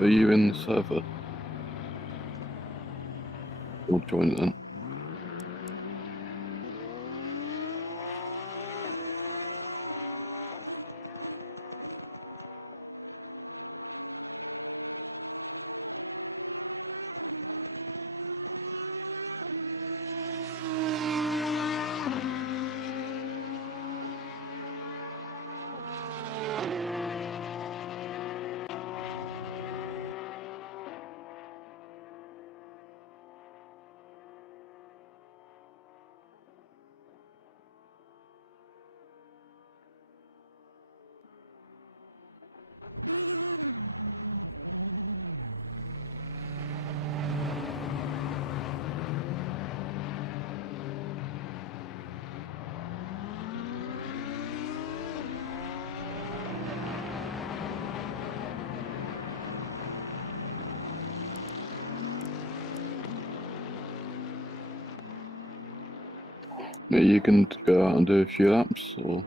Are you in the server? We'll join it then. Are you going to go out and do a few laps, or?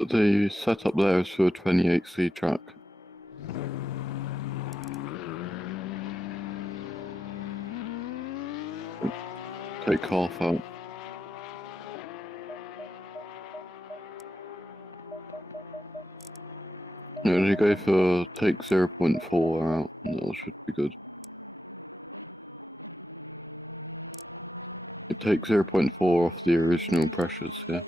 The setup there is for a 28C track. Take half out. No, you go for take 0.4 out, and that should be good. You take 0.4 off the original pressures, yeah.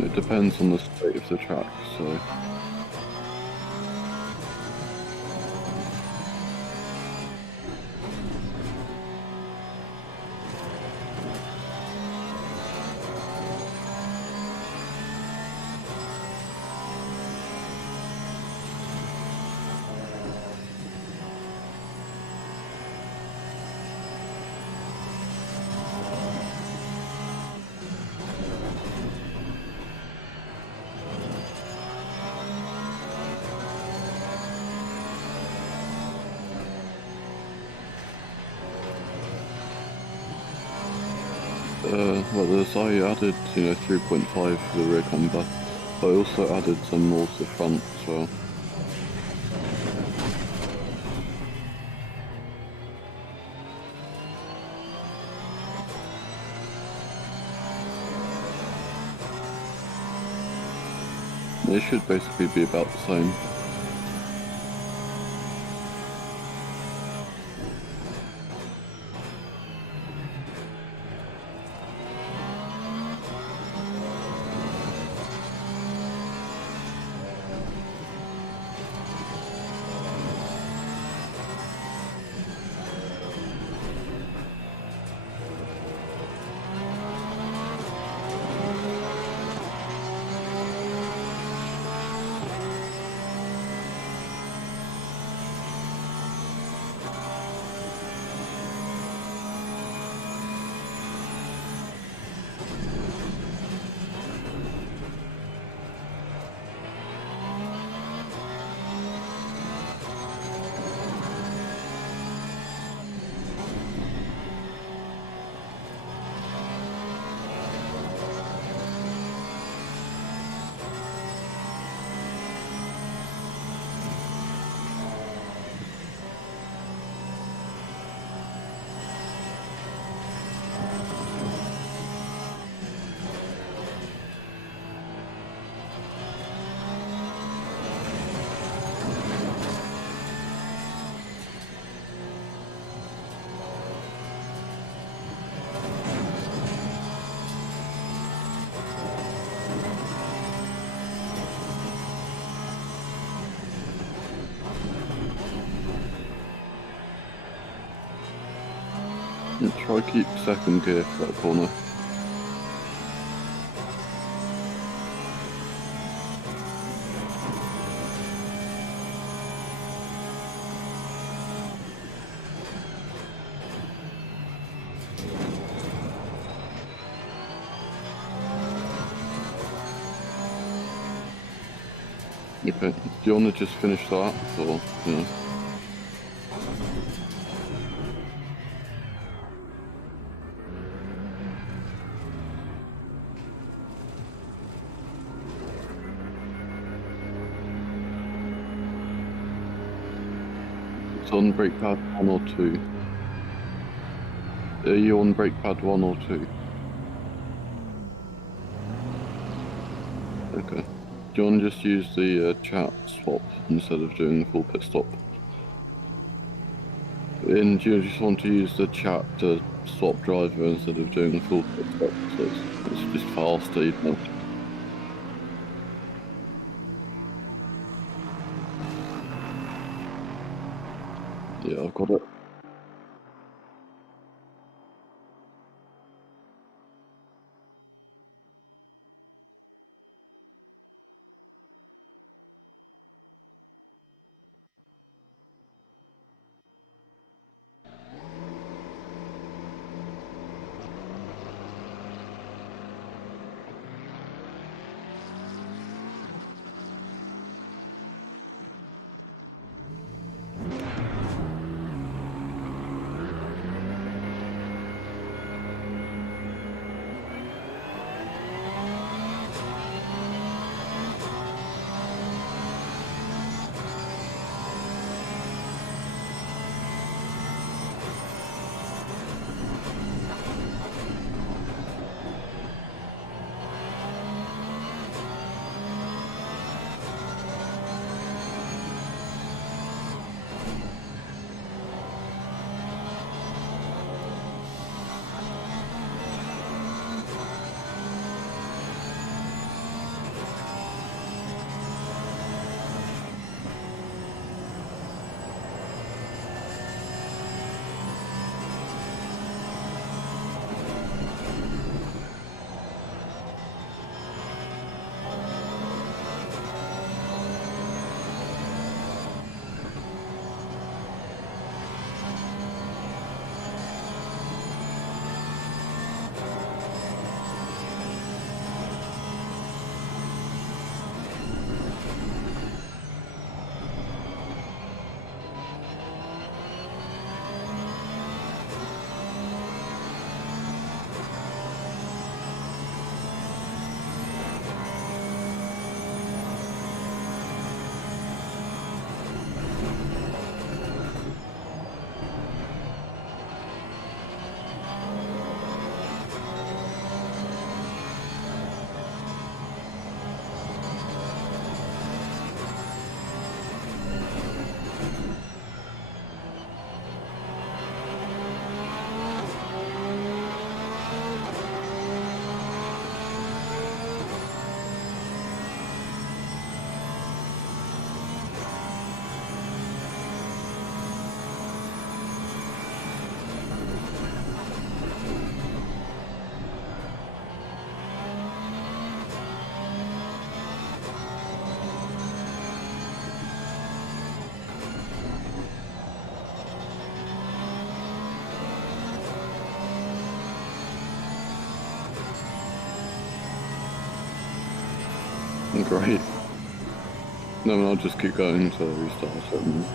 It depends on the state of the track, so... I added, 3.5 for the rear camber. I also added some more to the front as well. They should basically be about the same. And try keep second gear for that corner. Okay, do you want to just finish that, or, yeah? It's on brake pad 1 or 2. Are you on brake pad 1 or 2? Okay. Do you want to just use the chat swap instead of doing the full pit stop? And do you just want to use the chat to swap driver instead of doing the full pit stop? So it's just faster, you know. Yeah, I've got it. Great. No, I'll just keep going until I restart it.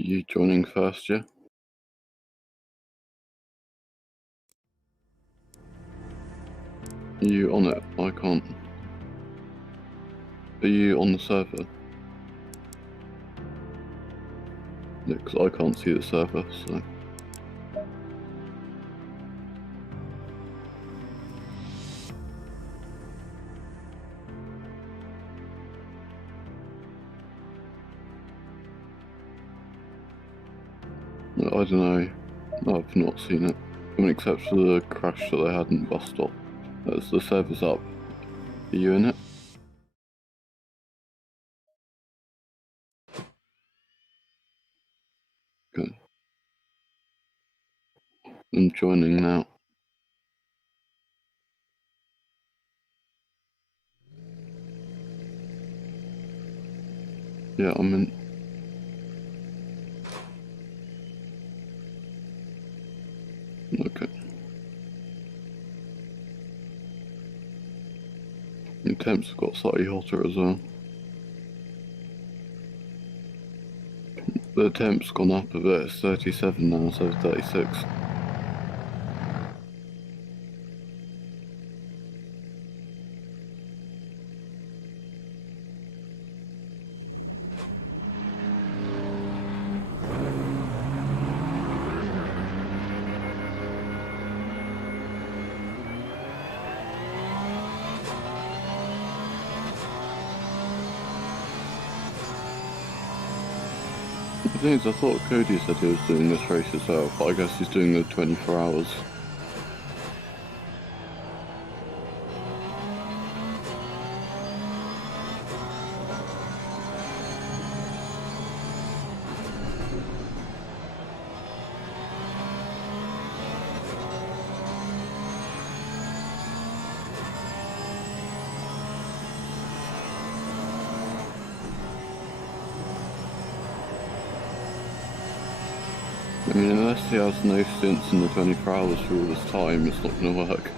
You joining first, yeah? Are you on it? I can't. Are you on the server? Yeah, because I can't see the server, so... I don't know. I've not seen it. I mean, except for the crash that they had in the bus stop. As the server's up. Are you in it? Good. I'm joining now. Yeah, I'm in. Okay. The temps have got slightly hotter as well. The temp's gone up a bit. It's 37 now instead of 36. The thing is, I thought Cody said he was doing this race as well, but I guess he's doing the 24 hours. I mean, unless he has no stints in the 24 hours for all this time, it's not going to work.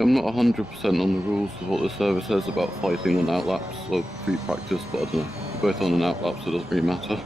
I'm not 100% on the rules of what the server says about fighting on outlaps or free practice, but I don't know. We're both on an outlap, so it doesn't really matter.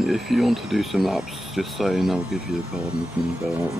If you want to do some laps, just say and I'll give you the card and we can go out.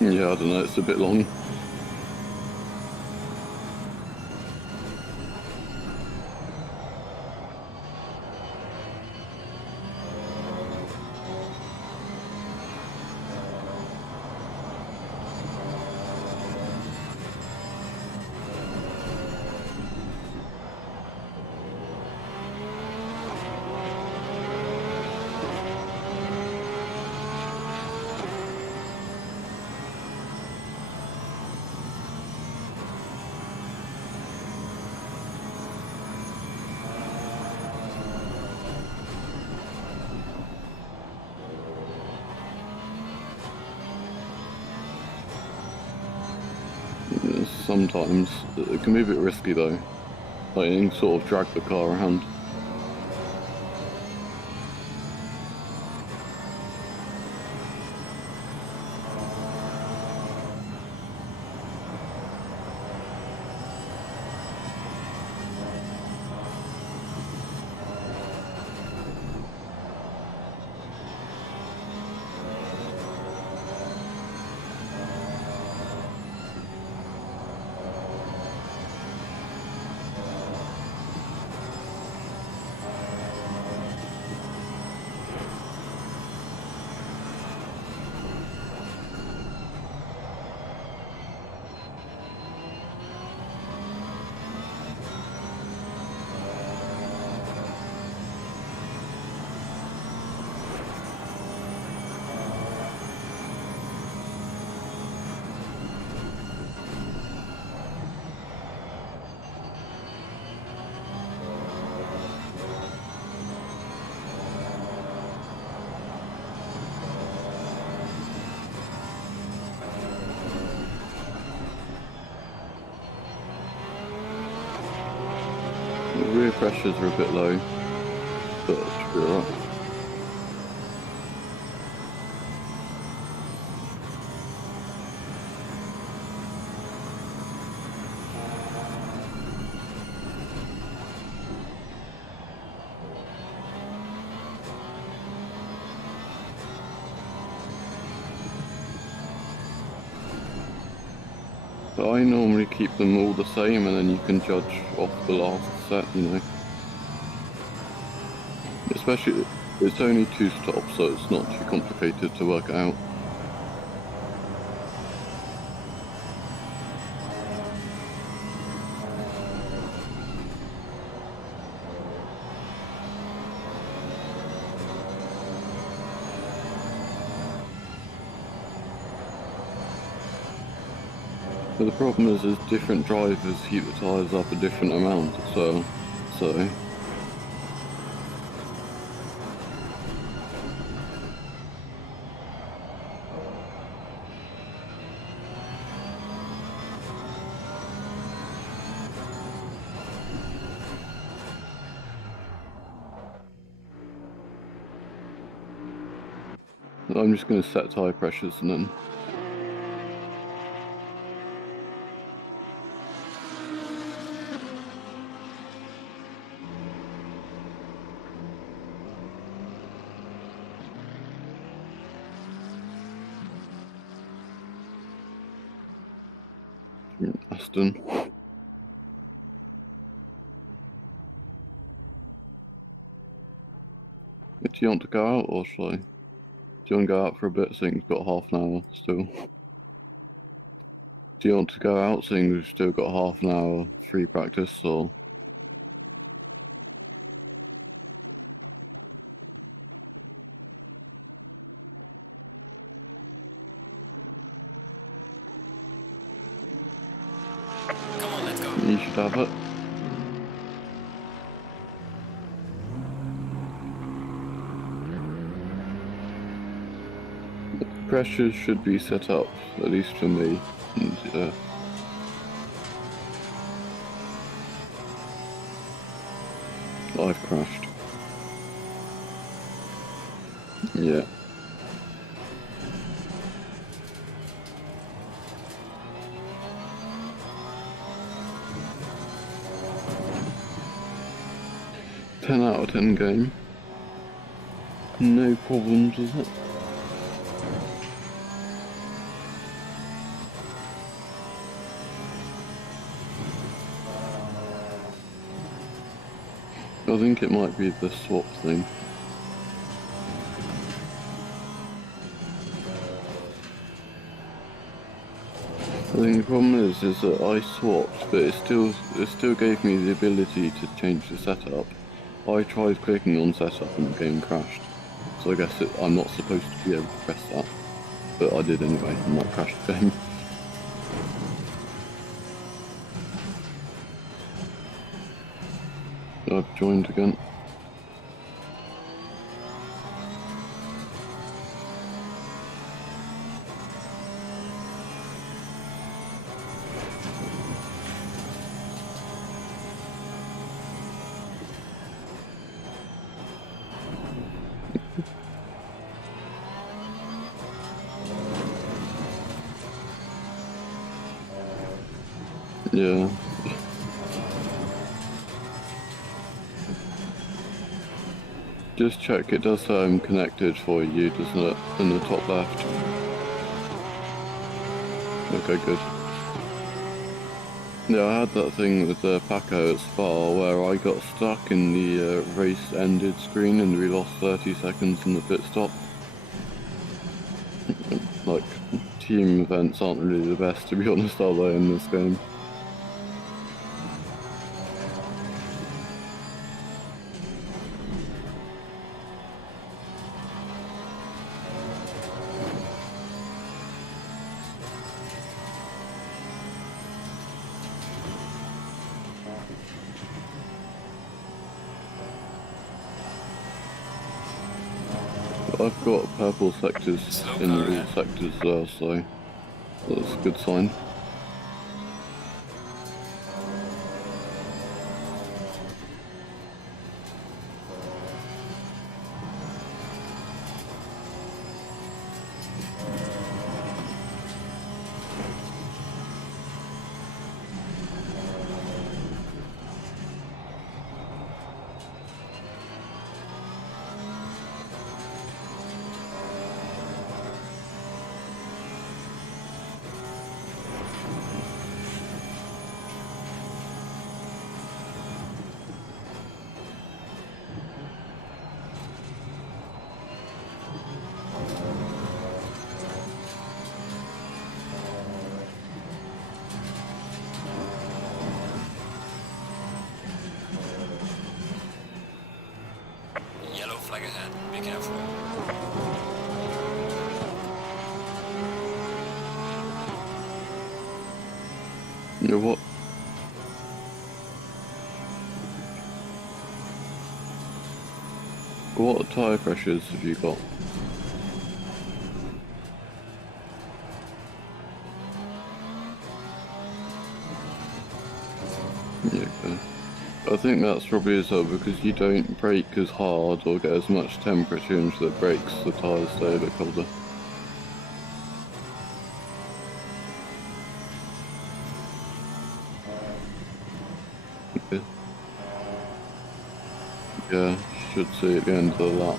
Yeah, I don't know, it's a bit long. Sometimes it can be a bit risky though. Like you can sort of drag the car around. The rear pressures are a bit low, but it should be alright. But I normally keep them all the same and then you can judge off the last set, you know. Especially, it's only 2 stops, so it's not too complicated to work it out. But the problem is different drivers heat the tyres up a different amount, so I'm just going to set tyre pressures and then Aston. Do you want to go out, or shall I? Do you want to go out for a bit, seeing you've got half an hour still? Do you want to go out, seeing we've still got half an hour free practice, or? Come on, let's go. You should have it. Pressures should be set up, at least for me, and I've crashed. Yeah. Ten out of 10 game. No problems with it. I think it might be the swap thing. I think the problem is that I swapped, but it still gave me the ability to change the setup. I tried clicking on setup and the game crashed. So I guess I'm not supposed to be able to press that. But I did anyway, and that crashed the game. I've joined again. Yeah. Just check, it does say I'm connected for you, doesn't it? In the top left. Okay, good. Yeah, I had that thing with Paco at Spa where I got stuck in the race ended screen and we lost 30 seconds in the pit stop. Like, team events aren't really the best, to be honest, are they, in this game? I've got purple sectors in all sectors there, so that's a good sign. Flag ahead, be careful. You know what? What tyre pressures have you got? Yeah, okay. I think that's probably as well because you don't brake as hard or get as much temperature into the brakes, the tyres stay a bit colder. Okay. Yeah, should see at the end of the lap.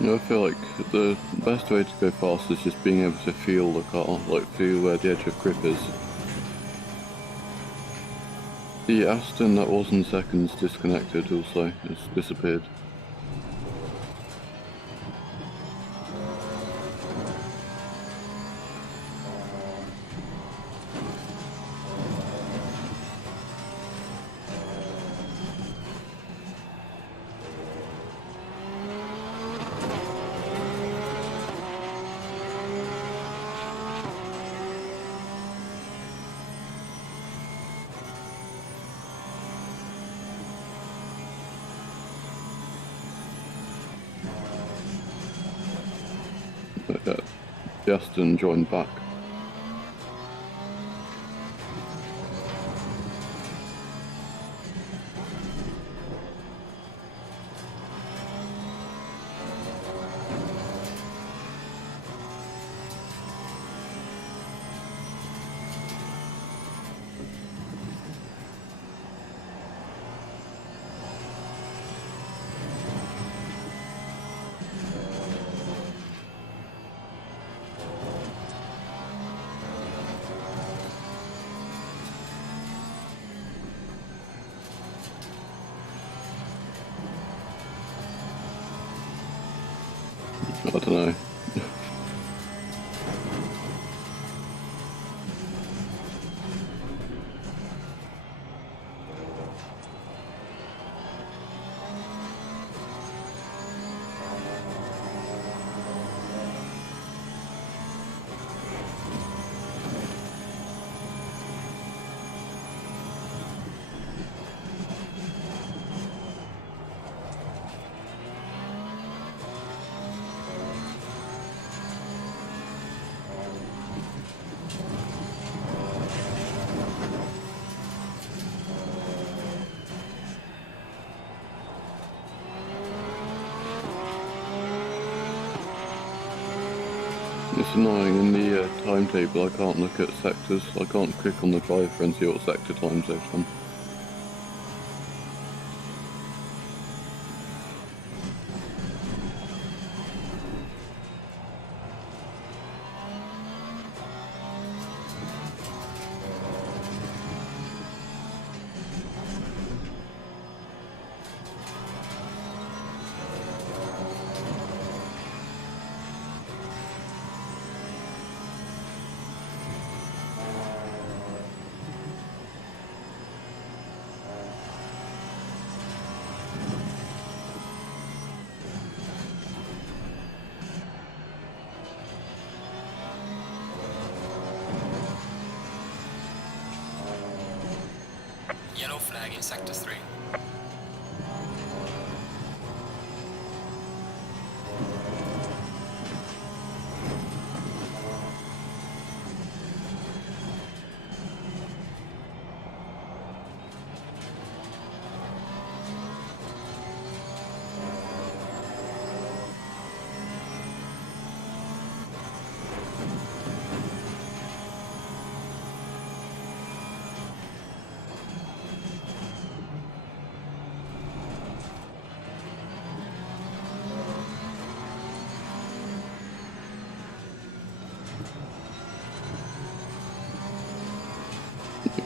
I feel like the best way to go fast is just being able to feel the car, like feel where the edge of grip is. The Aston that was in seconds disconnected also, it's disappeared. The Aston joined back. I don't know. It's annoying, in the timetable I can't look at sectors, I can't click on the driver and see what sector times they've done. Yellow flag in sector 3.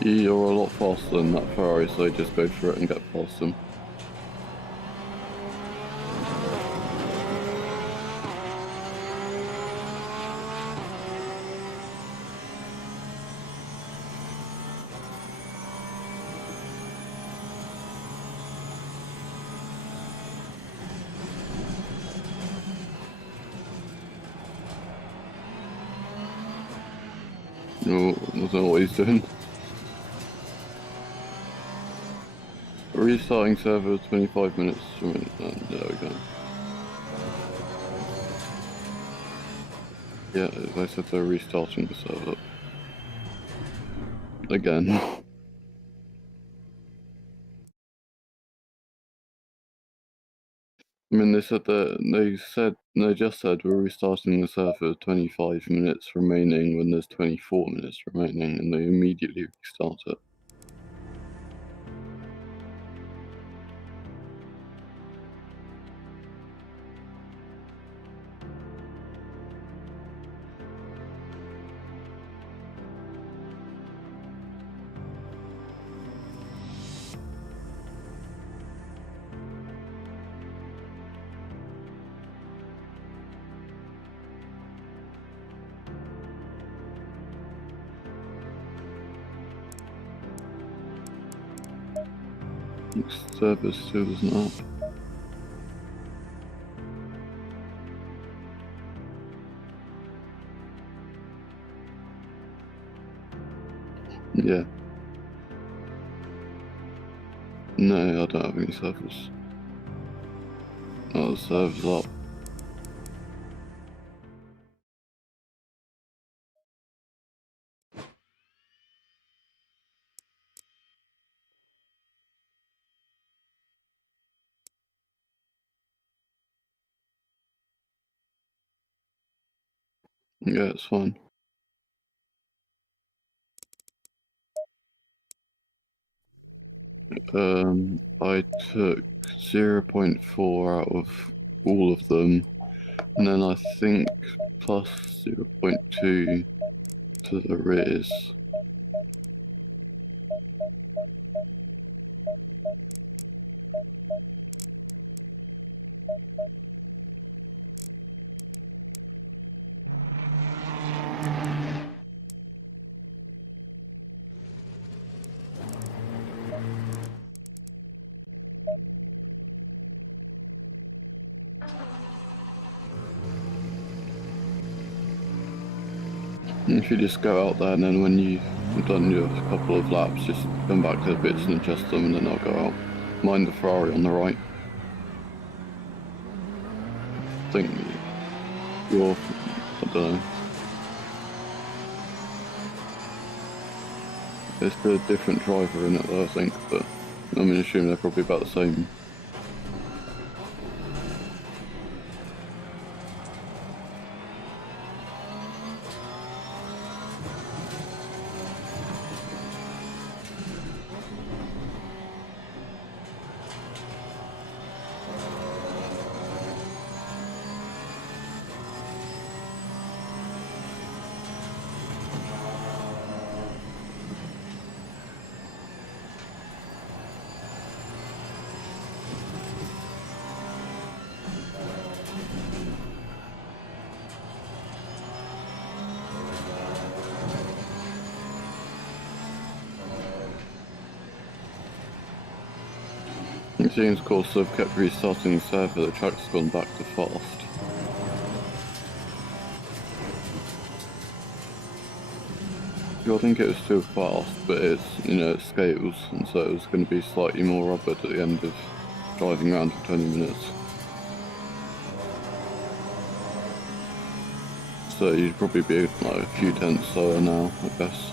You're a lot faster than that Ferrari, so just go for it and get past them. No, I don't know what he's doing. Restarting server 25 minutes from it. There we go. Yeah, they said they're restarting the server. Again. I mean, they just said we're restarting the server 25 minutes remaining when there's 24 minutes remaining, and they immediately restart it. server still isn't up. Yeah. No, I don't have any servers. Oh, the server's up. Yeah, it's fine. I took 0.4 out of all of them, and then I think plus 0.2 to the rears. If you just go out there and then when you've done your couple of laps, just come back to the bits and adjust them, and then I'll go out. Mind the Ferrari on the right. I think you're, I don't know. It's a different driver in it though, I think, but I'm going to assume they're probably about the same. It seems, of course, they've kept restarting the server, the track's gone back to fast. I think it was still fast, but it's, it scales, and so it's going to be slightly more rubber at the end of driving around for 20 minutes. So you'd probably be like a few tenths slower now, I guess.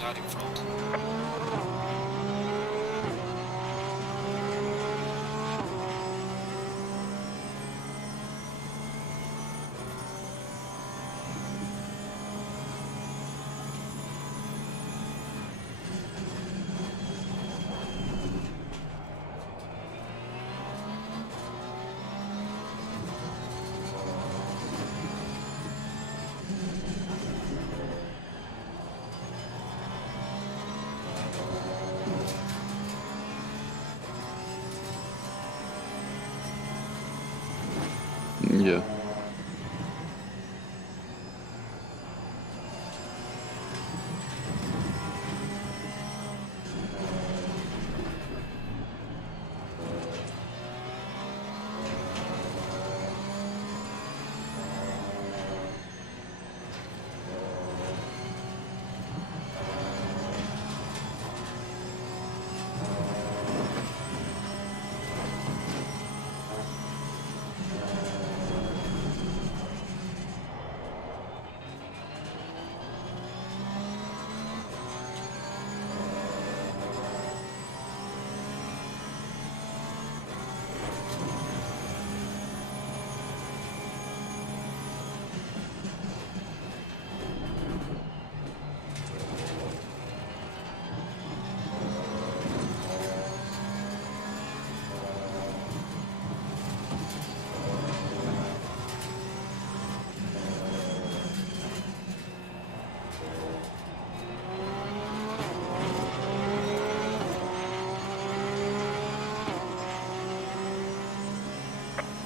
watch out in front. Yeah.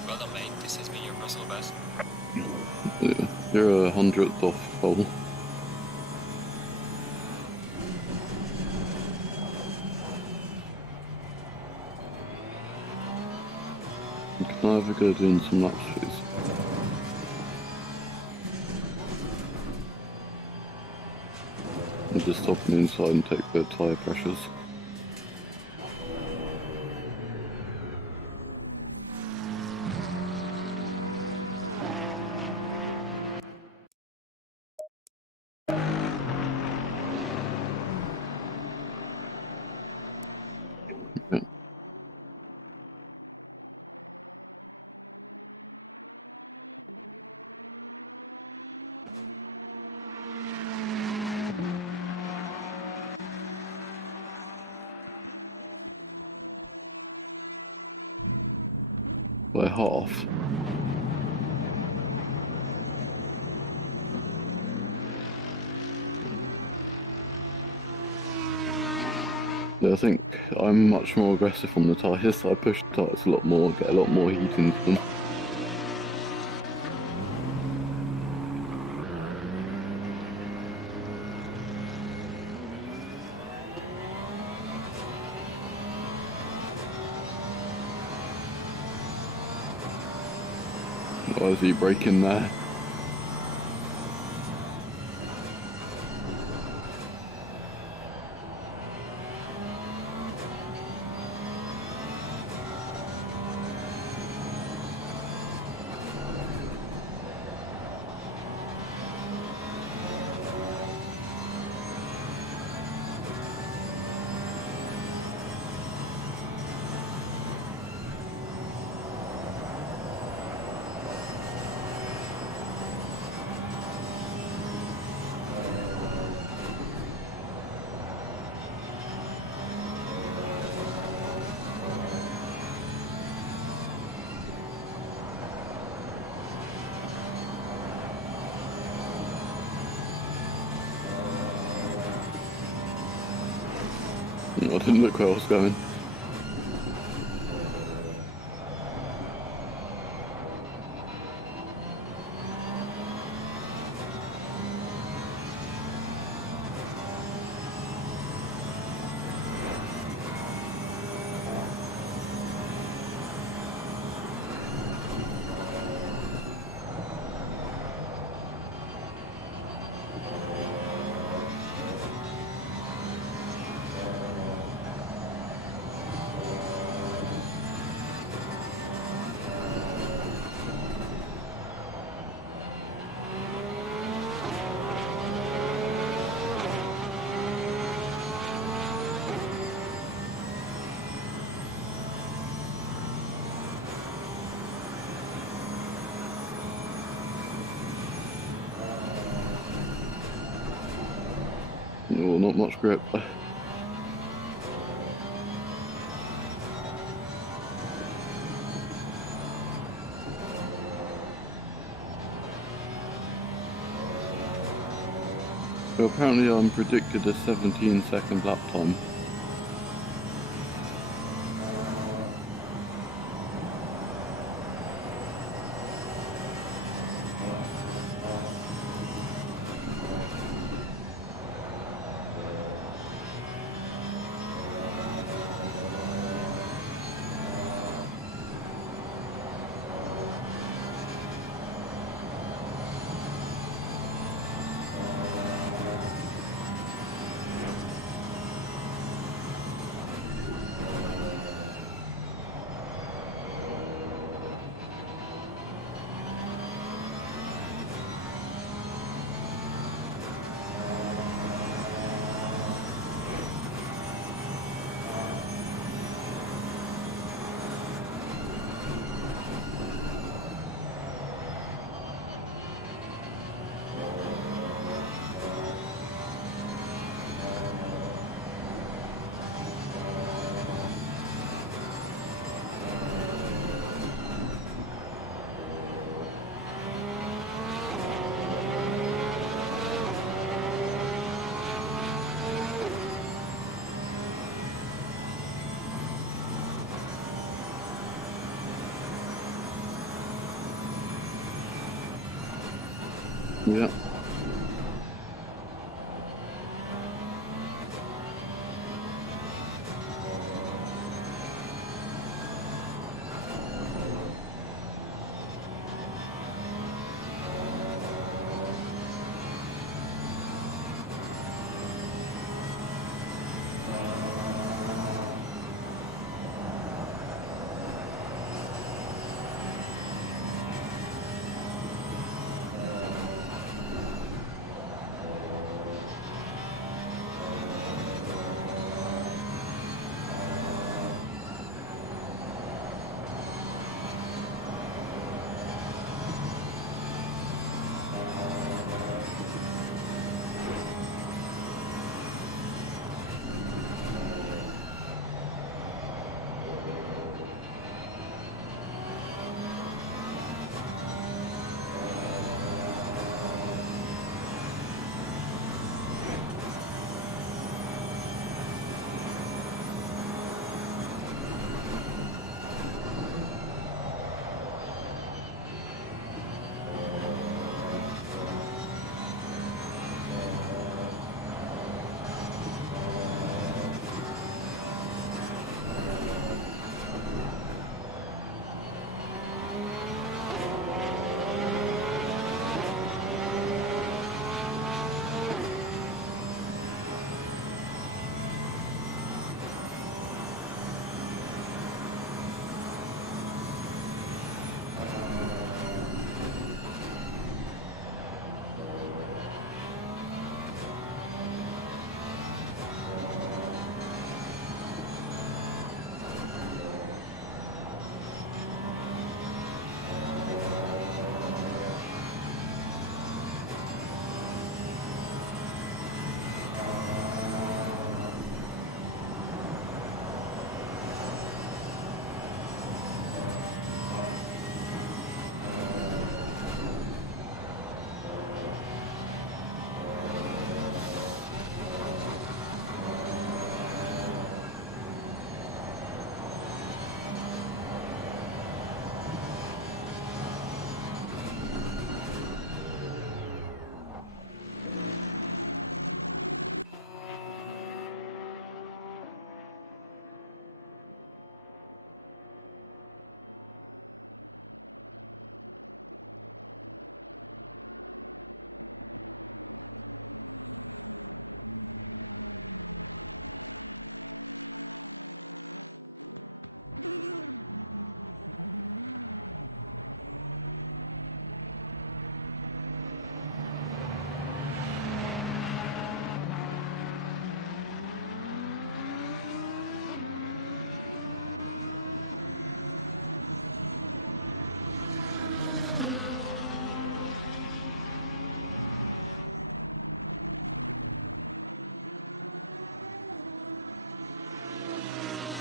Well done, mate. This has been your personal best. Yeah. You're 100th off pole. Can I have a go doing some laps, please? I'll just hop on the inside and take the tyre pressures. Yeah. By half. Yeah, I think I'm much more aggressive on the tyres. I push the tyres a lot more, get a lot more heat into them. Why is he braking there? I didn't look where I was going. not much grip. So apparently I'm predicted a 17-second lap time. Yeah.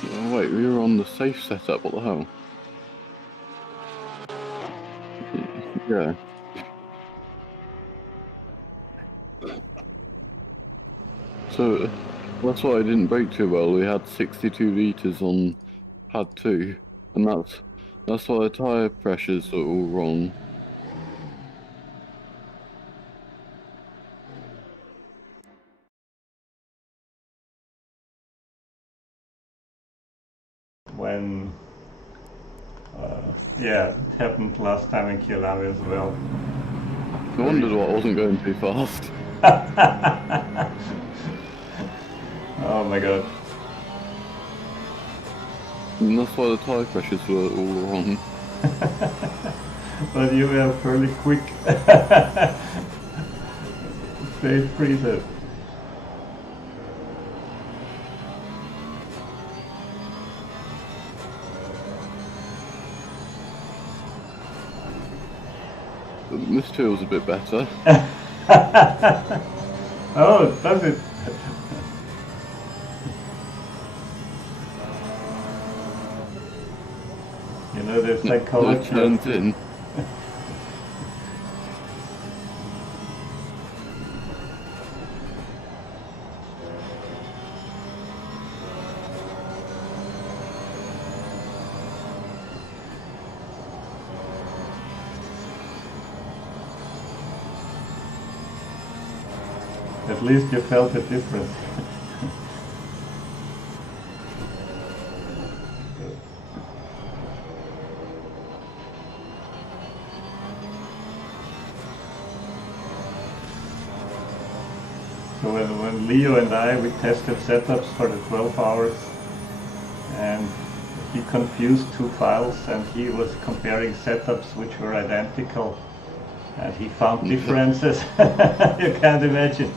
Oh, wait, we were on the safe setup, what the hell? Yeah. So, that's why I didn't brake too well. We had 62 litres on pad 2, and that's why the tyre pressures are all wrong. When yeah, it happened last time in Kielami as well. I wondered why I wasn't going too fast. Oh my god. And that's why the tyre pressures were all wrong. But you were fairly quick. Stay freezer. This feels a bit better. Oh, does it? You know, there's psychology. It turns in. At least you felt a difference. So when Leo and we tested setups for the 12 hours, and he confused two files, and he was comparing setups which were identical, and he found differences. You can't imagine.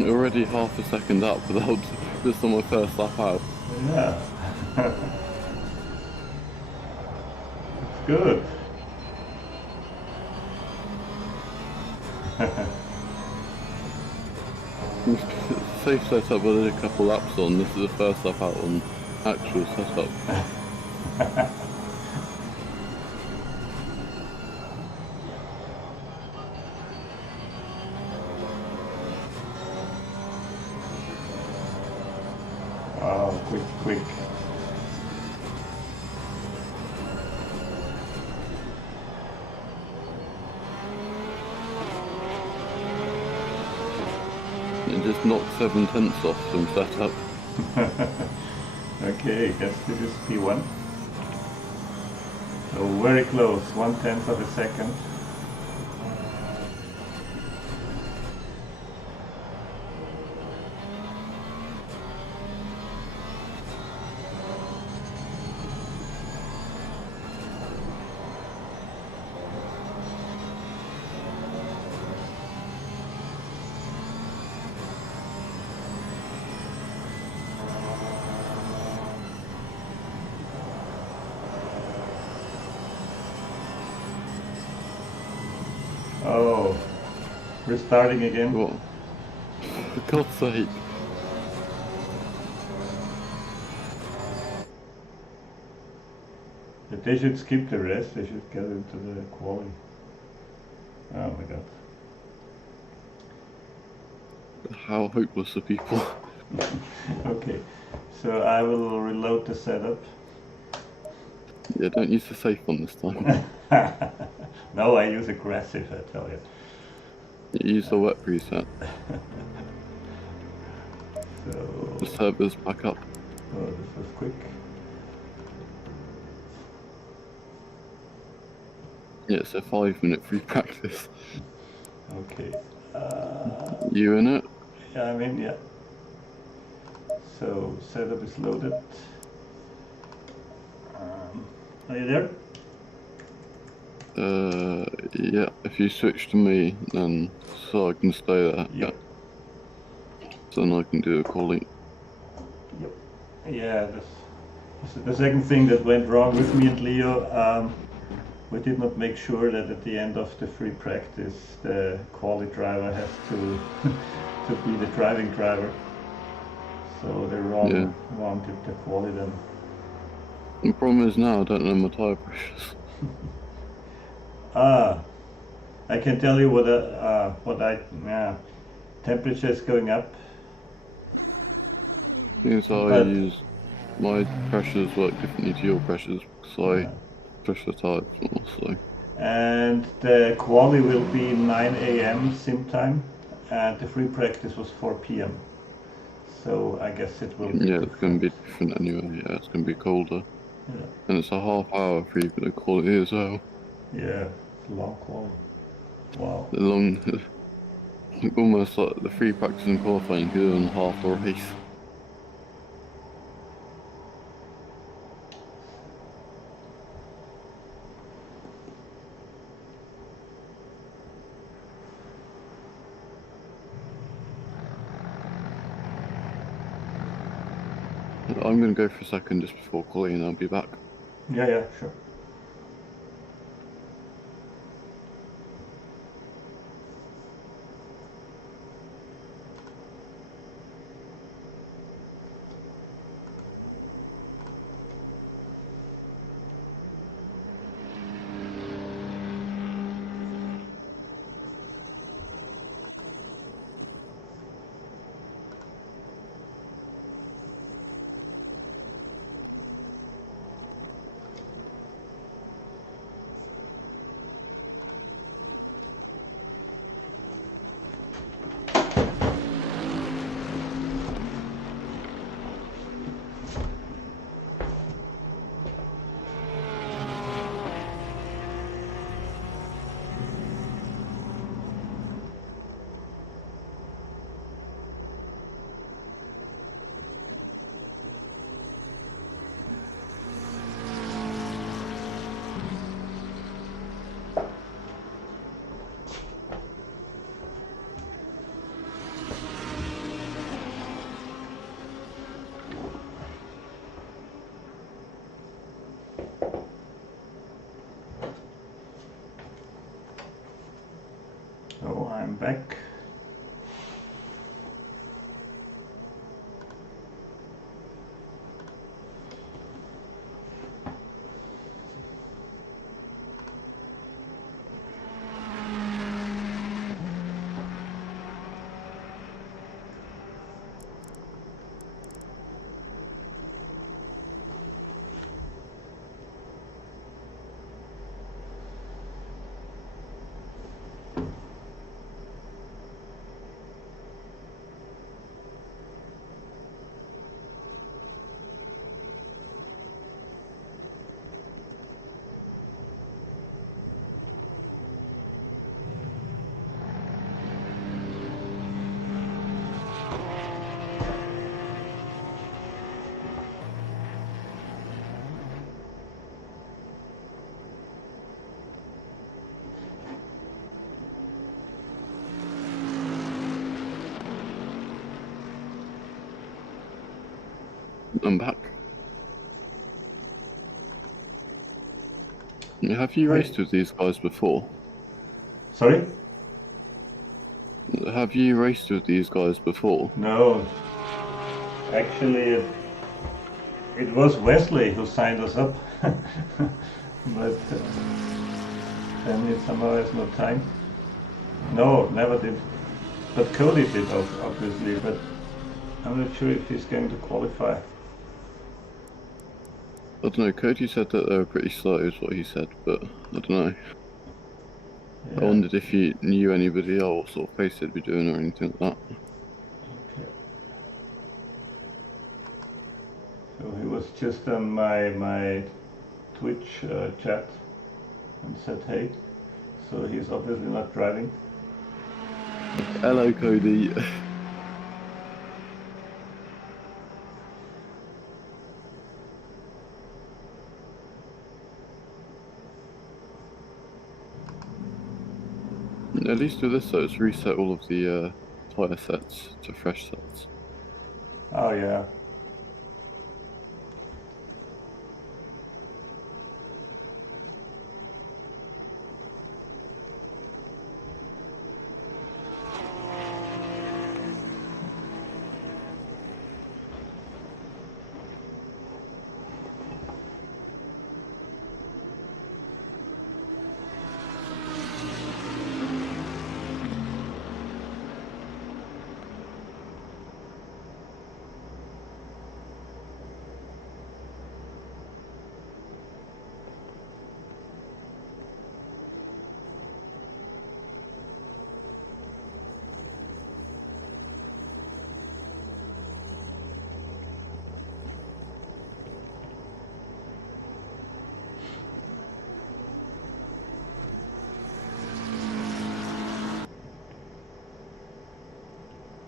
Already half a second up without just on my first lap out. Yeah. It's good. Safe setup I did a couple laps on. This is the first lap out on actual setup. Oh, quick. It just knocked 7/10 off from setup. Okay, guess this is P1. So very close, 1/10 of a second. Oh, we're starting again. What? For God's sake. The They should skip the rest. They should get into the quali. Oh my god. How hopeless are people? Okay, so I will reload the setup. Yeah, don't use the safe one this time. No, I use aggressive, I tell you. You use the wet preset. So, The server's back up. oh, this was quick. Yeah, it's a 5-minute free practice. Okay. You in it? Yeah, I'm in, yeah. So, setup is loaded. Are you there? Yeah, if you switch to me, then so I can stay there. Yep. So then I can do a calling. Yep. Yeah, the second thing that went wrong with me and Leo, we did not make sure that at the end of the free practice, the quali driver has to to be the driving driver. So the wrong wanted the quali then. The problem is now I don't know my tyre pressures. I can tell you yeah, temperature is going up. Things I use, my pressures work differently to your pressures because I push the tyres more, so. And the quali will be 9 a.m. sim time, and the free practice was 4 p.m. So I guess it will be Yeah, it's going to be different anyway. Yeah, it's going to be colder. Yeah. And it's a half-hour free for the quality as well. Yeah, long quali. Wow. The long, almost like the free practice and qualifying good on half a race. I'm going to go for a second just before quality and I'll be back. Yeah, sure. So I'm back. I'm back. Have you raced with these guys before? Sorry? Have you raced with these guys before? No. Actually, it was Wesley who signed us up. but then he somehow has no time. No, never did. But Cody did, obviously, but I'm not sure if he's going to qualify. I don't know, Cody said that they were pretty slow is what he said, but I don't know. Yeah. I wondered if you knew anybody else, what sort of pace they'd be doing or anything like that. Okay. So he was just on my Twitch chat and said hey. So he's obviously not driving. Hello, Cody. At least with this though, it's reset all of the tyre sets to fresh sets. Oh yeah.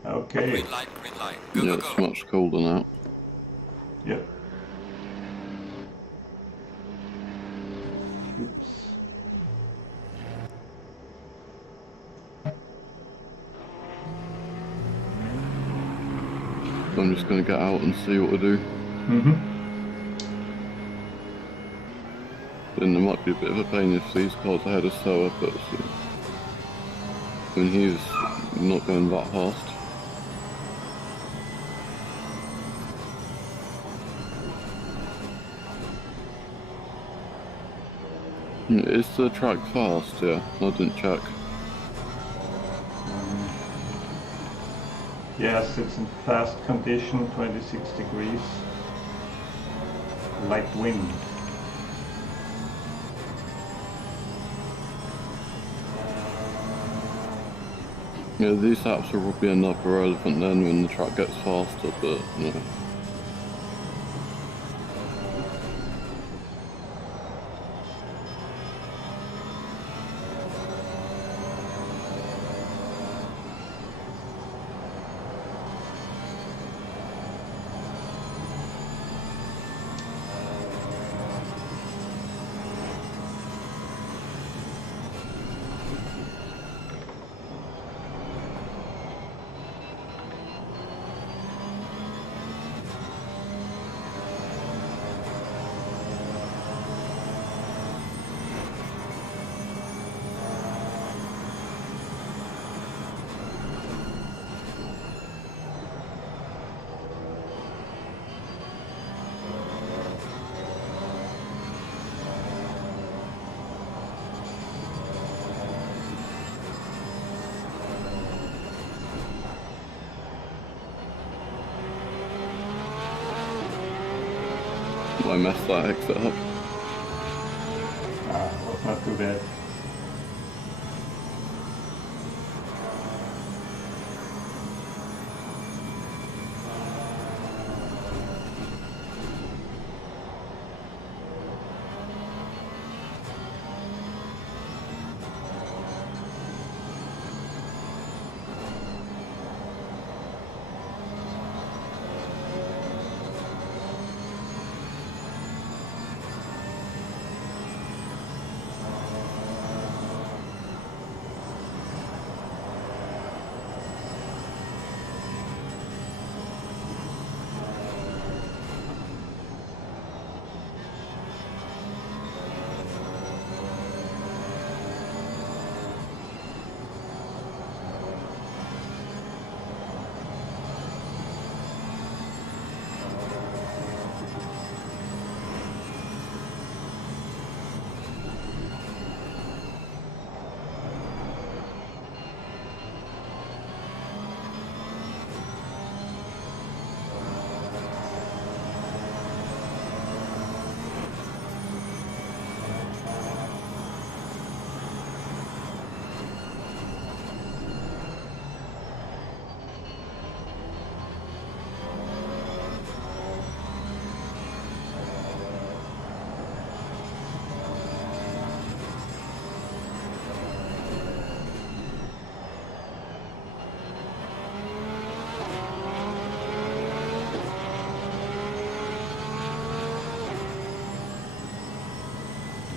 Okay. Green light, green light. Go, Yeah, go, it's go. much colder now. Yep. Oops. I'm just gonna get out and see what to do. Mm-hmm. Then there might be a bit of a pain if these cars ahead are slower, but when he's not going that fast. Is the track fast? Yeah, I didn't check. Yes, it's in fast condition, 26 degrees. Light wind. Yeah, these laps will probably end up irrelevant then when the track gets faster, but you know. I messed that exit up. That's not too bad.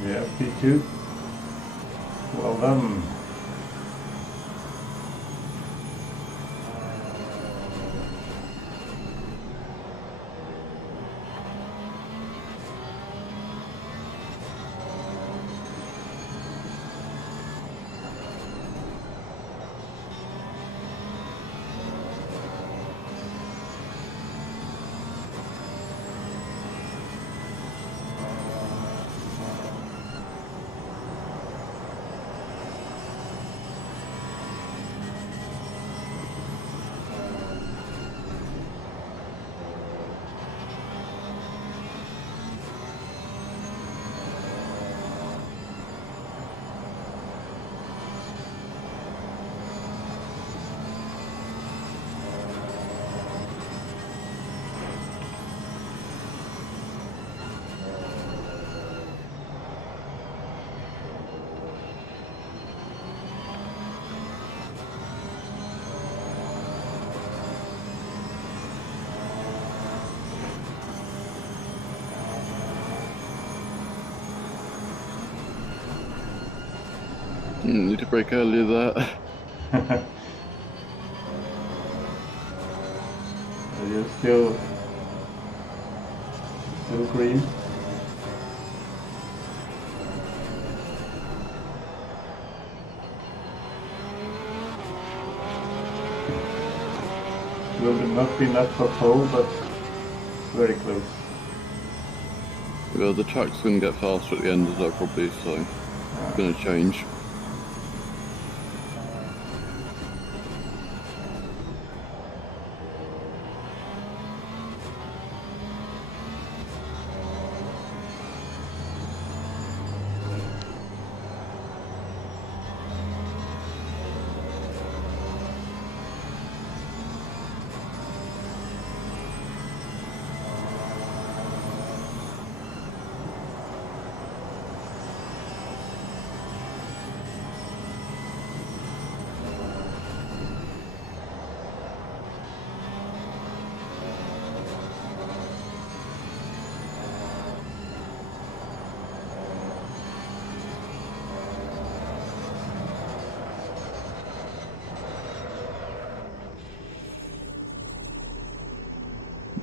Yeah, P2. Well done. Need to break earlier there. Are you still green? Will not be enough for pole, but it's very close. Well, the track's going to get faster at the end as well, probably, so it's going to change.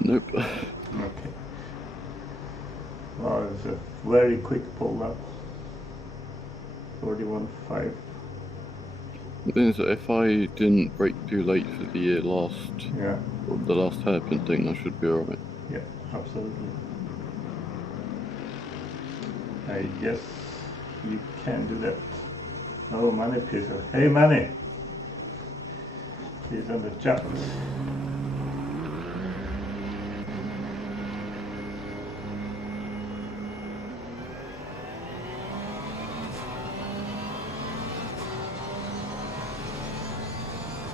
Nope. Okay. Well, it's a very quick pull up. 41.5. The thing is that if I didn't break too late for the year Yeah. the last hairpin thing, I should be alright. Yeah, absolutely. I guess you can do that. Oh, Manny Pizza. Hey, Manny! He's in the chat.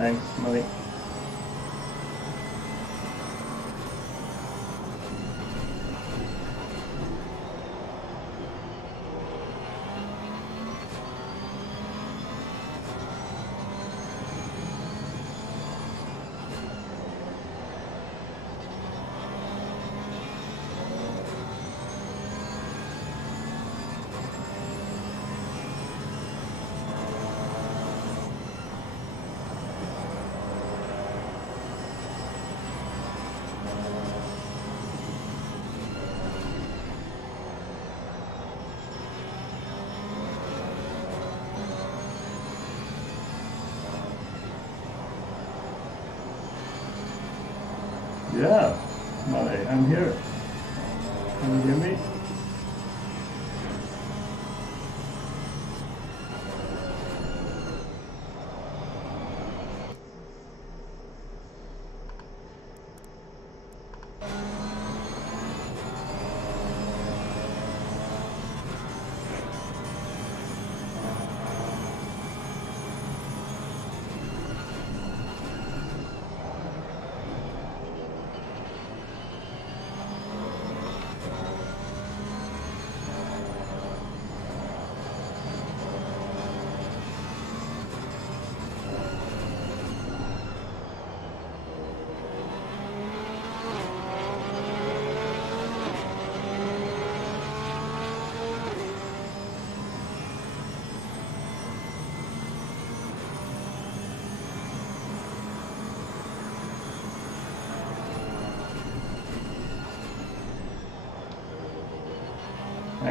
Thanks, Manny. Yeah, Manny, I'm here. Can you hear me?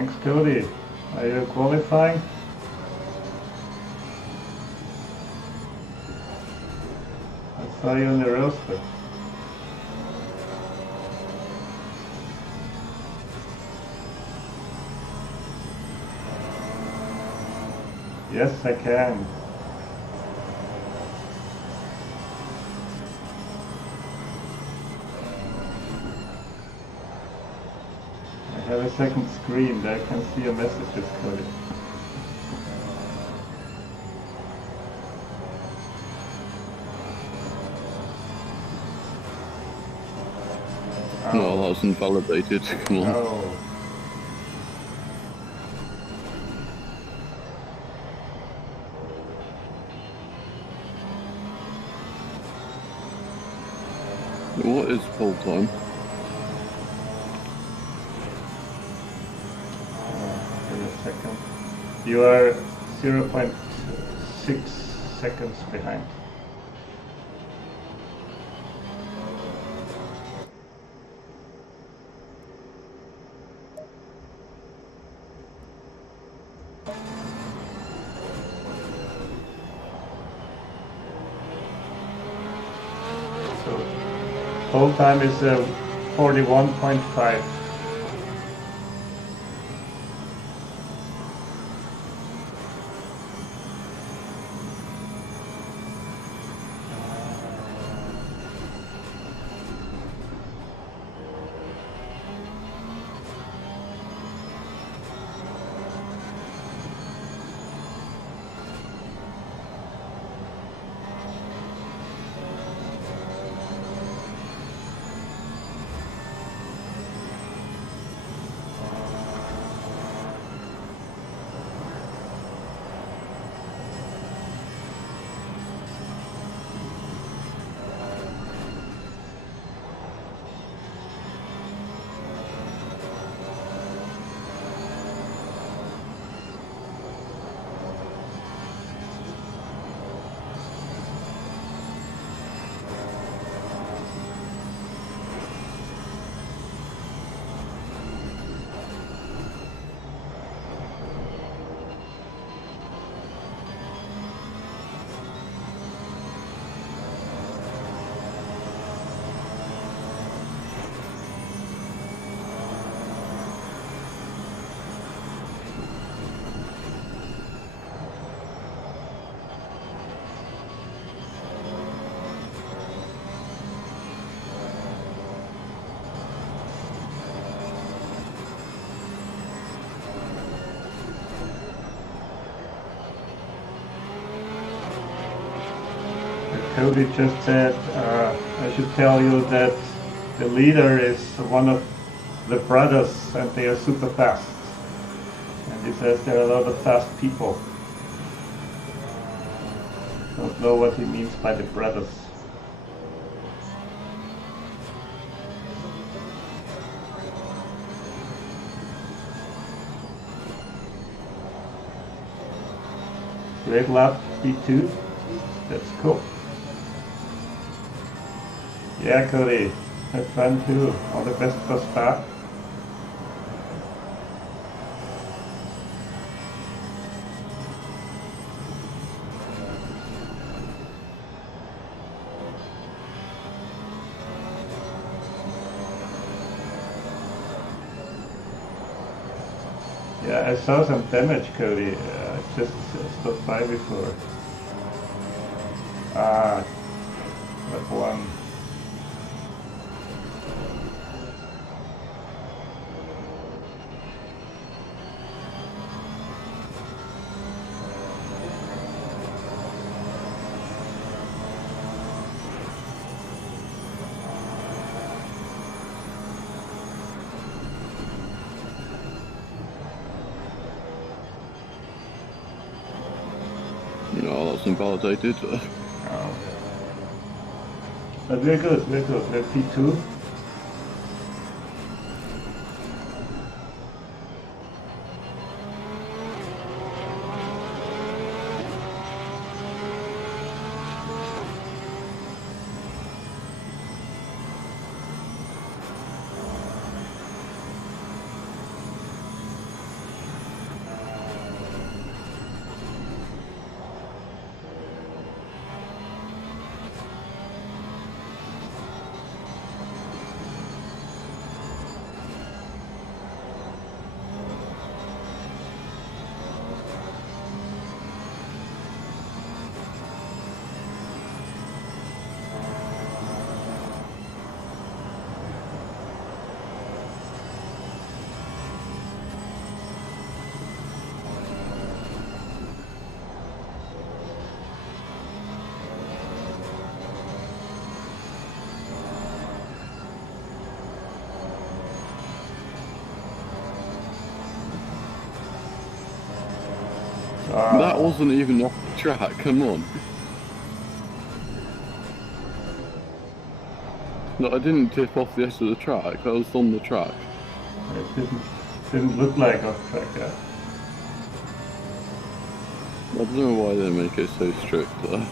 Thanks, Cody. Are you qualifying? I saw you on the roster. Yes, I can. I have a second screen that I can see your messages, Cody. No, that's invalidated. Come on. Oh. What is full time? Give me a second. You are 0.6 seconds behind. So, whole time is 41.5. Cody just said, I should tell you that the leader is one of the brothers and they are super fast. And he says there are a lot of fast people. Don't know what he means by the brothers. Great lap, P2. That's cool. Yeah, Cody, have fun too. All the best for Spa. Yeah, I saw some damage, Cody. I just stopped by before. Ah, lap one. No, that's invalidated. Oh. But we're good, we're good. We're P2. That wasn't even off the track, come on. No, I didn't tip off the edge of the track, that was on the track. It didn't look like off track, yeah. I don't know why they make it so strict there.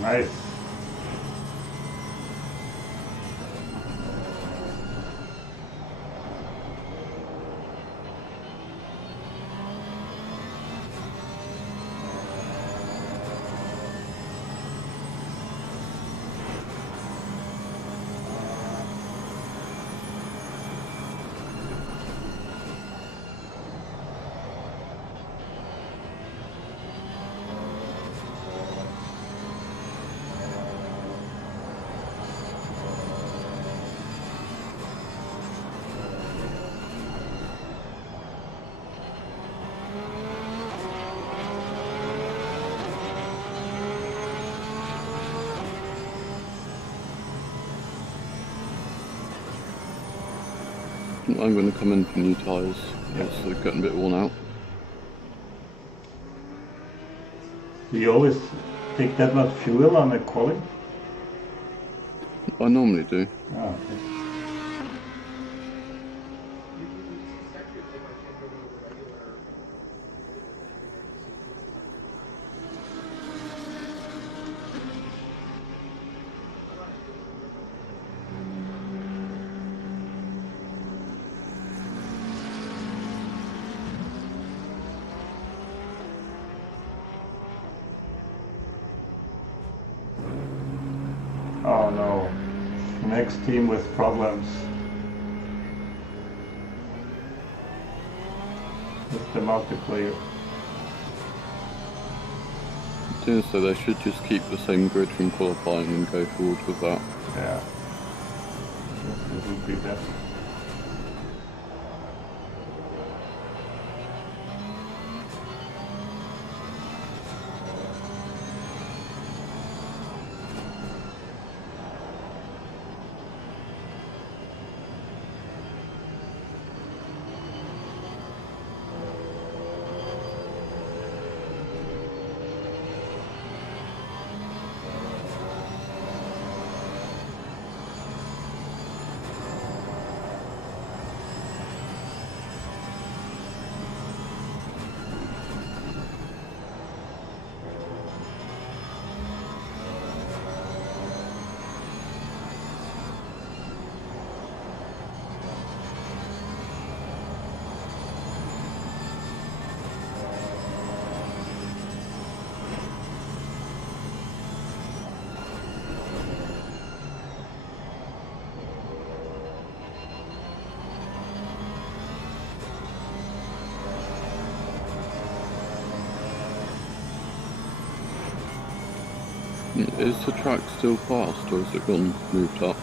Nice. I'm going to come in for new tyres, they're getting a bit worn out. Do you always take that much fuel on a quali? I normally do. Oh, okay. Oh no. Next team with problems. With the multiplayer. So they should just keep the same grid from qualifying and go forward with that. Yeah. This would be better. Is the track still fast or has it gone moved up?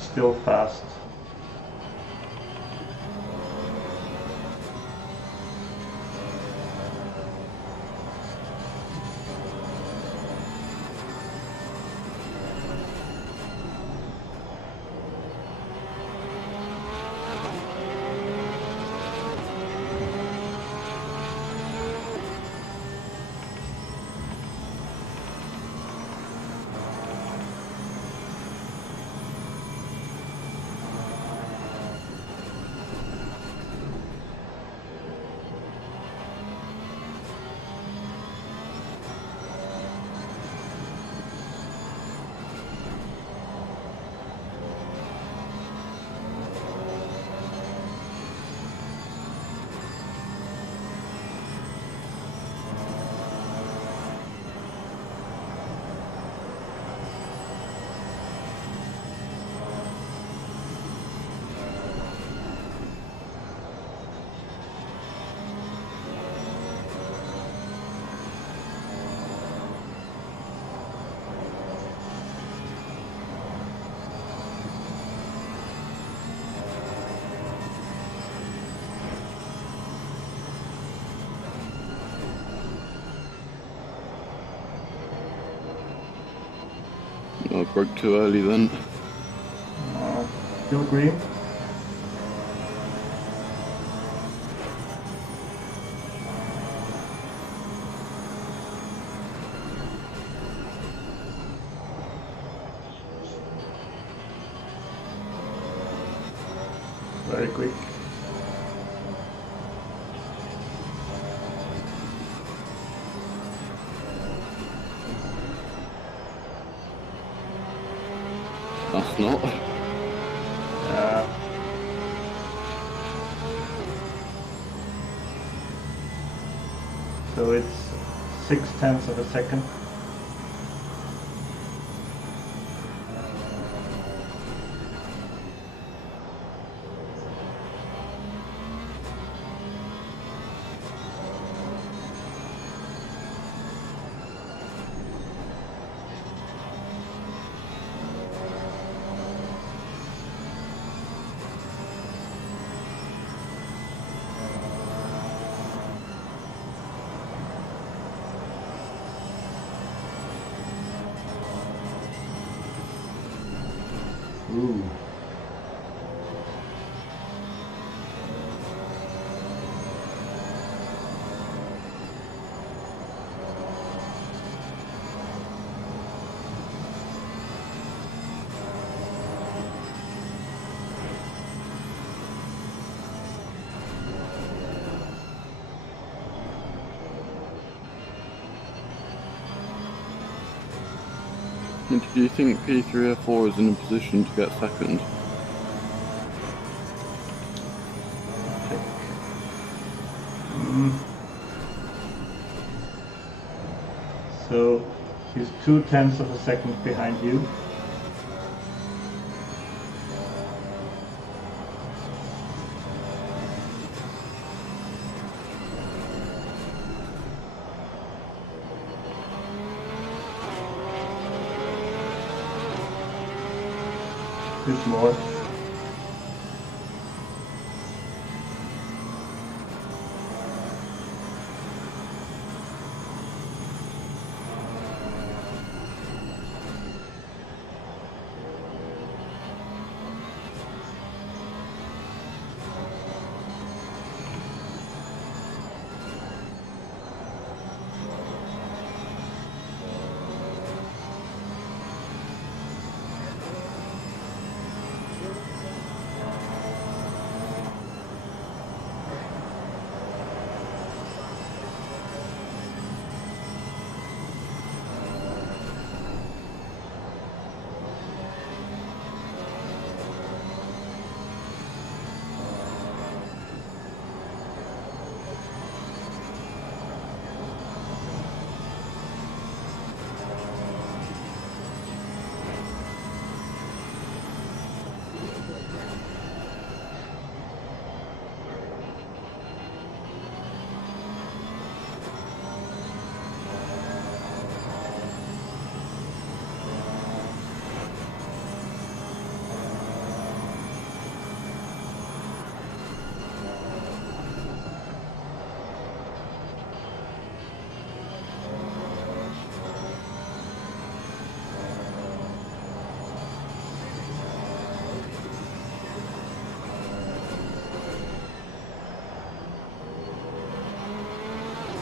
Still fast. I broke too early then. Still green. Very quick. That's not. So it's 0.6 of a second. Ooh. And do you think P3F4 is in a position to get second? Check. So he's 0.2 of a second behind you. Bit more.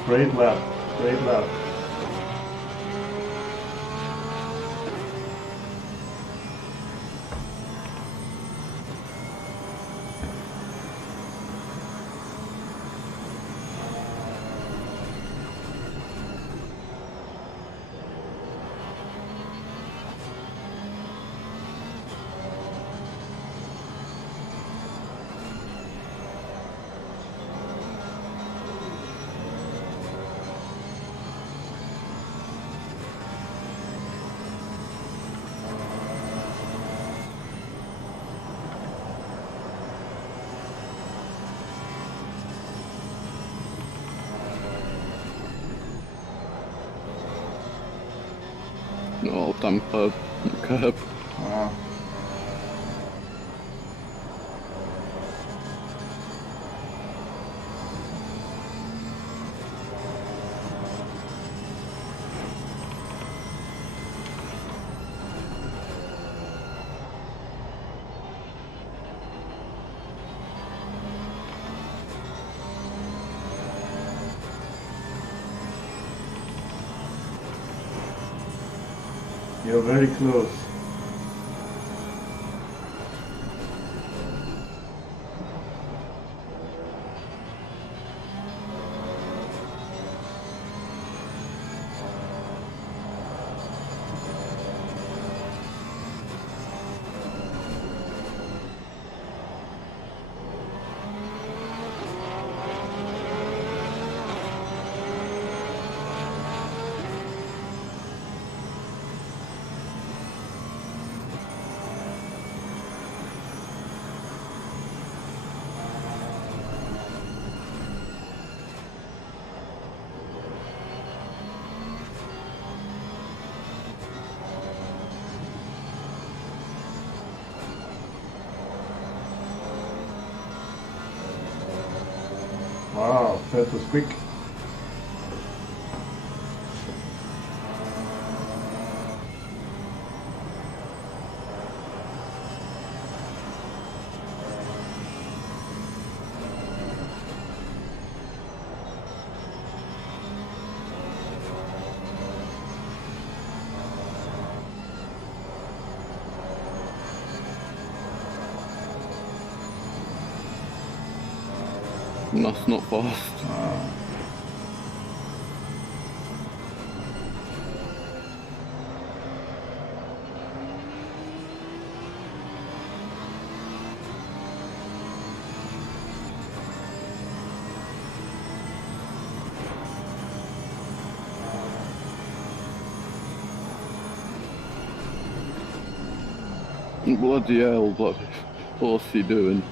Great lap, great lap. Oh, damn curb. Wow. You're very close. Wow, that was quick. That's not fast. Bloody hell, what's he doing?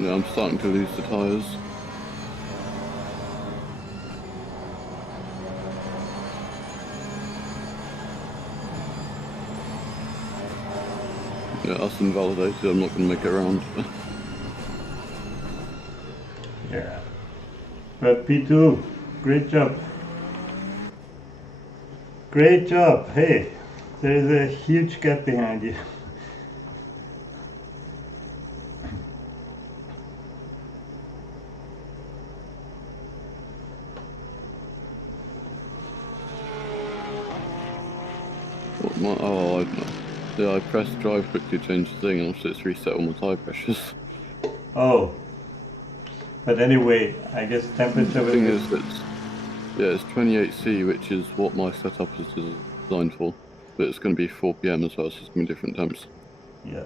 Yeah, I'm starting to lose the tyres. Yeah, that's invalidated, I'm not going to make it around. Yeah. But P2, great job. Great job. Hey, there is a huge gap behind you. Yeah, I pressed drive quickly, change the thing, and also it's reset all my tyre pressures. Oh. But anyway, I guess temperature The thing will is, it's 28C, which is what my setup is designed for, but it's going to be 4 PM as well, so it's going to be different temps. Yeah.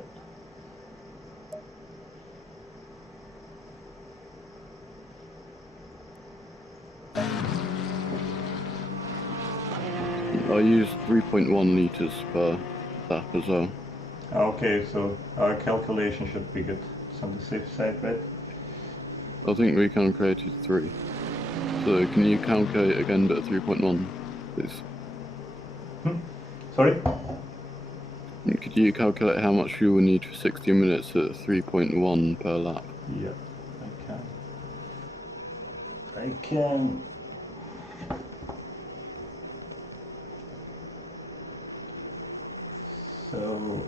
I use 3.1 litres per lap as well. Okay, so our calculation should be good. It's on the safe side, right? I think we calculated 3. So can you calculate again but 3.1, please? Sorry? Could you calculate how much fuel we need for 60 minutes at 3.1 per lap? Yeah, I can. So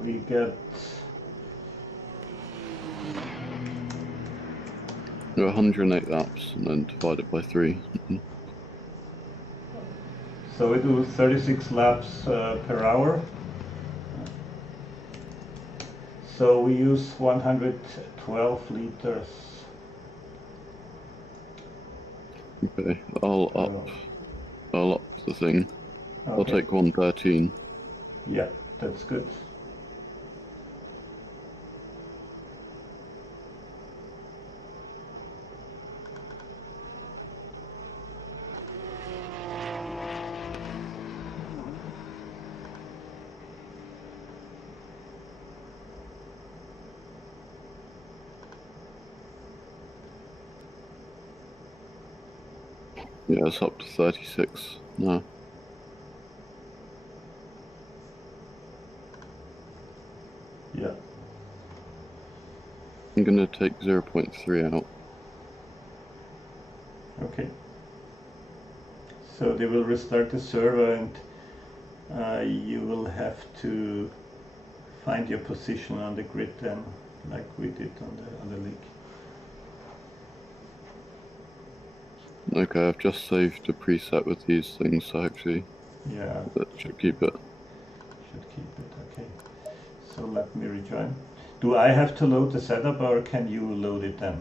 we get 108 laps and then divide it by 3. so we do 36 laps per hour. So we use 112 liters. Okay, I'll up. I'll up the thing. I'll Okay. take 113. Yeah, that's good. Yeah, it's up to 36 now. Yeah. I'm gonna take 0.3 out. Okay. So they will restart the server, and you will have to find your position on the grid then, like we did on the league. Okay, I've just saved a preset with these things, so hopefully Yeah, that should keep it. should keep it. Okay. So let me rejoin. Do I have to load the setup, or can you load it then?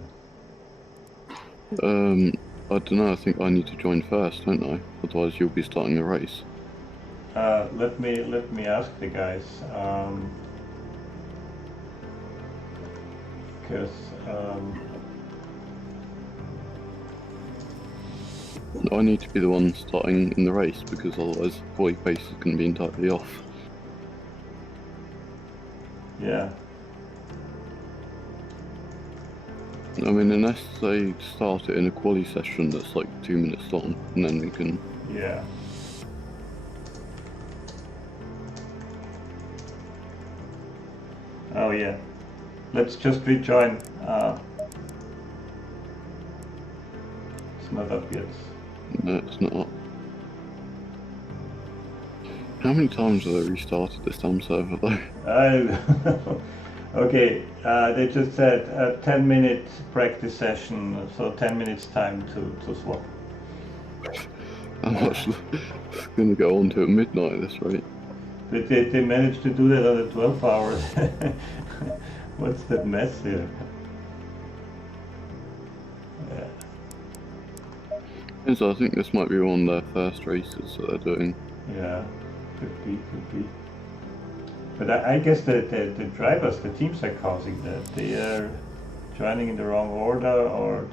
I don't know, I think I need to join first, don't I? Otherwise you'll be starting the race. Let me ask the guys, because I need to be the one starting in the race, because otherwise boy pace is going to be entirely off. yeah, I mean, unless they start it in a quali session that's like 2 minutes long, and then we can... yeah. Oh yeah. Let's just rejoin. It's not up yet. No, it's not up. How many times have they restarted this damn server though? Okay, they just said a 10-minute practice session, so 10 minutes time to swap. How much is going to go on to at midnight at this rate? But they managed to do that under 12 hours. What's that mess here? Yeah. And so I think this might be one of their first races that they're doing. Yeah, could be. But I guess the drivers, the teams are causing that. They are joining in the wrong order, or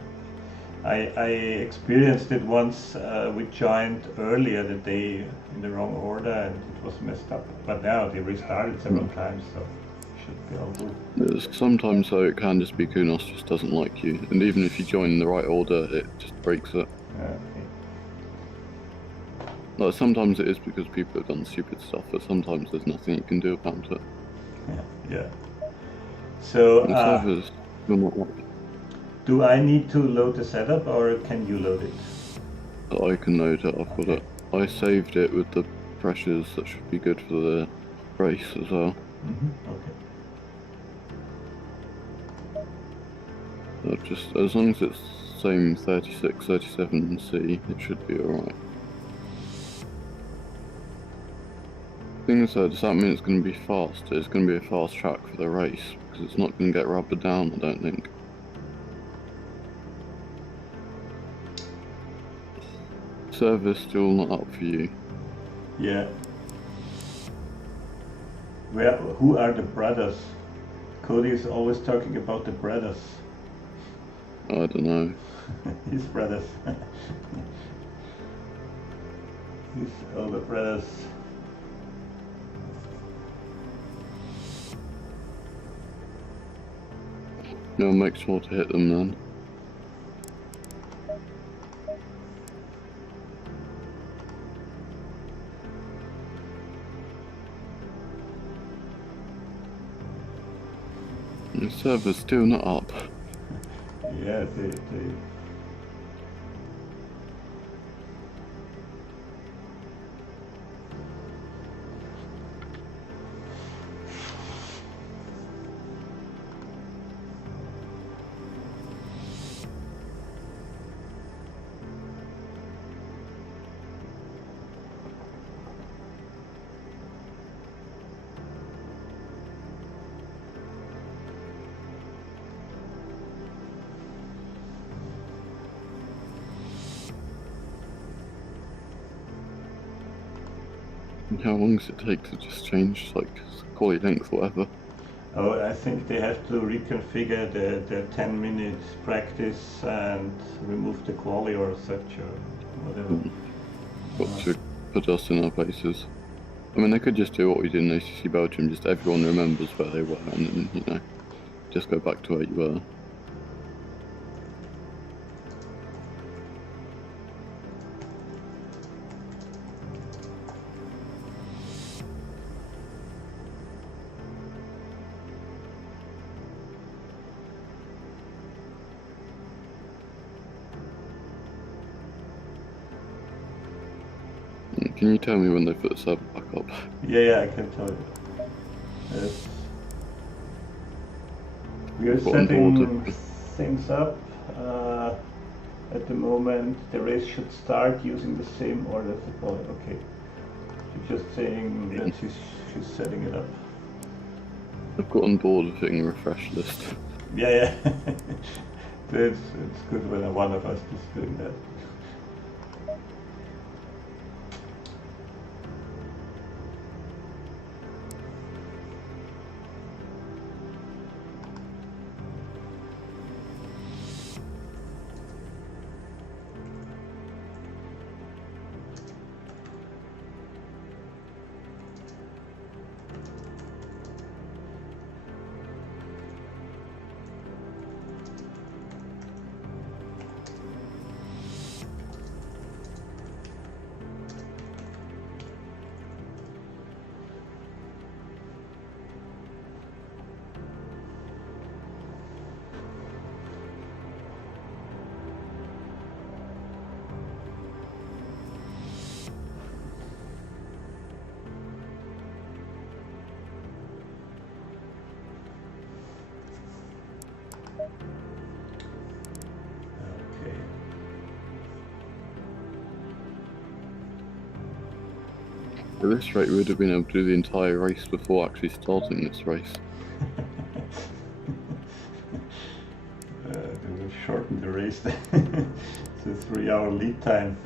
I experienced it once. We joined earlier the day in the wrong order, and it was messed up. But now they restarted several times, so it should be all good. Sometimes though it can just be Kunos just doesn't like you, and even if you join in the right order, it just breaks it. Okay. Like sometimes it is because people have done stupid stuff, but sometimes there's nothing you can do about it. Yeah. So The servers will not like do I need to load the setup, or can you load it? it. I can load it. I've got it. I saved it with the pressures. That should be good for the race as well. Okay. Just as long as it's same 36, 37C, it should be alright. Thing is though, does that mean it's going to be fast? It's going to be a fast track for the race, because it's not going to get rubbered down, I don't think. Server's still not up for you. Yeah. Who are the brothers? Cody is always talking about the brothers. I don't know. His brothers. His older brothers. No, make sure to hit them then. The server's still not up. Yeah, they And how long does it take to just change, like, quality length or whatever? Oh, I think they have to reconfigure the 10-minute practice and remove the quality or such or whatever. Got to put us in our places. I mean, they could just do what we did in ACC Belgium, just everyone remembers where they were, and then, you know, just go back to where you were. Can you tell me when they put the server back up? Yeah, I can tell you. Yes. We are Got on setting board. things up. At the moment, the race should start using the same order. Oh, okay. She's just saying that she's setting it up. I've got on board with hitting a refresh list. Yeah. it's good when one of us is doing that. At this rate, we would have been able to do the entire race before actually starting this race. They will shorten the race. It's a 3-hour lead time.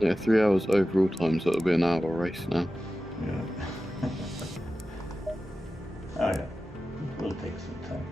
Yeah, 3 hours overall time, so it'll be an hour race now. Yeah. Oh yeah, it will take some time.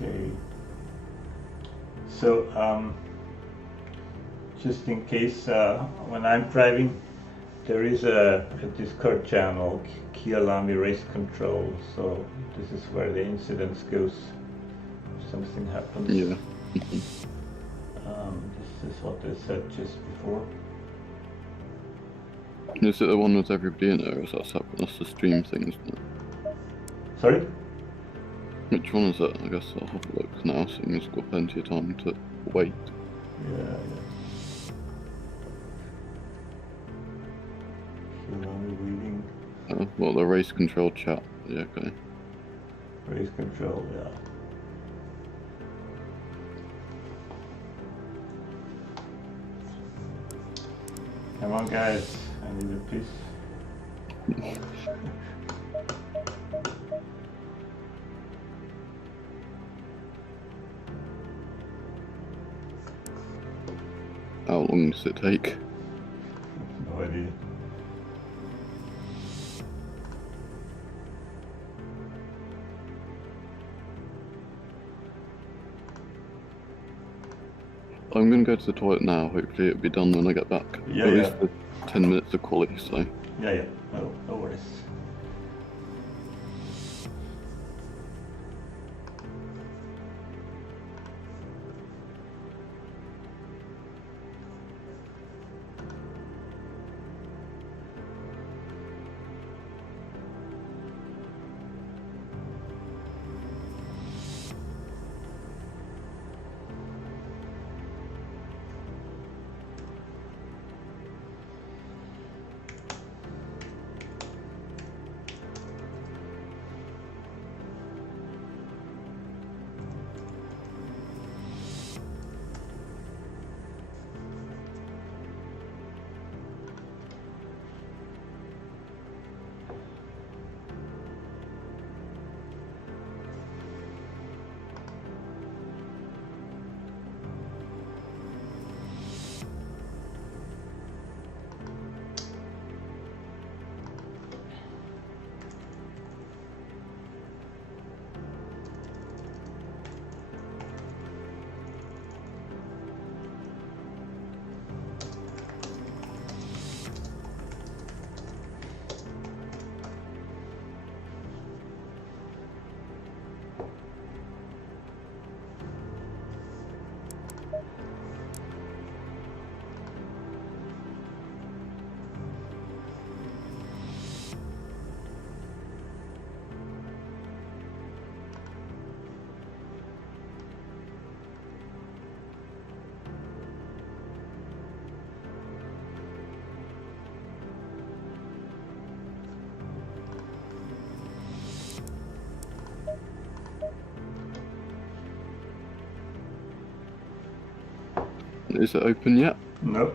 Okay. So, just in case, when I'm driving, there is a Discord channel, Kialami Race Control. So this is where the incidents goes. If something happens. Yeah. This is what they said just before. Is it the one with everybody in there, or is that separate? That's the stream thing, isn't it? Sorry? Which one is it? I guess I'll have a look now, seeing it's got plenty of time to wait. Yeah. Kialami reading. Well, the race control chat. Yeah, okay. Race control, yeah. Come on, guys, I need a piece. How long does it take? No idea. I'm gonna go to the toilet now. Hopefully it'll be done when I get back. Yeah, At yeah. least the 10 minutes of quality, so. Yeah. No worries. Is it open yet? No.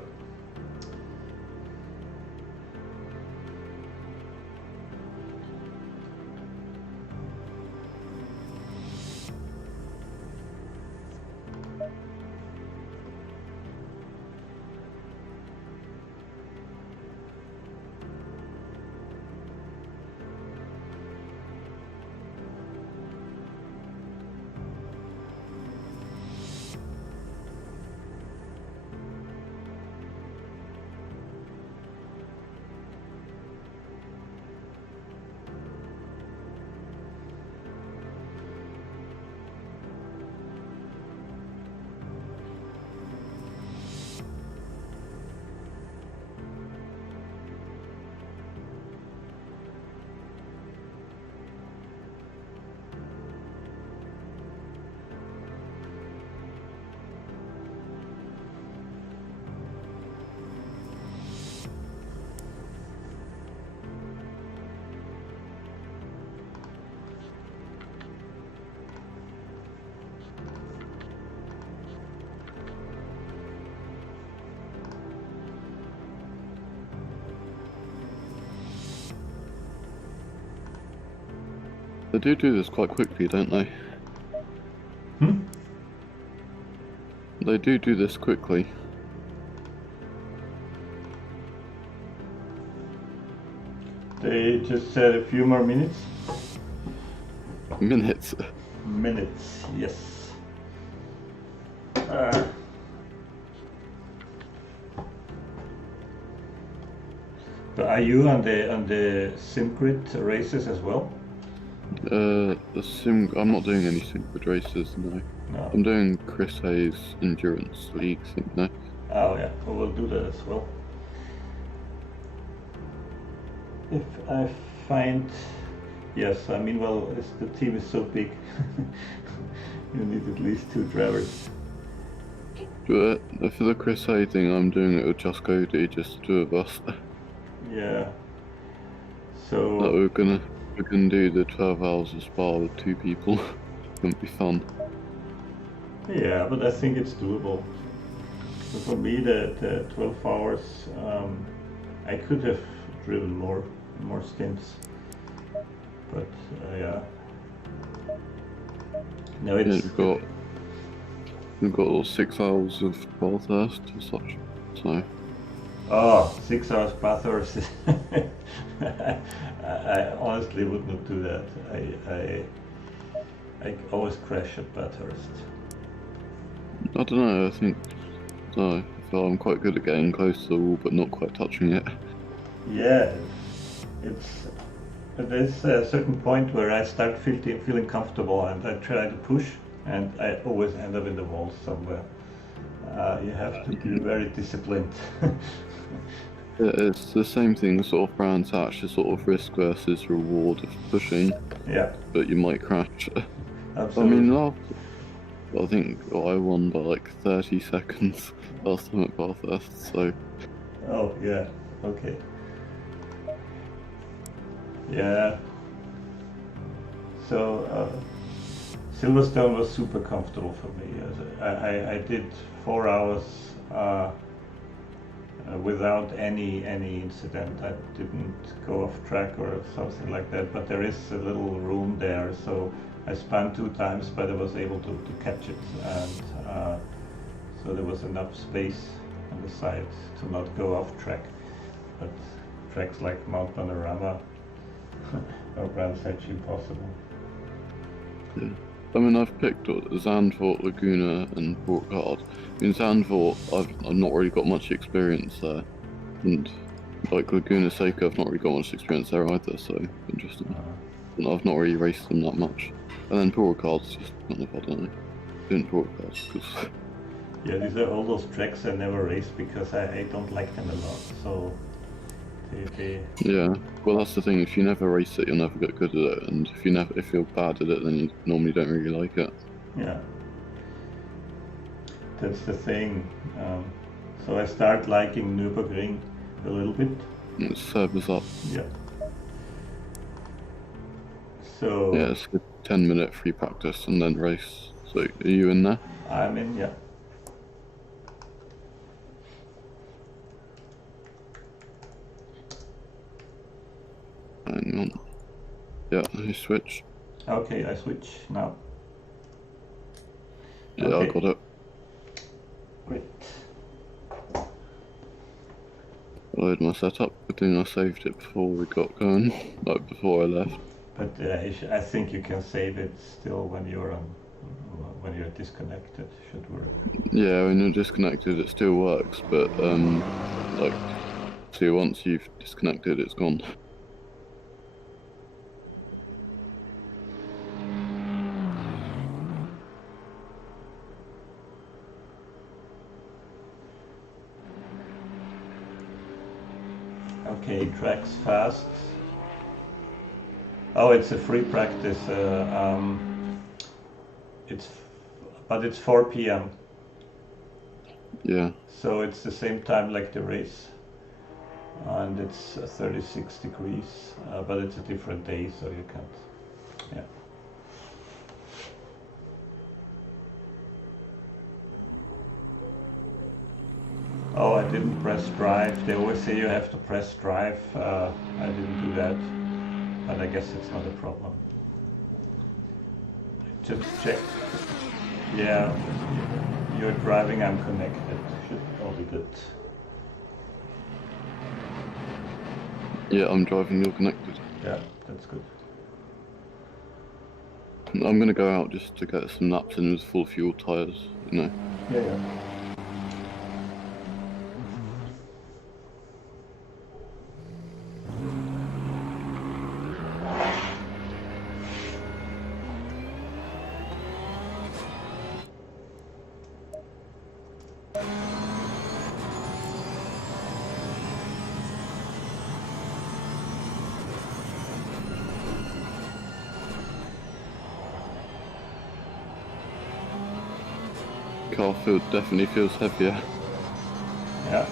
They do this quite quickly, don't they? They do this quickly. They just said a few more minutes. Minutes. Minutes, yes. But are you on the SimGrid races as well? I'm not doing any SimGrid races, no. No. I'm doing Chris Hayes Endurance League thing, no? Oh yeah, we'll do that as well. If I find, yes, I mean, well, the team is so big, you need at least 2 drivers. But for the Chris Hayes thing, I'm doing it with just Cody, just the 2 of us. Yeah. So That we're gonna do the 12 hours of Spa with 2 people. It's gonna be fun. yeah, but I think it's doable. So for me, the 12 hours, I could have driven more stints, but yeah. No, Yeah, it's we've got 6 hours of Bathurst and such, so. Oh, 6 hours Bathurst. I honestly would not do that. I always crash at Bathurst. I don't know, I think So I feel I'm quite good at getting close to the wall, but not quite touching it. Yeah, there's a certain point where I start feeling comfortable, and I try to push, and I always end up in the wall somewhere. You have to be very disciplined. It's the same thing, sort of Brands Hatch, is sort of risk versus reward of pushing, Yeah, but you might crash. I absolutely. mean, I think I won by like 30 seconds last time at Bathurst, so Oh, yeah, okay. Yeah. So, Silverstone was super comfortable for me. I did 4 hours without any incident. I didn't go off track or something like that, but there is a little room there, so I spun 2 times, but I was able to catch it, and so there was enough space on the side to not go off track. But tracks like Mount Panorama or Brands Hatch impossible. yeah. I mean, I've picked Zandvoort, Laguna, and Brookard. In Zandvoort, I've not really got much experience there, and like Laguna Seca, I've not really got much experience there either. So interesting. And I've not really raced them that much. And then Brookard's just kind of, I don't know, doing Brookard because Yeah, these are all those tracks I never raced because I don't like them a lot. So yeah. Well, that's the thing. If you never race it, you'll never get good at it, and if you're bad at it, then you normally don't really like it. yeah, that's the thing. So I start liking Nürburgring a little bit. It serves up. Yeah. So Yeah, it's a 10-minute free practice and then race. So are you in there? I'm in, yeah. Hang on. Yeah, you switch. Okay, I switch now. Yeah, Okay. I got it. Great. I had my setup. Good thing I saved it before we got going, like before I left. But I think you can save it still when you're disconnected. Should work. Yeah, when you're disconnected, it still works, but like, see, once you've disconnected, it's gone. Okay, tracks fast. Oh, it's a free practice. It's 4 p.m. Yeah. So it's the same time like the race, and it's 36 degrees, but it's a different day, so you can't. Yeah. Oh, I didn't press drive. They always say you have to press drive. I didn't do that, but I guess it's not a problem. Just check. Yeah, you're driving, I'm connected. Should audit it. Yeah, I'm driving, you're connected. Yeah, that's good. I'm gonna go out just to get some laps in with full fuel tyres, you know. Yeah, yeah. Car definitely feels heavier. Yeah.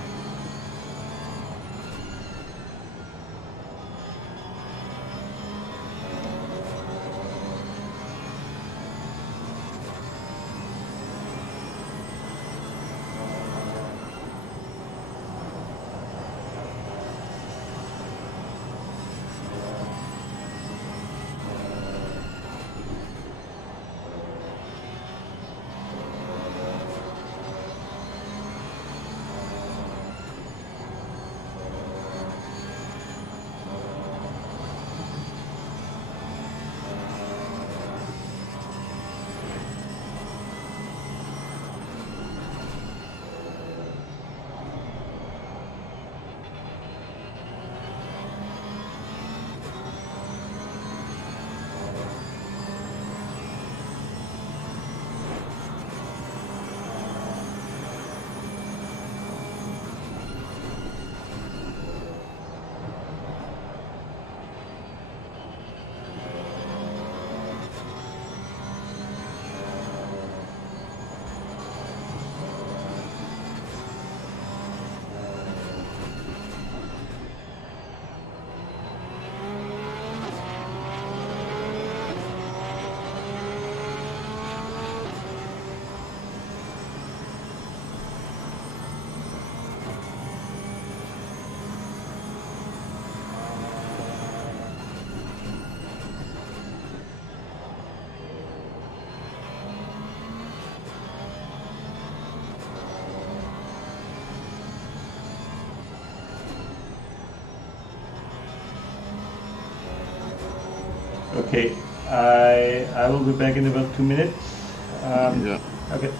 Okay, I will be back in about 2 minutes. Yeah. Okay.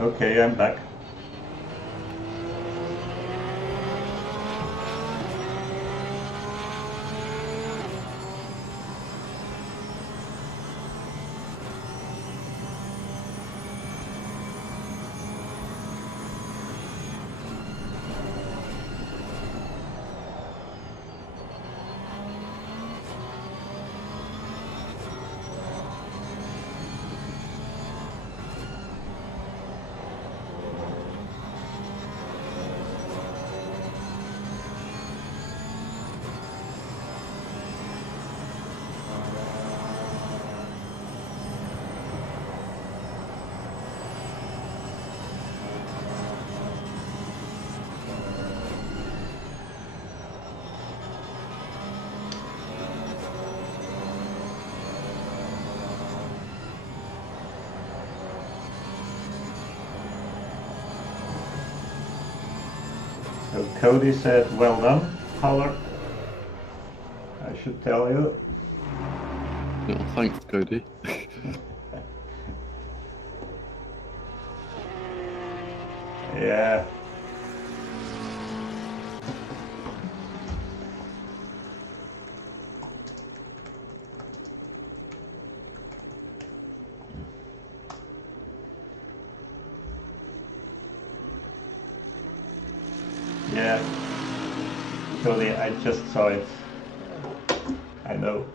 Okay, I'm back. So Cody said, well done, Howler. I should tell you. Yeah, thanks, Cody. Yeah. Yeah. Cody, I just saw it. I know.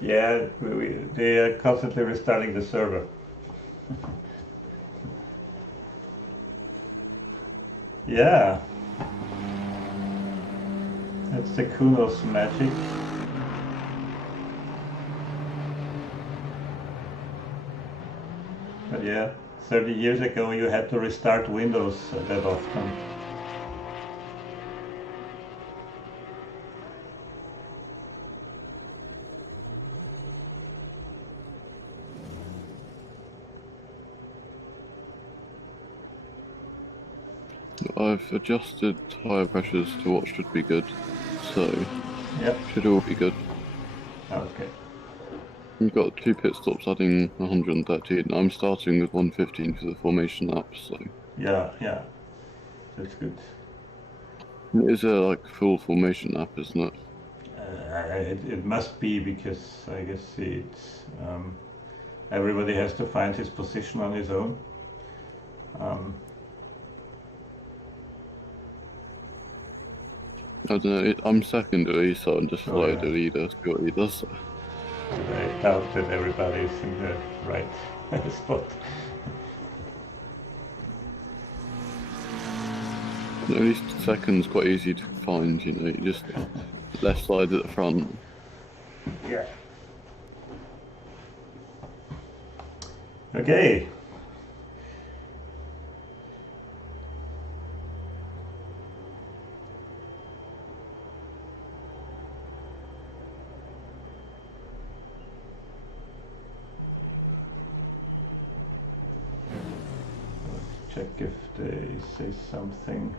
Yeah, they are constantly restarting the server. Yeah. That's the Kunos magic. But yeah, 30 years ago you had to restart Windows that often. I've adjusted tyre pressures to what should be good, so Yep. should all be good. Okay. We've got 2 pit stops adding 113. I'm starting with 115 for the formation lap, so Yeah, yeah. That's good. it is a like full formation lap, isn't it? It must be because I guess it's everybody has to find his position on his own. I don't know. I'm second at least, so I'm just Oh, follow yeah. the leader, see what he does. I doubt that everybody is in the right spot. At least second's quite easy to find, you know. You just left side at the front. Yeah. Okay. Let's check if they say something.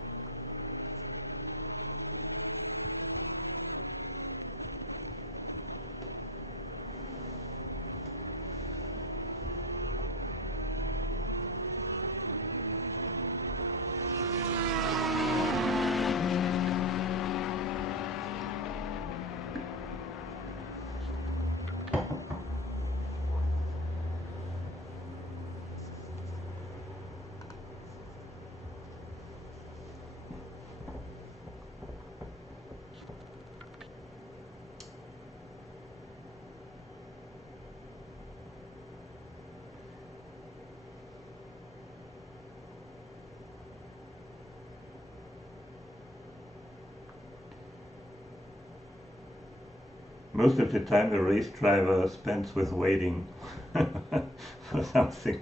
Most of the time the race driver spends with waiting for something.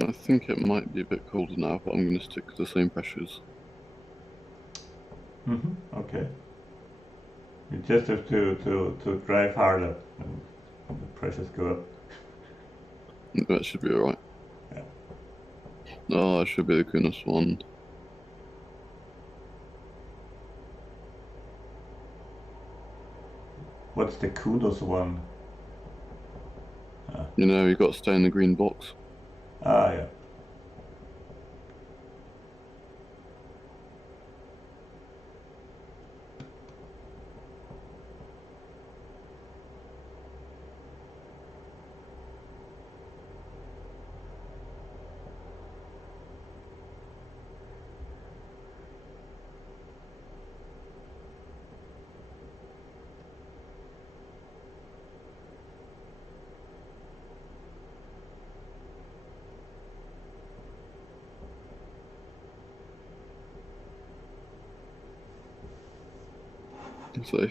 I think it might be a bit colder now, but I'm going to stick to the same pressures. Okay. You just have to drive harder and the pressures go up. That should be alright. Yeah. Oh, it should be the Kunos one. What's the kudos one? You know, you got to stay in the green box. Ah, yeah. So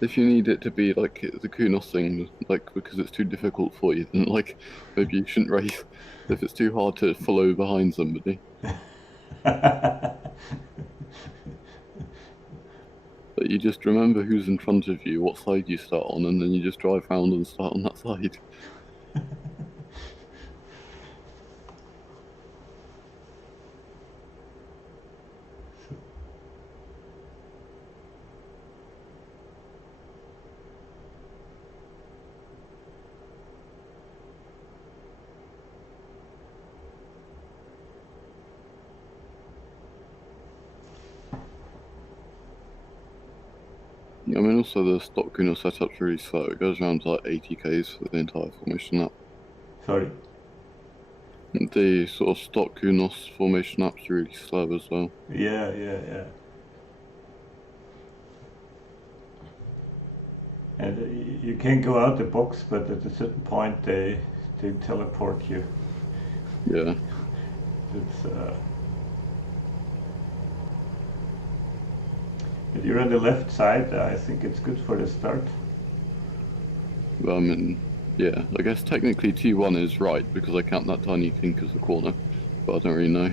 if you need it to be like the Kunos thing, like because it's too difficult for you, then like maybe you shouldn't race if it's too hard to follow behind somebody. But you just remember who's in front of you, what side you start on, and then you just drive round and start on that side. I mean, also the stock Kunos setup's really slow. It goes around to like 80 k's for the entire formation lap. Sorry. The sort of stock Kunos formation lap's really slow as well. Yeah, yeah, yeah. And you can go out the box, but at a certain point they teleport you. Yeah. It's if you're on the left side, I think it's good for the start. Well, I mean, yeah, I guess technically T1 is right because I count that tiny kink as a corner, but I don't really know.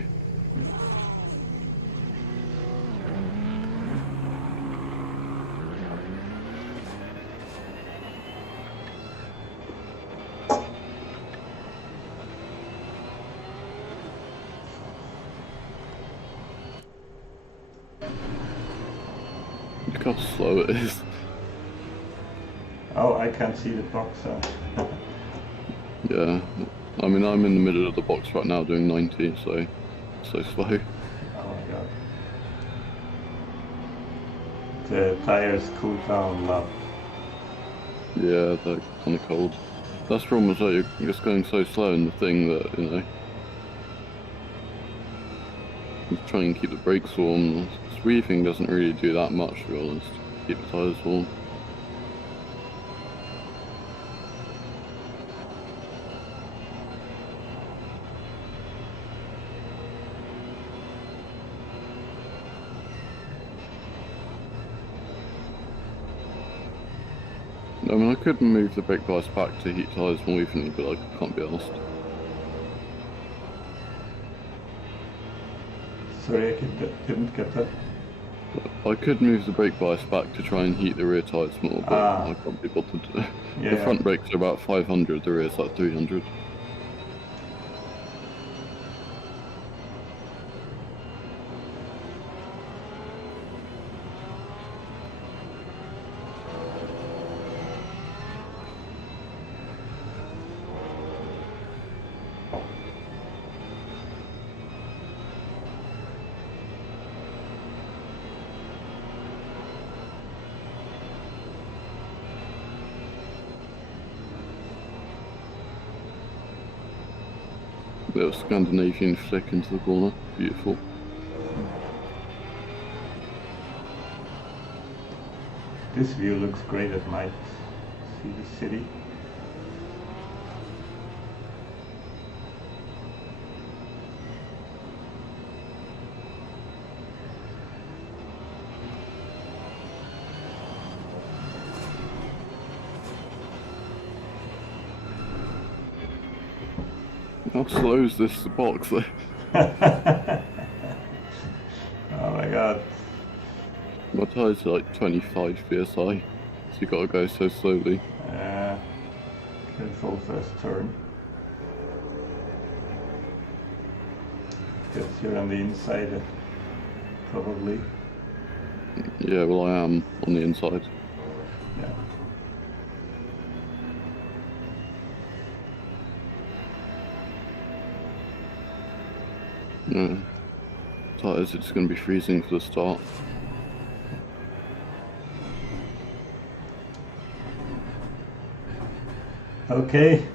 Look how slow it is. Oh, I can't see the box. Yeah, I mean, I'm in the middle of the box right now doing 90, so slow. Oh my god. The tires cool down a lot. Yeah, they're kind of cold. That's the problem as well, you're just going so slow in the thing that, you know, just try and keep the brakes warm. Sweeping doesn't really do that much, to be honest. Keep the tires warm. I mean, I could move the brake bias back to heat tires more evenly, but I can't be asked. Sorry, I didn't get that. I could move the brake bias back to try and heat the rear tires more, but I can't be bothered. Yeah. The front brakes are about 500, the rear's like 300. Little Scandinavian flick into the corner, beautiful. This view looks great at night. See the city. How slow is this box though? Oh my god. My tires are like 25 psi, so you gotta go so slowly. Careful first turn. Because you're on the inside, probably. Yeah, well I am on the inside. Yeah. Yeah. Tires are just gonna be freezing for the start. Okay,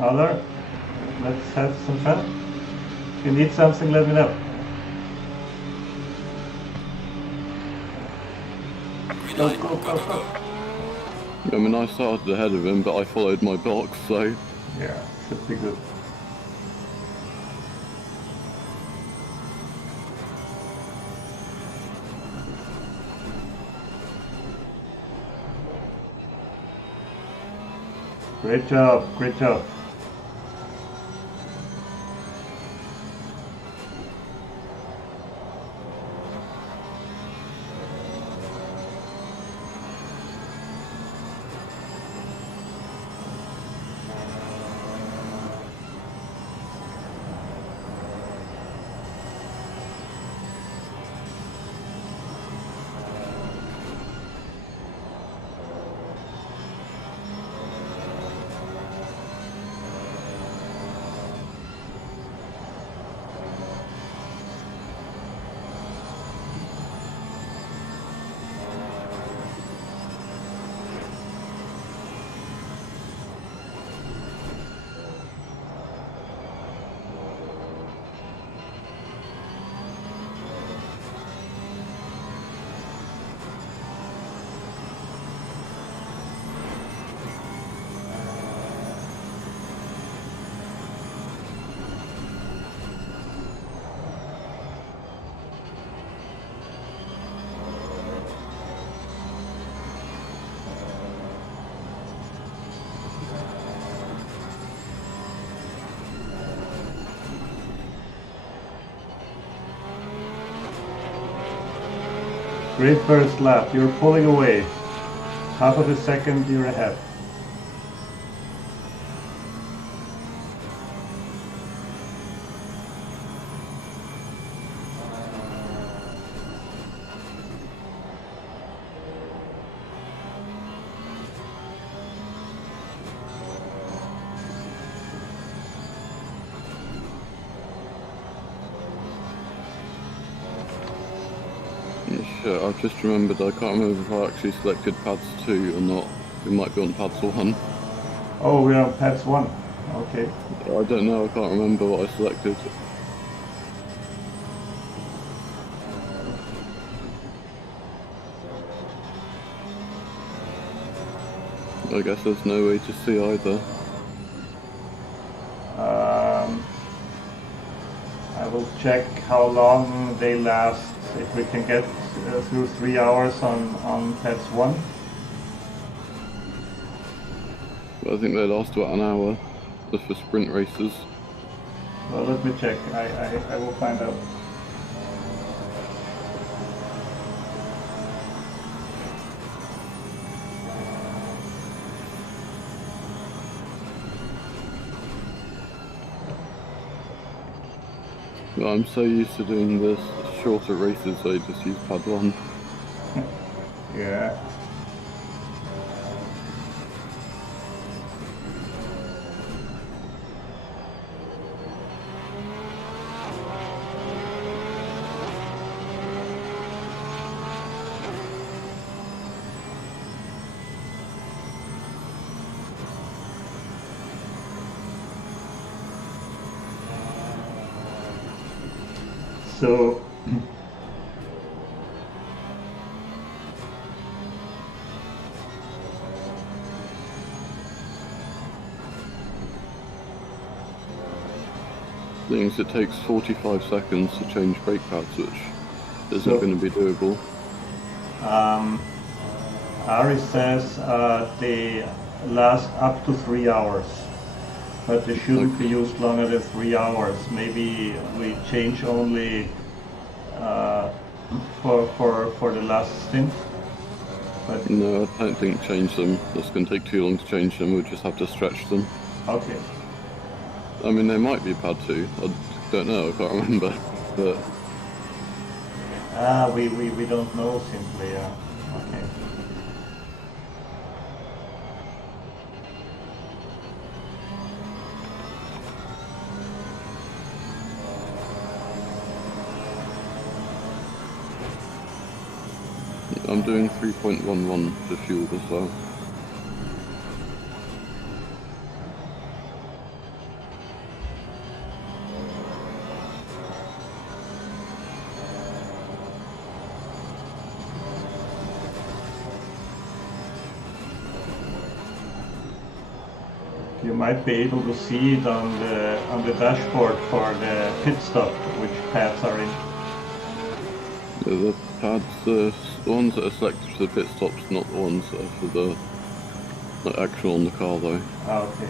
Aller, let's have some fun. If you need something, let me know. Green Go, light, go, go, go. I mean, I started ahead of him, but I followed my box, so... Yeah, should be good. Great job, great job. Great first lap, you're pulling away. Half of a second you're ahead. shit, I've just remembered I can't remember if I actually selected pads 2 or not. We might be on pads 1. Oh, we're on pads 1. Okay. I don't know, I can't remember what I selected. I guess there's no way to see either. I will check how long they last, if we can get through 3 hours on pads 1. I think they last about an hour, just for sprint races. Well, let me check. I will find out. But I'm so used to doing this shorter races, I just use pad 1. Yeah. So Things it takes 45 seconds to change brake pads, which isn't going to be doable. Ari says they last up to 3 hours, but they shouldn't be used longer than 3 hours. Maybe we change only for the last stint. But No, I don't think change them. It's going to take too long to change them. We'll just have to stretch them. okay. I mean, they might be pad 2. I don't know. I can't remember. But We don't know simply. Okay. I'm doing 3.11 for fuel as well. You might be able to see it on the dashboard for the pit stop, which pads are in. The pads, the ones that are selected for the pit stops, not the ones that are for the actual on the car though. Okay.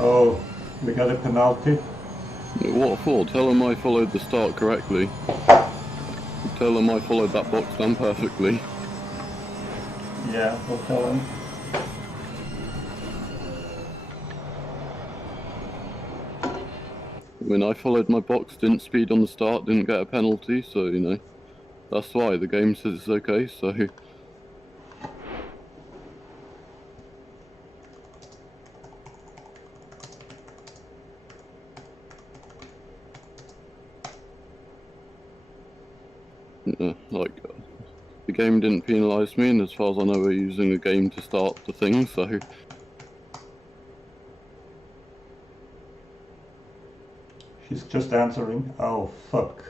Oh, we got a penalty. What for? Tell him I followed the start correctly. Tell him I followed that box down perfectly. Yeah, we'll tell him. When I followed my box, didn't speed on the start, didn't get a penalty, so, you know, that's why the game says it's okay, so... Like, the game didn't penalise me, and as far as I know, we're using a game to start the thing, so... She's just answering. Oh, fuck.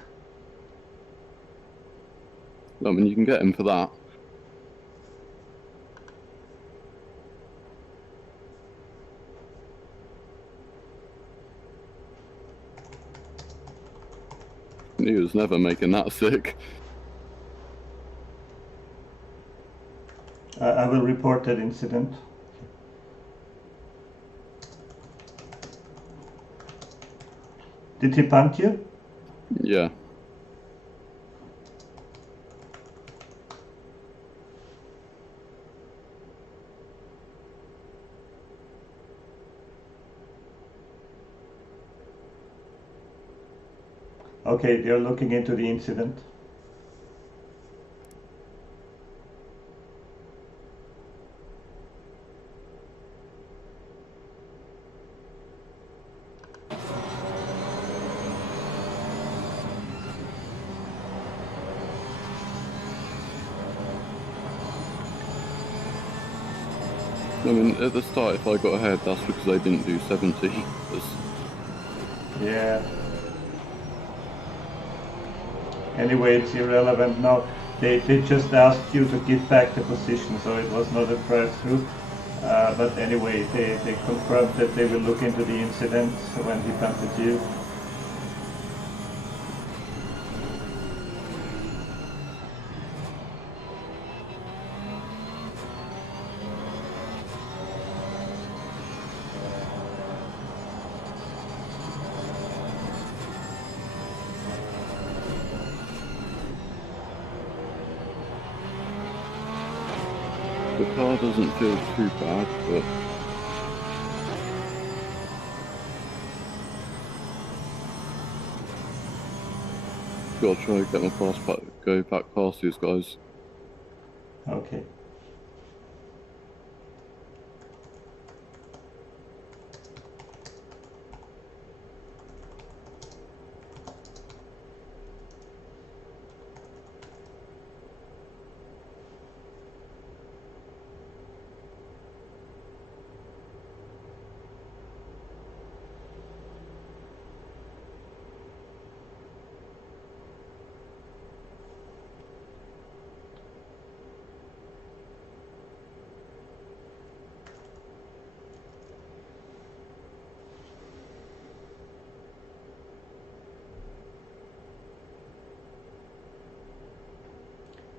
I mean, you can get him for that. He was never making that sick. I will report that incident. Did he punt you? Yeah. Okay, they're looking into the incident. I mean, at the start, if I got ahead, that's because they didn't do 70. Yeah. Anyway, it's irrelevant now. They just asked you to give back the position, so it was not a drive-through. But anyway, they confirmed that they will look into the incident when he punted you. The car doesn't feel too bad, but... Gotta try to get my pass back, go back past these guys. Okay.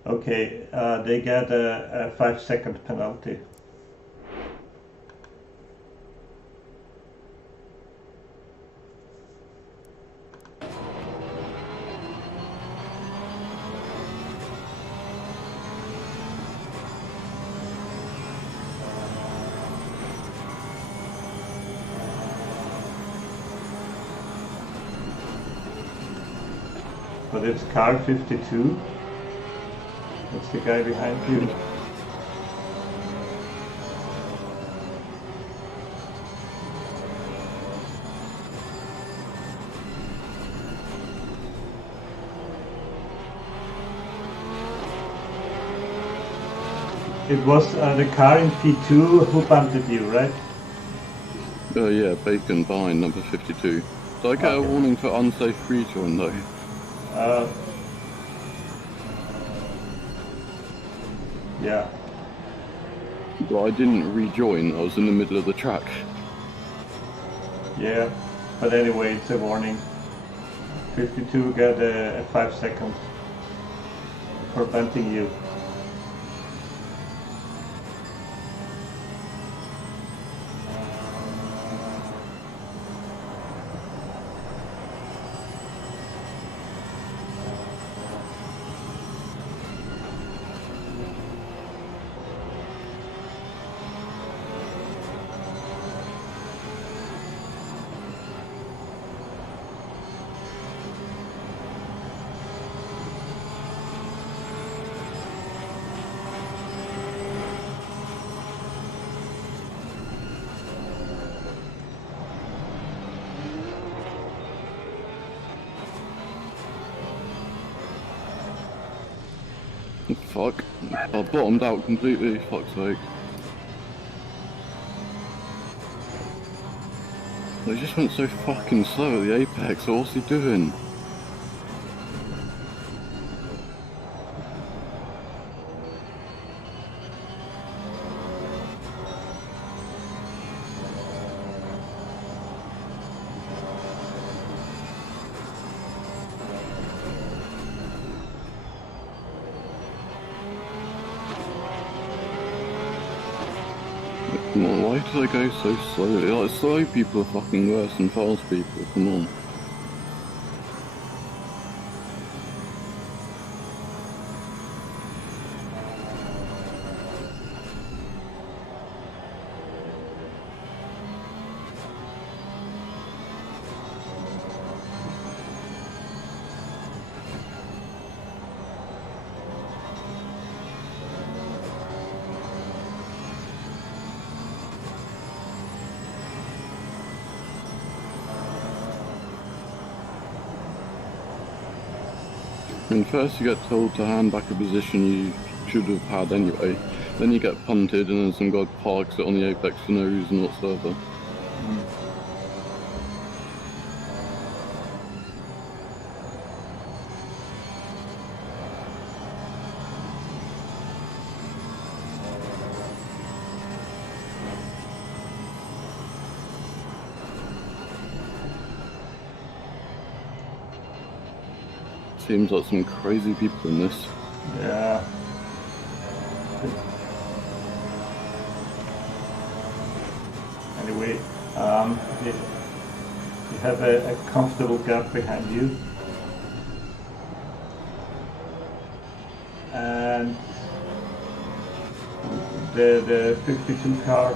Okay, they get a 5-second penalty. But it's car 52. That's the guy behind you. It was the car in P2 who punted you, right? Yeah, Bacon behind number 52. Did I get a warning for unsafe rejoin though? Yeah. But I didn't rejoin, I was in the middle of the track. Yeah, but anyway, it's a warning. 52 got a 5 second for punting you. Fuck. I bottomed out completely, fuck's sake. He just went so fucking slow at the apex, so what's he doing? Come on, why do they go so slowly? Like, slow people are fucking worse than fast people, come on. And first you get told to hand back a position you should have had anyway, then you get punted and then some guy parks it on the apex for no reason whatsoever. Seems like some crazy people in this. Yeah. Anyway, you have a comfortable gap behind you. And the 52 car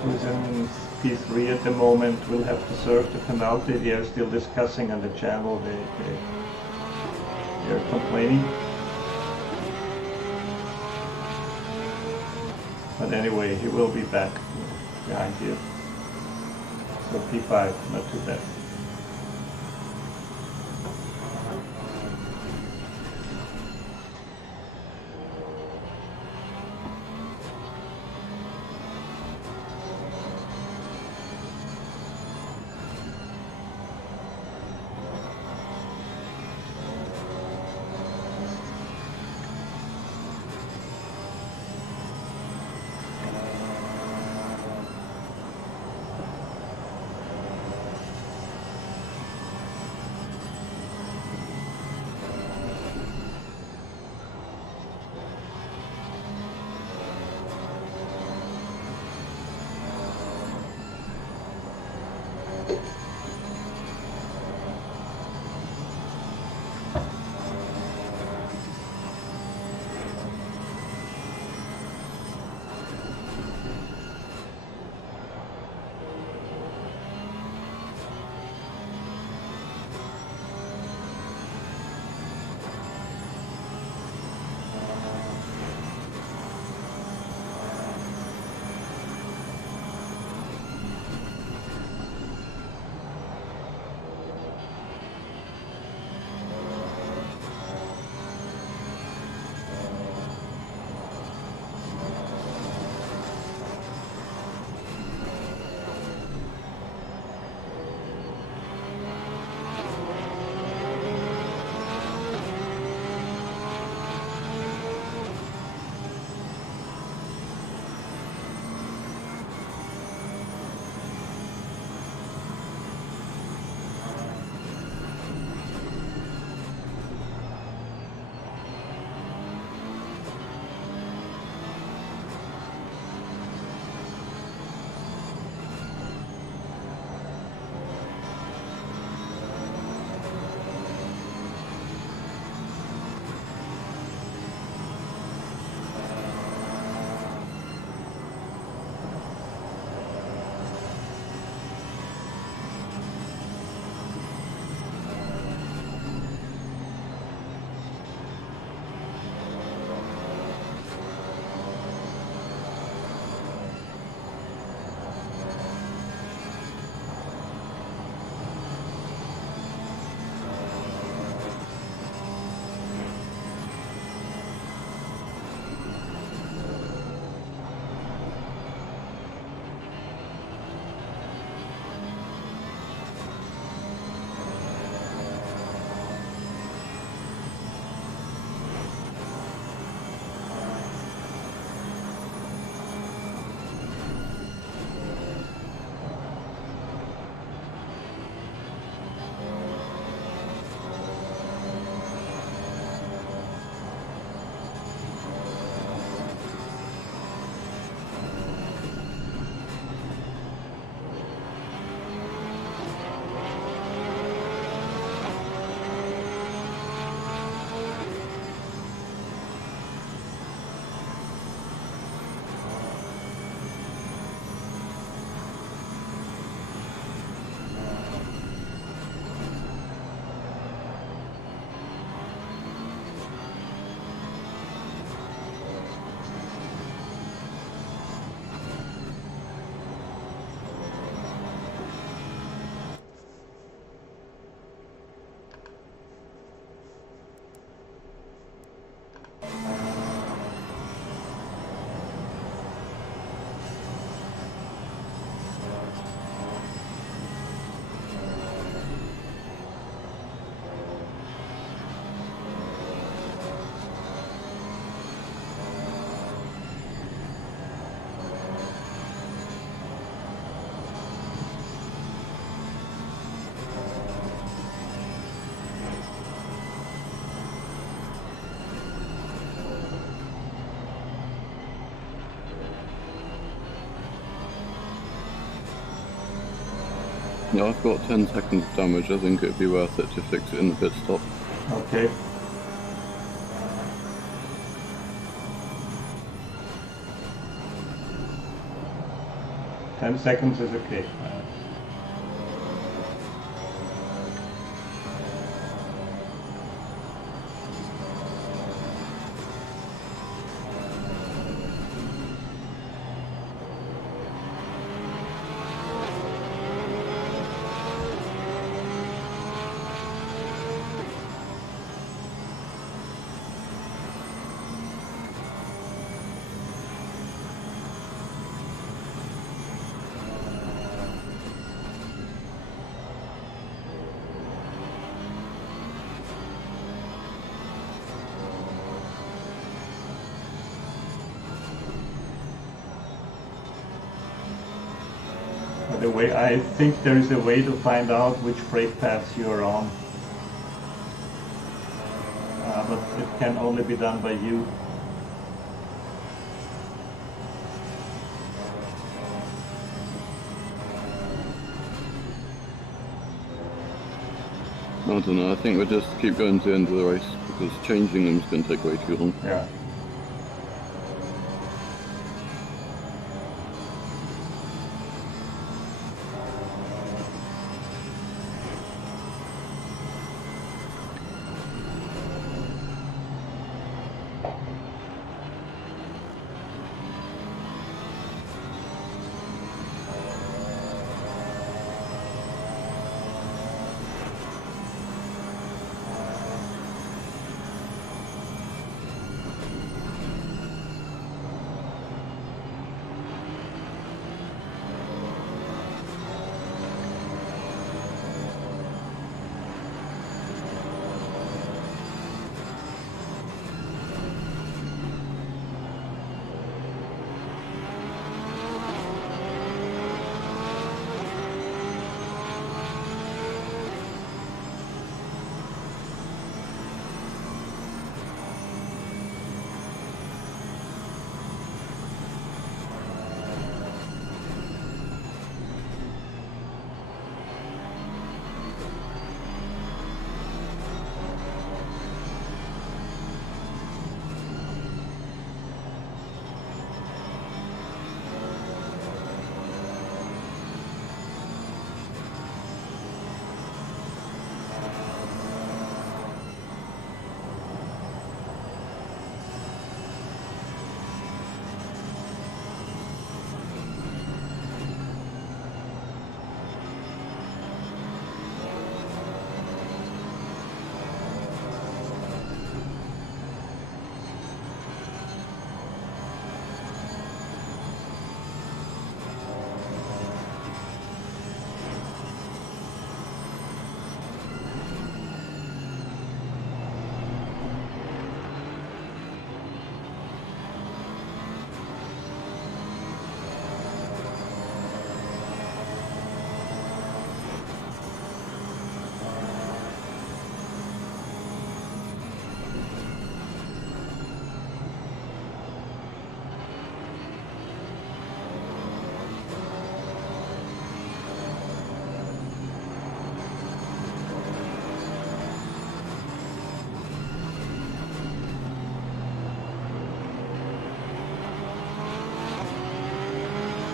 who's in P3 at the moment will have to serve the penalty. They are still discussing on the channel. They're complaining. But anyway, he will be back behind you. So P5, not too bad. Yeah, I've got 10 seconds of damage. I think it'd be worth it to fix it in the pit stop. Okay. Ten seconds is okay. By the way, I think there is a way to find out which brake pads you're on. But it can only be done by you. I don't know, I think we'll just keep going to the end of the race, because changing them is going to take way too long. Yeah.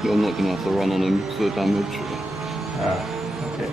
I'm not going to have to run on him for the damage. Okay.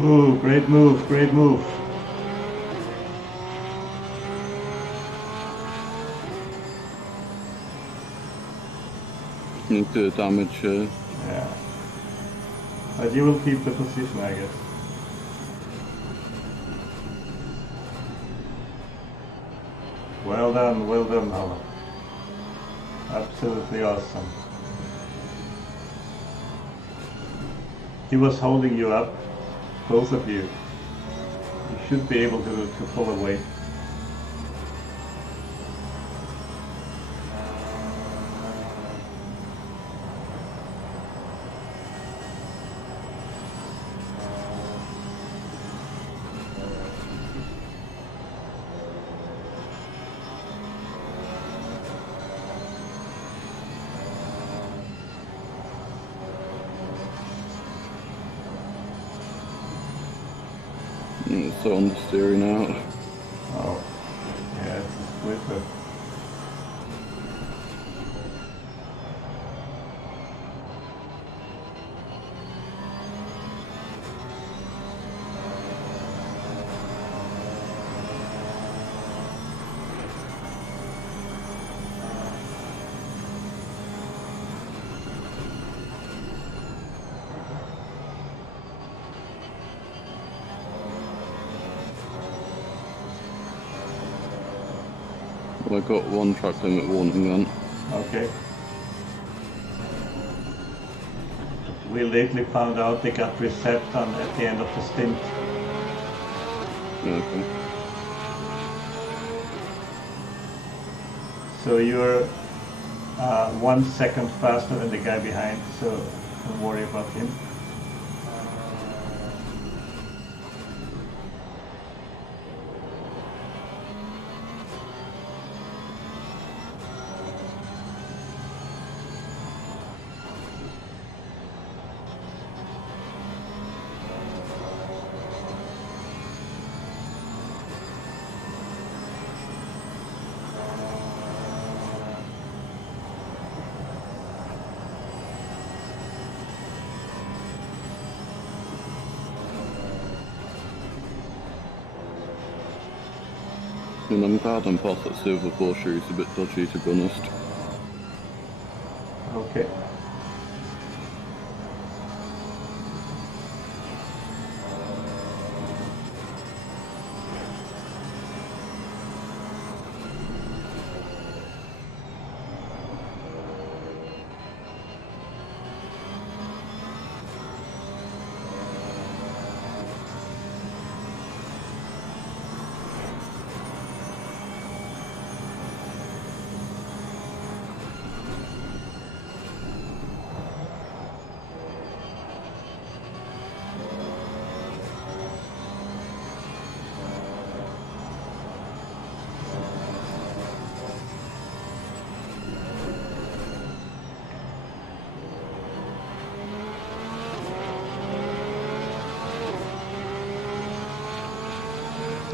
Ooh, great move, great move. Need to damage Yeah. But you will keep the position, I guess. Well done, Alan. Absolutely awesome. He was holding you up, both of you. You should be able to pull away. it's so understeery now. Oh, yeah, it's with it. Well, I got one track limit warning then. Okay. We lately found out they got reset on at the end of the stint. Okay. So you're 1 second faster than the guy behind, so don't worry about him. And I'm glad I'm past that silver Porsche, it's a bit dodgy to be honest. Okay.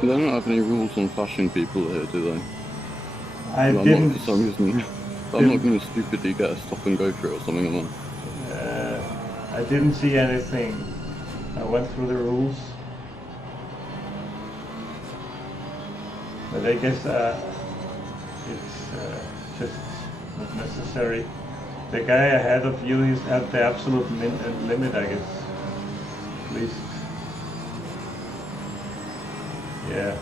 They don't have any rules on flashing people here, do they? I'm not for some reason. I'm not going to stupidly get a stop and go for it or something, am I? I didn't see anything. I went through the rules. But I guess it's just not necessary. The guy ahead of you is at the absolute limit, I guess. At least. Yeah.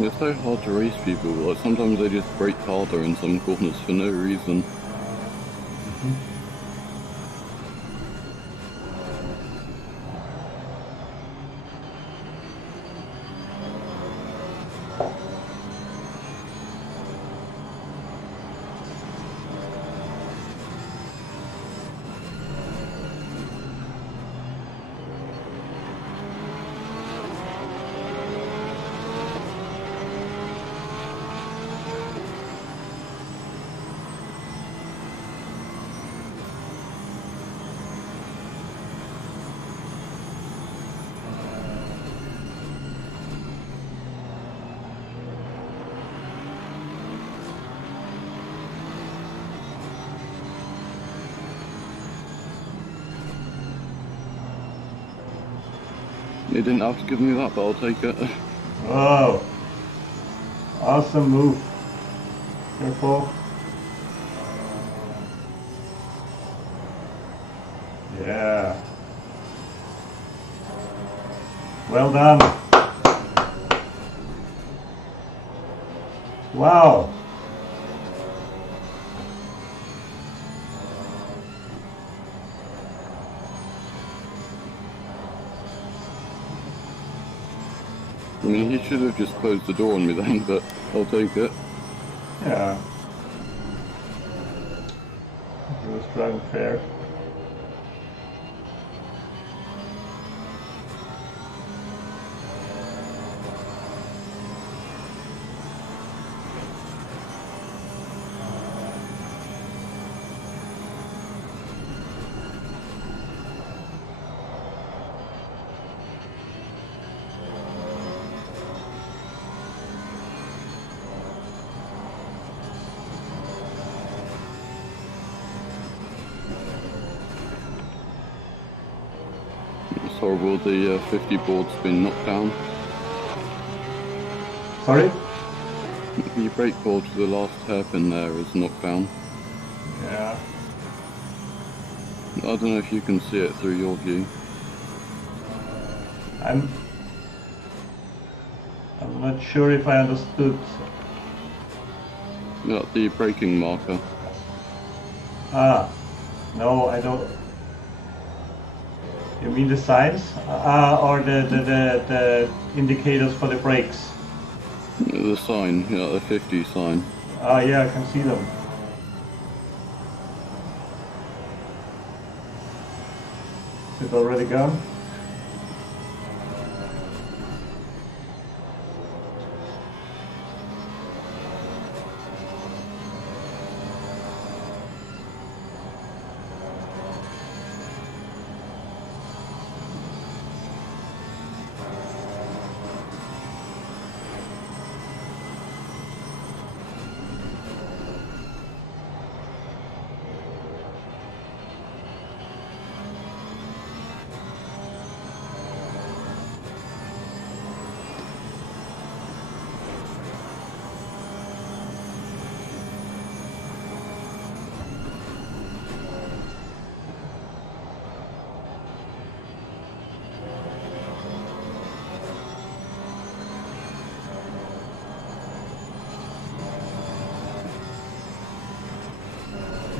It's so hard to race people, like sometimes they just brake harder in some corners for no reason. You didn't have to give me that, but I'll take it. Whoa. Awesome move. Careful. Yeah. Well done. Wow. I mean, he should have just closed the door on me then, but I'll take it. Yeah. He was driving fair. It's horrible, the 50 board's been knocked down. Sorry? The brake board for the last hairpin there is knocked down. Yeah. I don't know if you can see it through your view. I'm not sure if I understood. Yeah, the braking marker. Ah, no, I don't. You mean the signs? Or the indicators for the brakes? The sign, yeah, the 50 sign. Ah, yeah, I can see them. Is it already gone?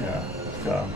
Yeah, it's gone.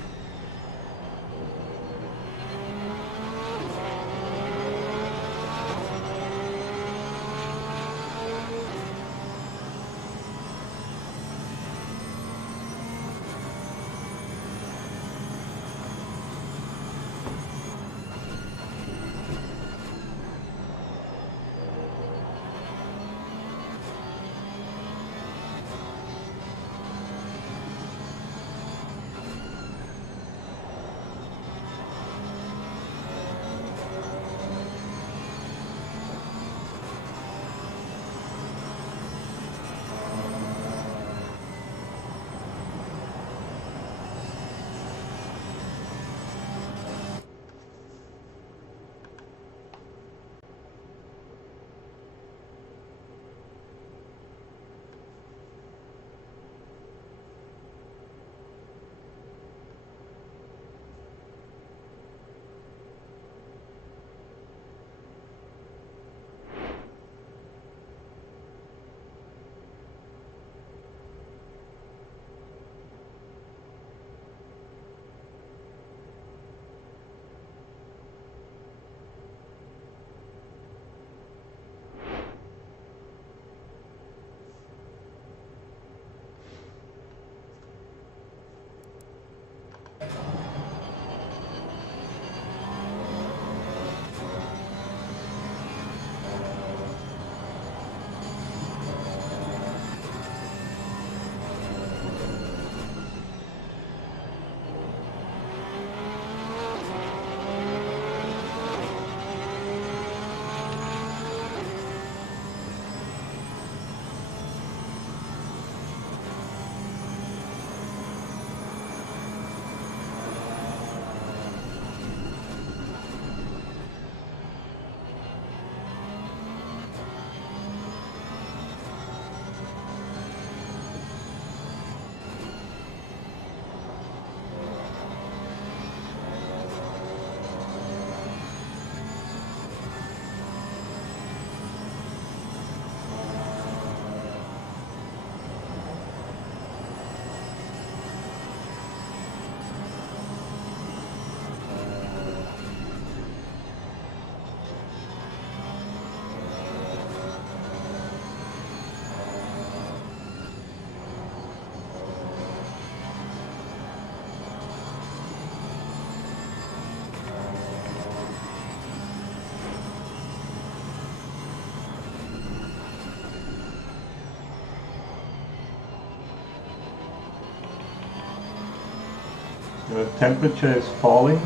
The temperature is falling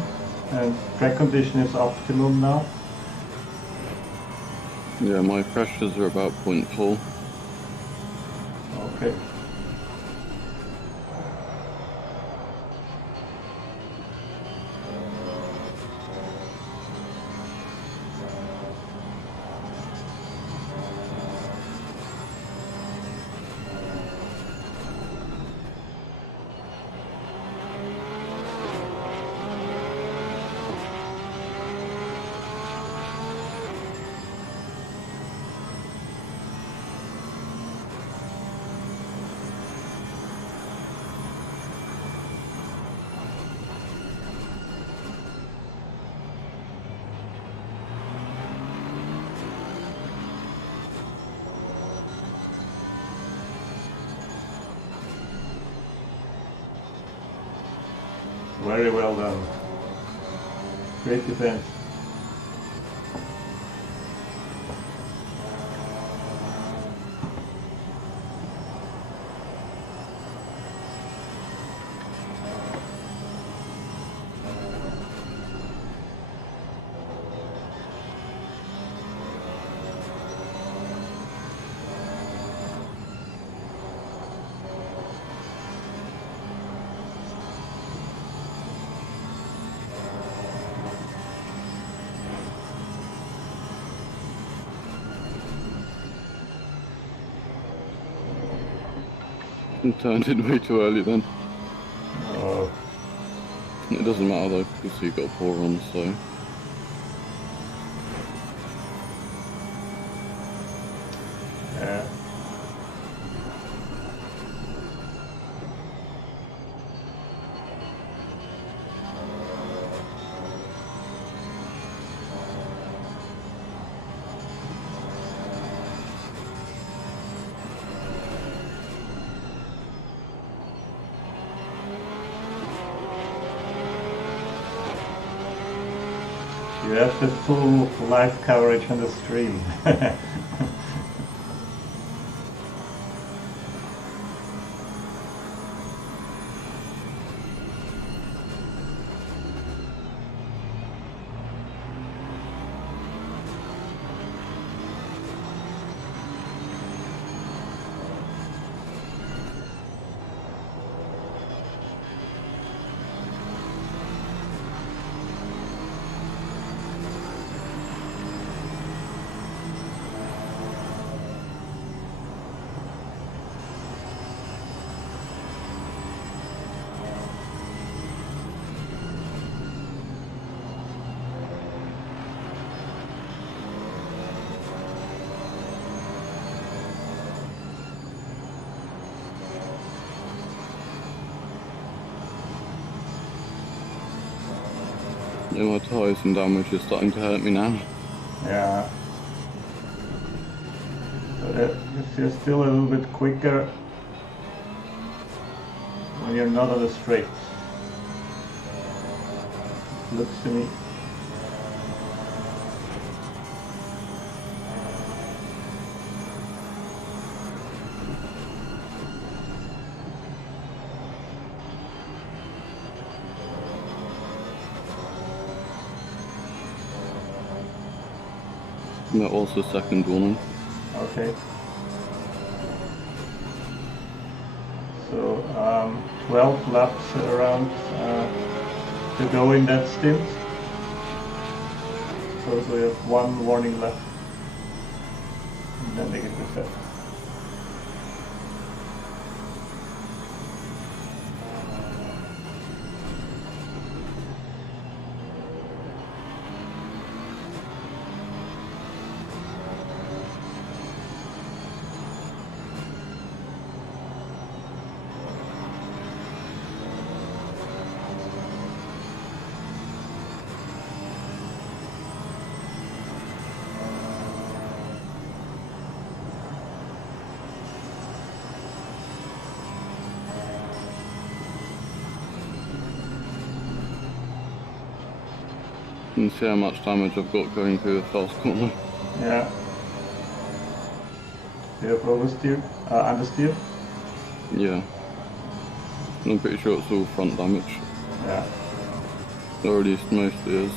and track condition is optimum now. Yeah, my pressures are about 0.4. Okay. Very well done. Great defense. I turned in way too early then. Oh, It doesn't matter though, because he got 4 on, so... yeah. You have the full live coverage on the stream. Yeah, my tyres and damage is starting to hurt me now. Yeah. But if you're still a little bit quicker when you're not on the straight. Looks to me. And that was the second warning. Okay. So 12 laps around to go in that stint. So we have 1 warning left. And then they get reset. You can see how much damage I've got going through the first corner. Yeah. Do you have oversteer? Understeer? Yeah. And I'm pretty sure it's all front damage. Yeah. Or at least mostly is.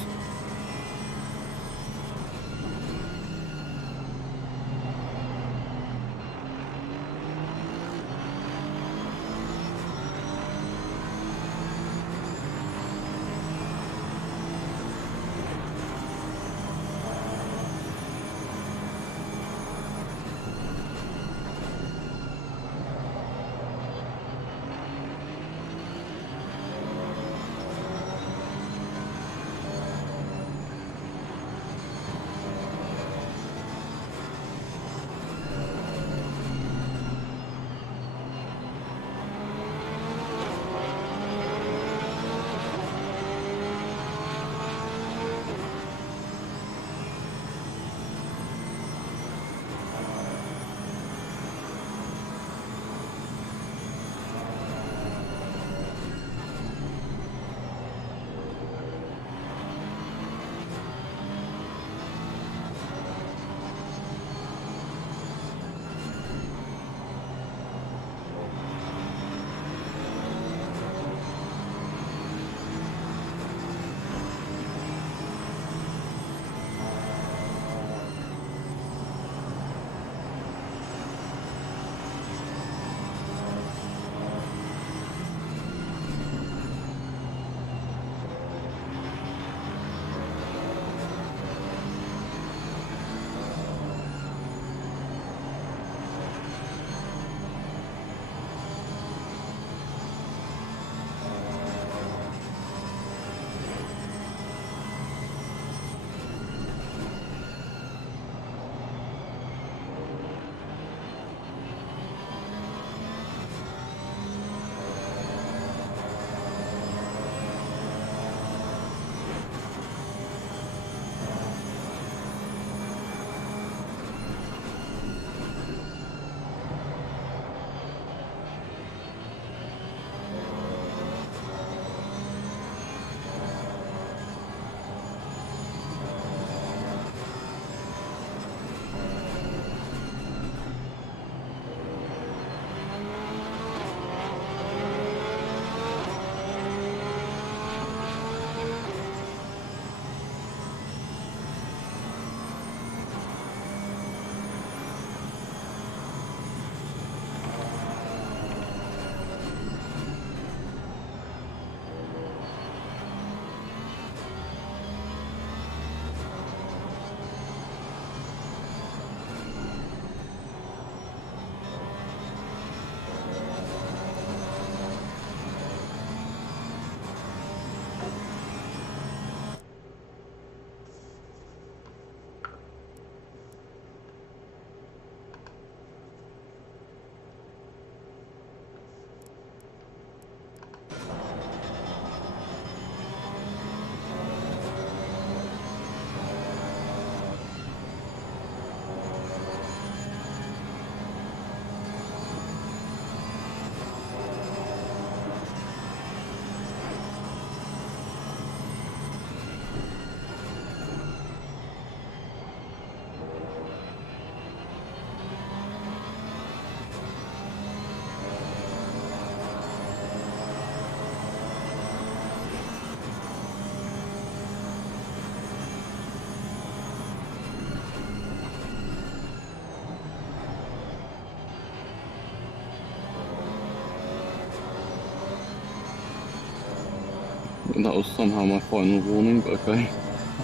And that was somehow my final warning, but okay.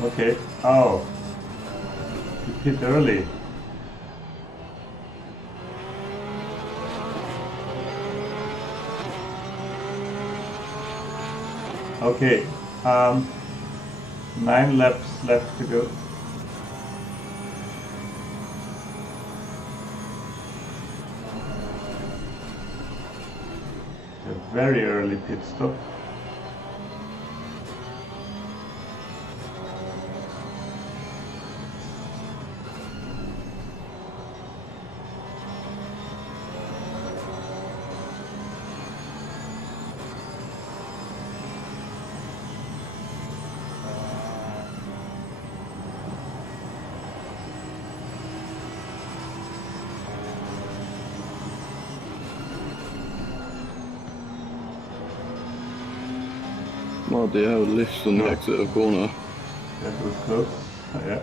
Okay. Oh. You hit early. Okay. 9 laps left to go. A very early pit stop. Bloody hell, lifts on the exit of corner. That was close. Yeah.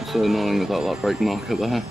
It's so annoying without that brake marker there.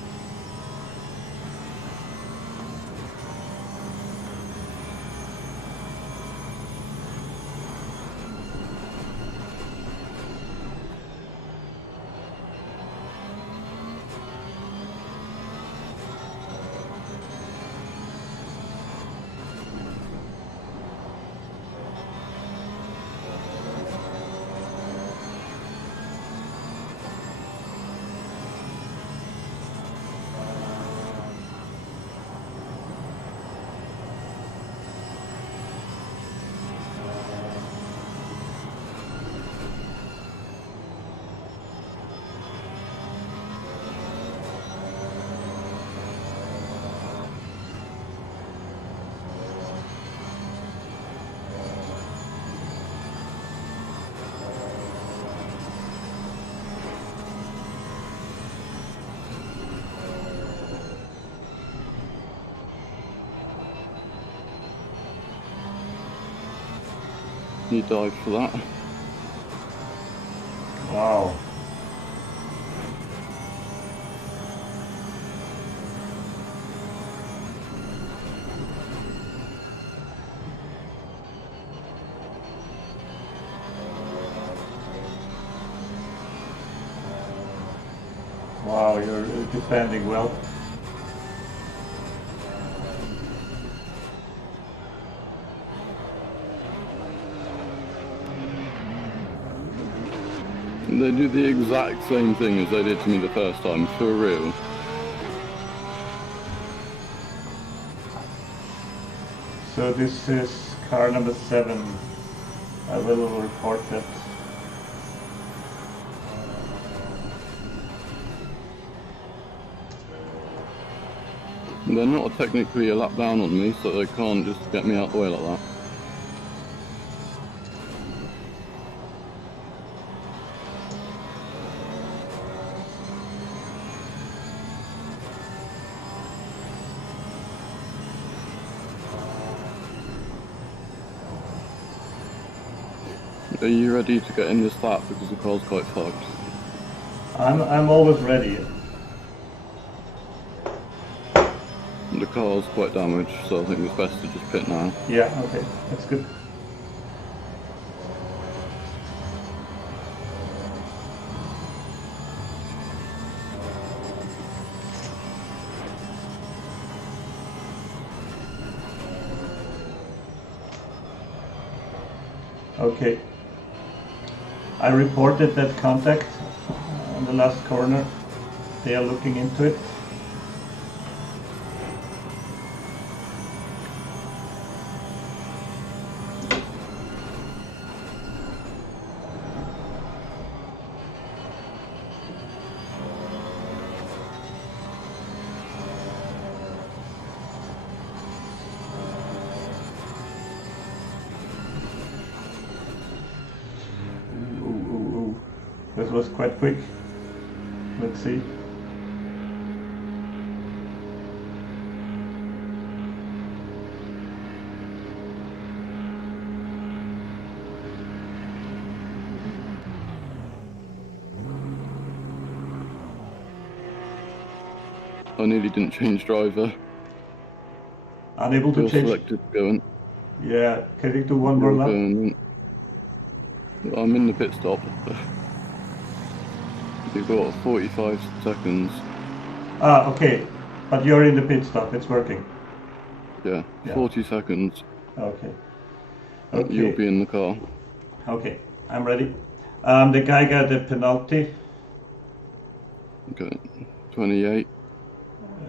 You died for that. Wow. Wow, you're defending well. They do the exact same thing as they did to me the first time, for real. So this is car number 7. I will report that. They're not technically a lap down on me, so they can't just get me out the way like that. Are you ready to get in this lap because the car's quite fucked? I'm always ready. The car's quite damaged, so I think it's best to just pit now. Yeah, okay, that's good. Okay. I reported that contact on the last corner. They are looking into it. This was quite quick. Let's see. I nearly didn't change driver. Unable to You're change. selected going. Yeah, can you do one more You're lap? going. I'm in the pit stop. You've got 45 seconds. Ah, okay. But you're in the pit stop. It's working. Yeah, Yeah. 40 seconds. Okay. You'll Okay. be in the car. Okay. I'm ready. The guy got a penalty. Okay, 28.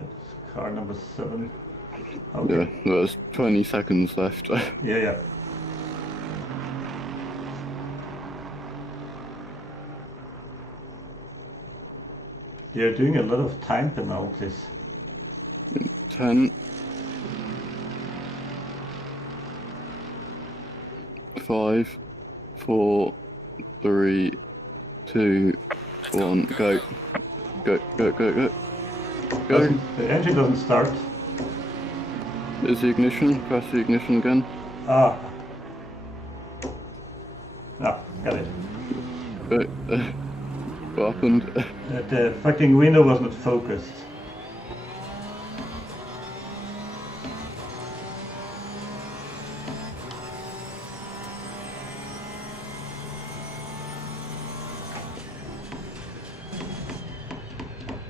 It's car number 7. Yeah, Okay. there's 20 seconds left. Yeah. They're doing a lot of time penalties. 10, 5, 4, 3, 2, 1, go. Go. Go. The engine doesn't start. Is the ignition? Press the ignition again. Ah. No, got it. What happened? The fucking window was not focused.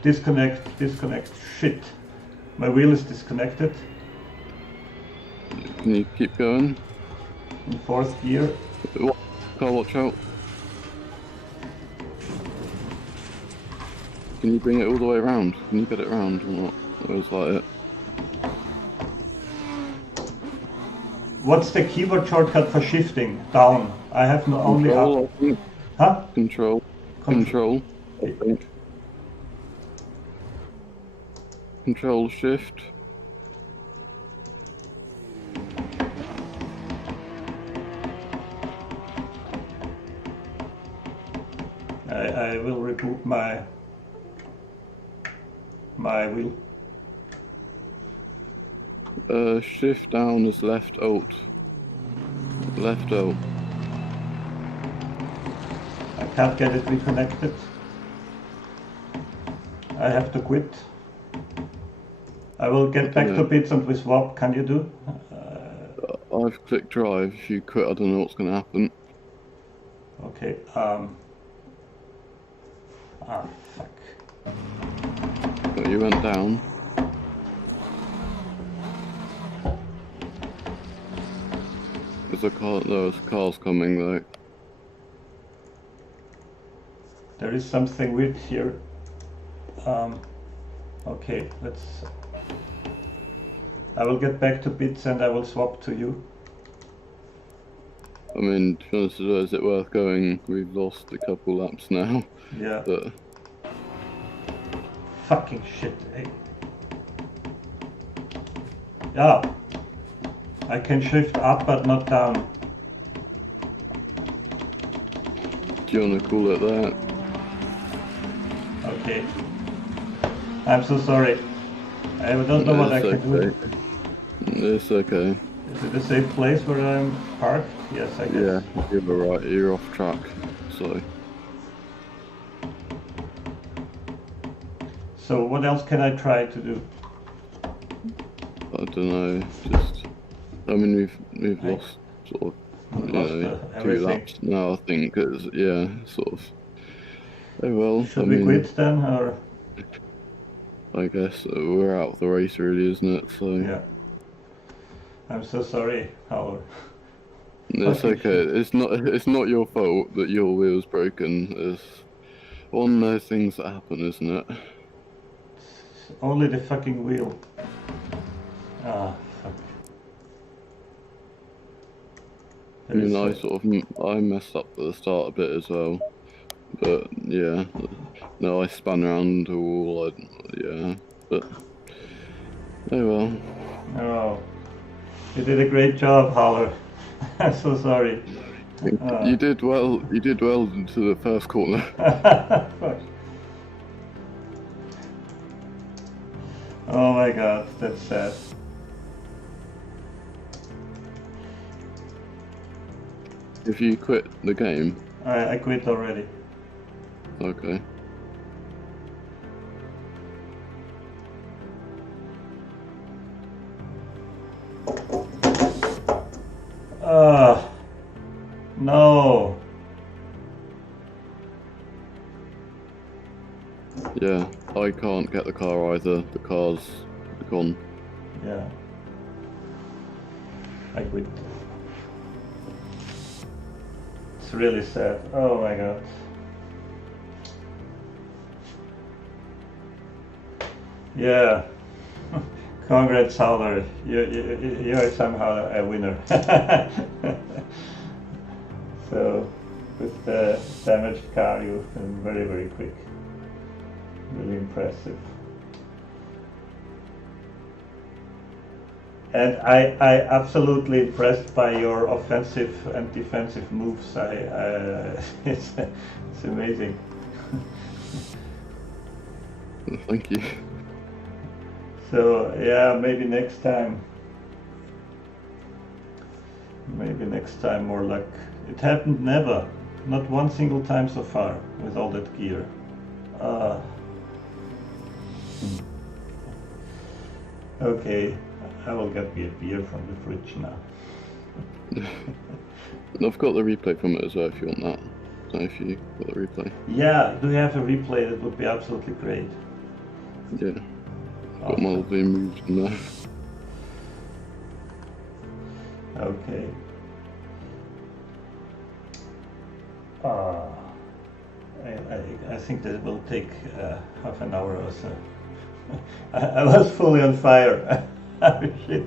Disconnect. Shit. My wheel is disconnected. Can you keep going? In 4th gear. Car, watch out. Can you bring it all the way around? Can you get it around or not? That was like it. What's the keyboard shortcut for shifting? Down. I have no only Control, up. I think. Huh? Control, I think. Control shift. I will reboot my wheel. Shift down is left alt. Left alt. I can't get it reconnected. I have to quit. I will get back to bits and we swap. Can you do? I've clicked drive. If you quit, I don't know what's going to happen. Okay. Fuck. But you went down. There's cars coming though. There is something weird here. Okay, I will get back to bits and I will swap to you. I mean, to be honest, is it worth going? We've lost a couple laps now. Yeah. But fucking shit, eh? Yeah. I can shift up but not down. do you want to call it that? Okay. I'm so sorry. I don't know what I can do. It's okay. Is it the same place where I'm parked? Yes, I guess. Yeah, you're right. You're off track. So what else can I try to do? I don't know. I mean, we've lost sort of, two laps now. I think it's sort of. Oh well. Should we quit then, or? I guess we're out of the race, really, isn't it? So. Yeah. I'm so sorry, Howard. It's okay. It's not your fault that your wheel's broken. It's one of those things that happen, isn't it? It's only the fucking wheel. Ah, fuck. I mean, I messed up at the start a bit as well, but yeah, no, I spun around the wall. But oh well. Oh, you did a great job, Howard. I'm so sorry. You did well. You did well into the first corner. Fuck. Oh my god, that's sad. If you quit the game. I quit already. Okay. No. Yeah, I I can't get the car either. The car's gone. Yeah. I quit. It's really sad. Oh my god. Yeah. Congrats, Howler. You're somehow a winner. So, with the damaged car, you've been very, very quick. Really impressive. And I absolutely impressed by your offensive and defensive moves. It's amazing. Thank you. So yeah, maybe next time. Maybe next time more luck. It happened never, not one single time so far with all that gear. Okay, I will get me a beer from the fridge now. And I've got the replay from it as well if you want that. So if you got the replay. Yeah, do you have a replay? That would be absolutely great. Yeah. Got my lovely moves in there. Okay. I think that will take half an hour or so. I was fully on fire. Shit.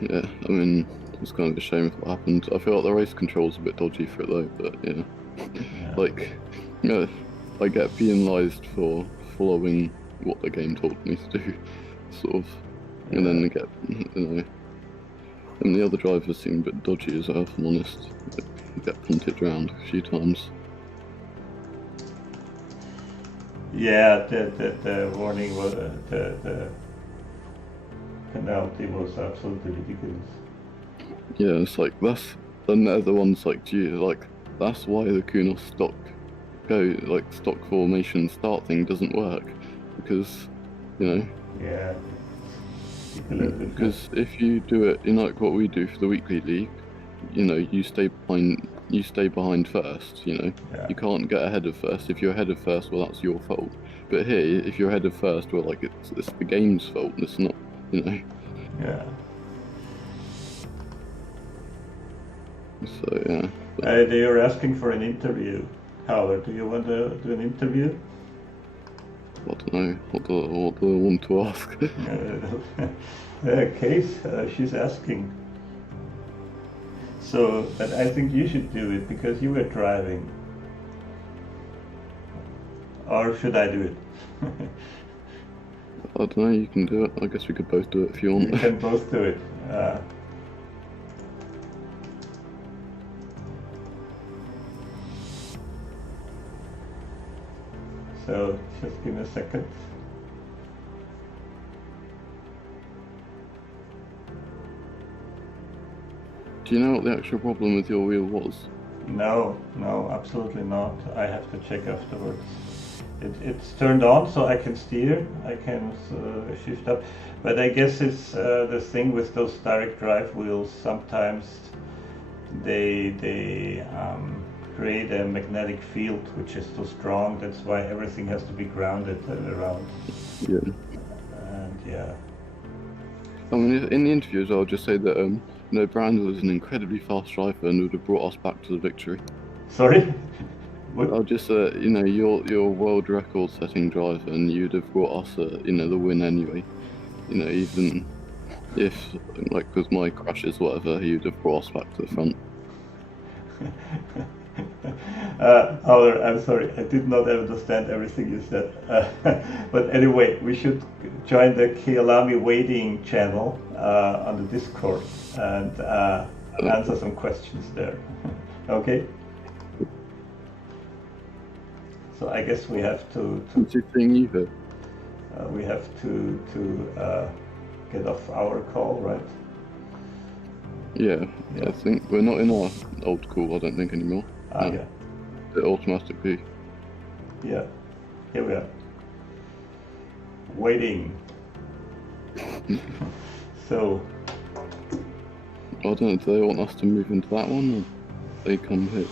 Yeah, I mean, it's kind of a shame what happened. I feel like the race control's a bit dodgy for it though, but yeah. Like, I get penalised for following what the game told me to do, sort of, and then I get, and the other drivers seem a bit dodgy as well, if I'm honest. I get punted around a few times. Yeah, the warning was, the penalty was absolutely ridiculous. Yeah, it's like, and they're the ones like, gee, like, that's why the Kunos stock formation start thing doesn't work, because, Yeah. Because if you do it in like what we do for the weekly league, you stay behind first, Yeah. You can't get ahead of first. If you're ahead of first, well, that's your fault. But here, if you're ahead of first, well, like, it's the game's fault, it's not, Yeah. So, yeah. They are asking for an interview. Howard, do you want to do an interview? I don't know, what do I want to ask? Case, she's asking. So, but I think you should do it because you were driving. Or should I do it? I don't know, you can do it. I guess we could both do it if you want. We can both do it. So, just give me a second. Do you know what the actual problem with your wheel was? No, absolutely not. I have to check afterwards. It's turned on, so I can steer, I can shift up, but I guess it's the thing with those direct drive wheels. Sometimes they create a magnetic field which is too strong. That's why everything has to be grounded around. Yeah. And yeah. I mean, in the interviews, I'll just say that Brand was an incredibly fast driver and would have brought us back to the victory. Sorry? What? I'll just you're a world record setting driver and you'd have brought us the win anyway. Even if like with my crashes whatever, you'd have brought us back to the front. Howard, I'm sorry, I did not understand everything you said. But anyway, we should join the Kialami waiting channel on the Discord and answer some questions there. Okay? So I guess we have to we have to get off our call, right? Yeah, I think we're not in our old call, I don't think anymore. Yeah. It automatically. Yeah, here we are. Waiting. So, I don't know, do they want us to move into that one, or they come here?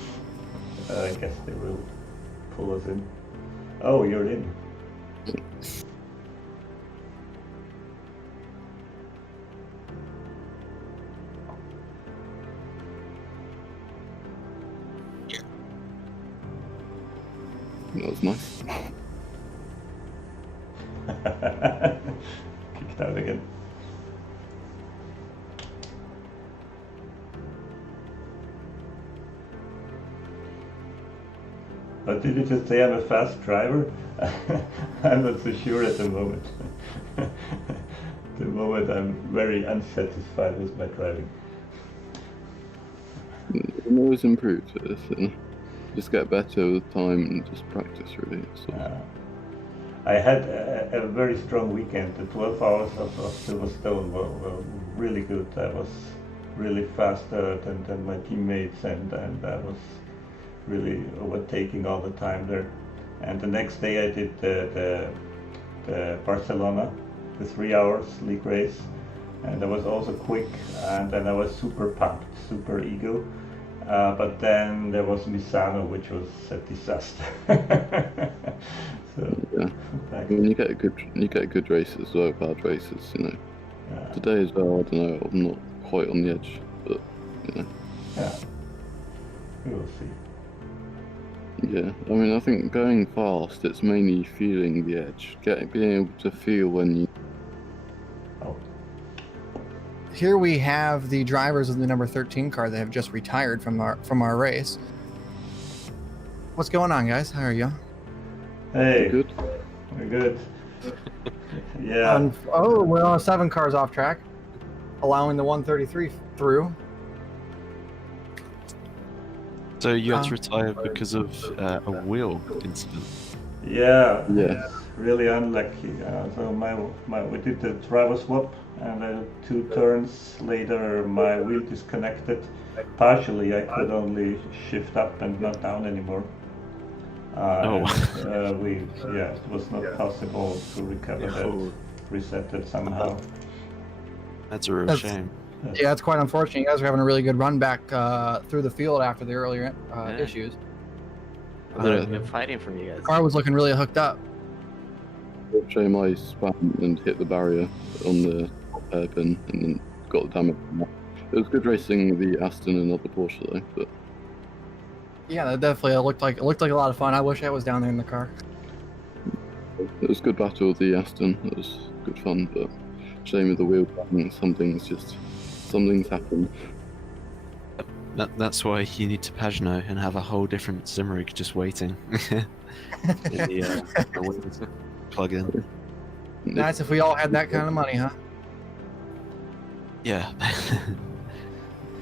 I guess they will pull us in. Oh, you're in. That was nice. Kicked out again. But did you just say I'm a fast driver? I'm not so sure at the moment. At the moment I'm very unsatisfied with my driving. You can always improve this, and just get better with time and just practice, really. So. I had a very strong weekend. The 12 hours of Silverstone were really good. I was really faster than my teammates, and I was really overtaking all the time there. And the next day I did the Barcelona, the 3 hours league race, and I was also quick, and then I was super pumped, super ego. But then there was Misano, which was a disaster. So, yeah, I mean, you get good races as well, bad races, you know. Yeah. Today as well, I don't know, I'm not quite on the edge, but you know. Yeah, we will see. Yeah, I mean, I think going fast, it's mainly feeling the edge, being able to feel when you. Oh, Here we have the drivers of the number 13 car that have just retired from our race. What's going on, guys? How are you? hey, Good. we're good. Yeah. We're on 7 cars off track, allowing the 133 through. So you had to retire because of a wheel incident. Yeah, Yeah. it's really unlucky. So we did the driver swap, and 2 turns later my wheel disconnected. Partially, I could only shift up and not down anymore. It was not possible to recover that, reset it somehow. That's a real shame. Yeah, it's quite unfortunate. You guys are having a really good run back through the field after the earlier issues. I've been fighting for you guys. Car was looking really hooked up. Shame I spun and hit the barrier on the hairpin and then got the damage from that. It was good racing the Aston and not the Porsche though, but Yeah, that definitely looked like a lot of fun. I wish I was down there in the car. it was good battle with the Aston. It was good fun, but shame with the wheel button. Something's happened. That's why you need to Pagano and have a whole different Zimmerig just waiting. Plug in. Nice if we all had that kind of money, huh? Yeah.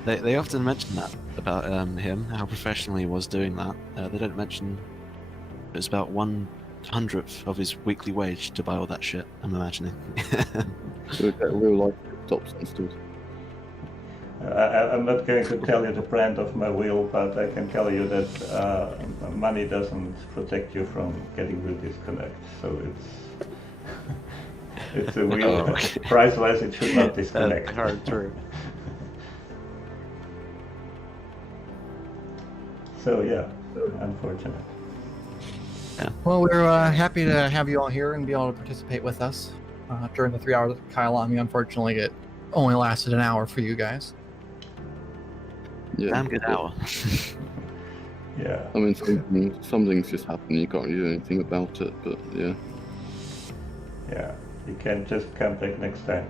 They often mention that about him, how professional he was doing that. They don't mention it was about 1/100th of his weekly wage to buy all that shit, I'm imagining. So get real life tops instead. I'm not going to tell you the brand of my wheel, but I can tell you that money doesn't protect you from getting wheel disconnect. So it's a wheel. Oh, okay. Price-wise, it should not disconnect. Hard true. So yeah, unfortunate. Well, we're happy to have you all here and be able to participate with us during the 3 hours of Kyalami. Unfortunately, it only lasted an hour for you guys. Yeah. Damn good hour. Yeah. I mean, something's just happened. You can't really do anything about it, but yeah. Yeah. You can just come back next time.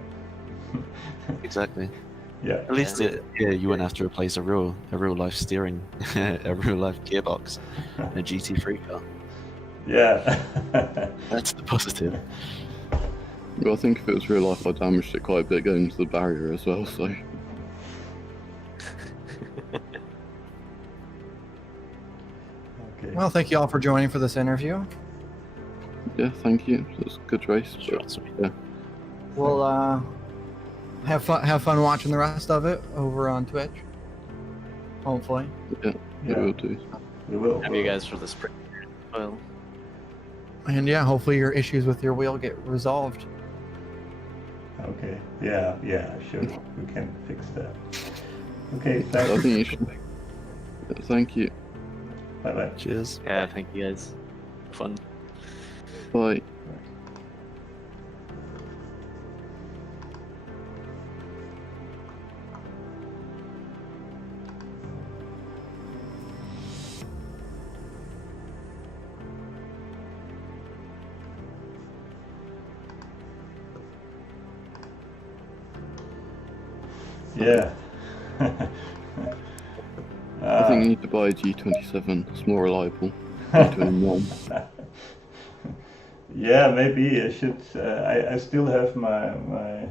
Exactly. Yeah. At least you wouldn't have to replace a real life steering, a real life gearbox, in a GT3 car. Yeah. That's the positive. Well, I think if it was real life, I damaged it quite a bit going into the barrier as well, so. Okay. Well, thank you all for joining for this interview. Yeah, thank you. It was a good race. Sure, But, sweet. yeah. We'll have fun watching the rest of it over on Twitch. Hopefully. Yeah, Yeah. we will do. We will. Have you guys for the spring oil. And yeah, hopefully your issues with your wheel get resolved. Okay. Yeah. Sure. We can fix that. Okay, I thanks. think you should. Thank you. Bye bye. Cheers. Yeah, thank you guys. Fun. Bye. Yeah. I think you need to buy a G27. It's more reliable. G29. Yeah, maybe I should. I still have my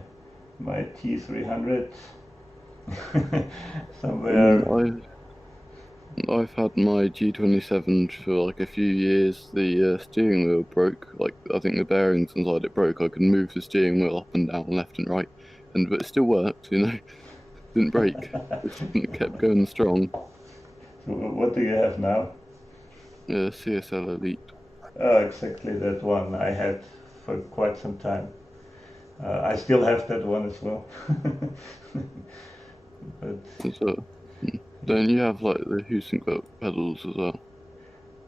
T300 somewhere. I've had my G27 for like a few years. The steering wheel broke. Like I think the bearings inside it broke. I could move the steering wheel up and down, left and right, but it still worked. Didn't break. It kept going strong. So what do you have now? CSL Elite. Oh, exactly that one I had for quite some time. I still have that one as well. But So, don't you have like the Husingbelt pedals as well?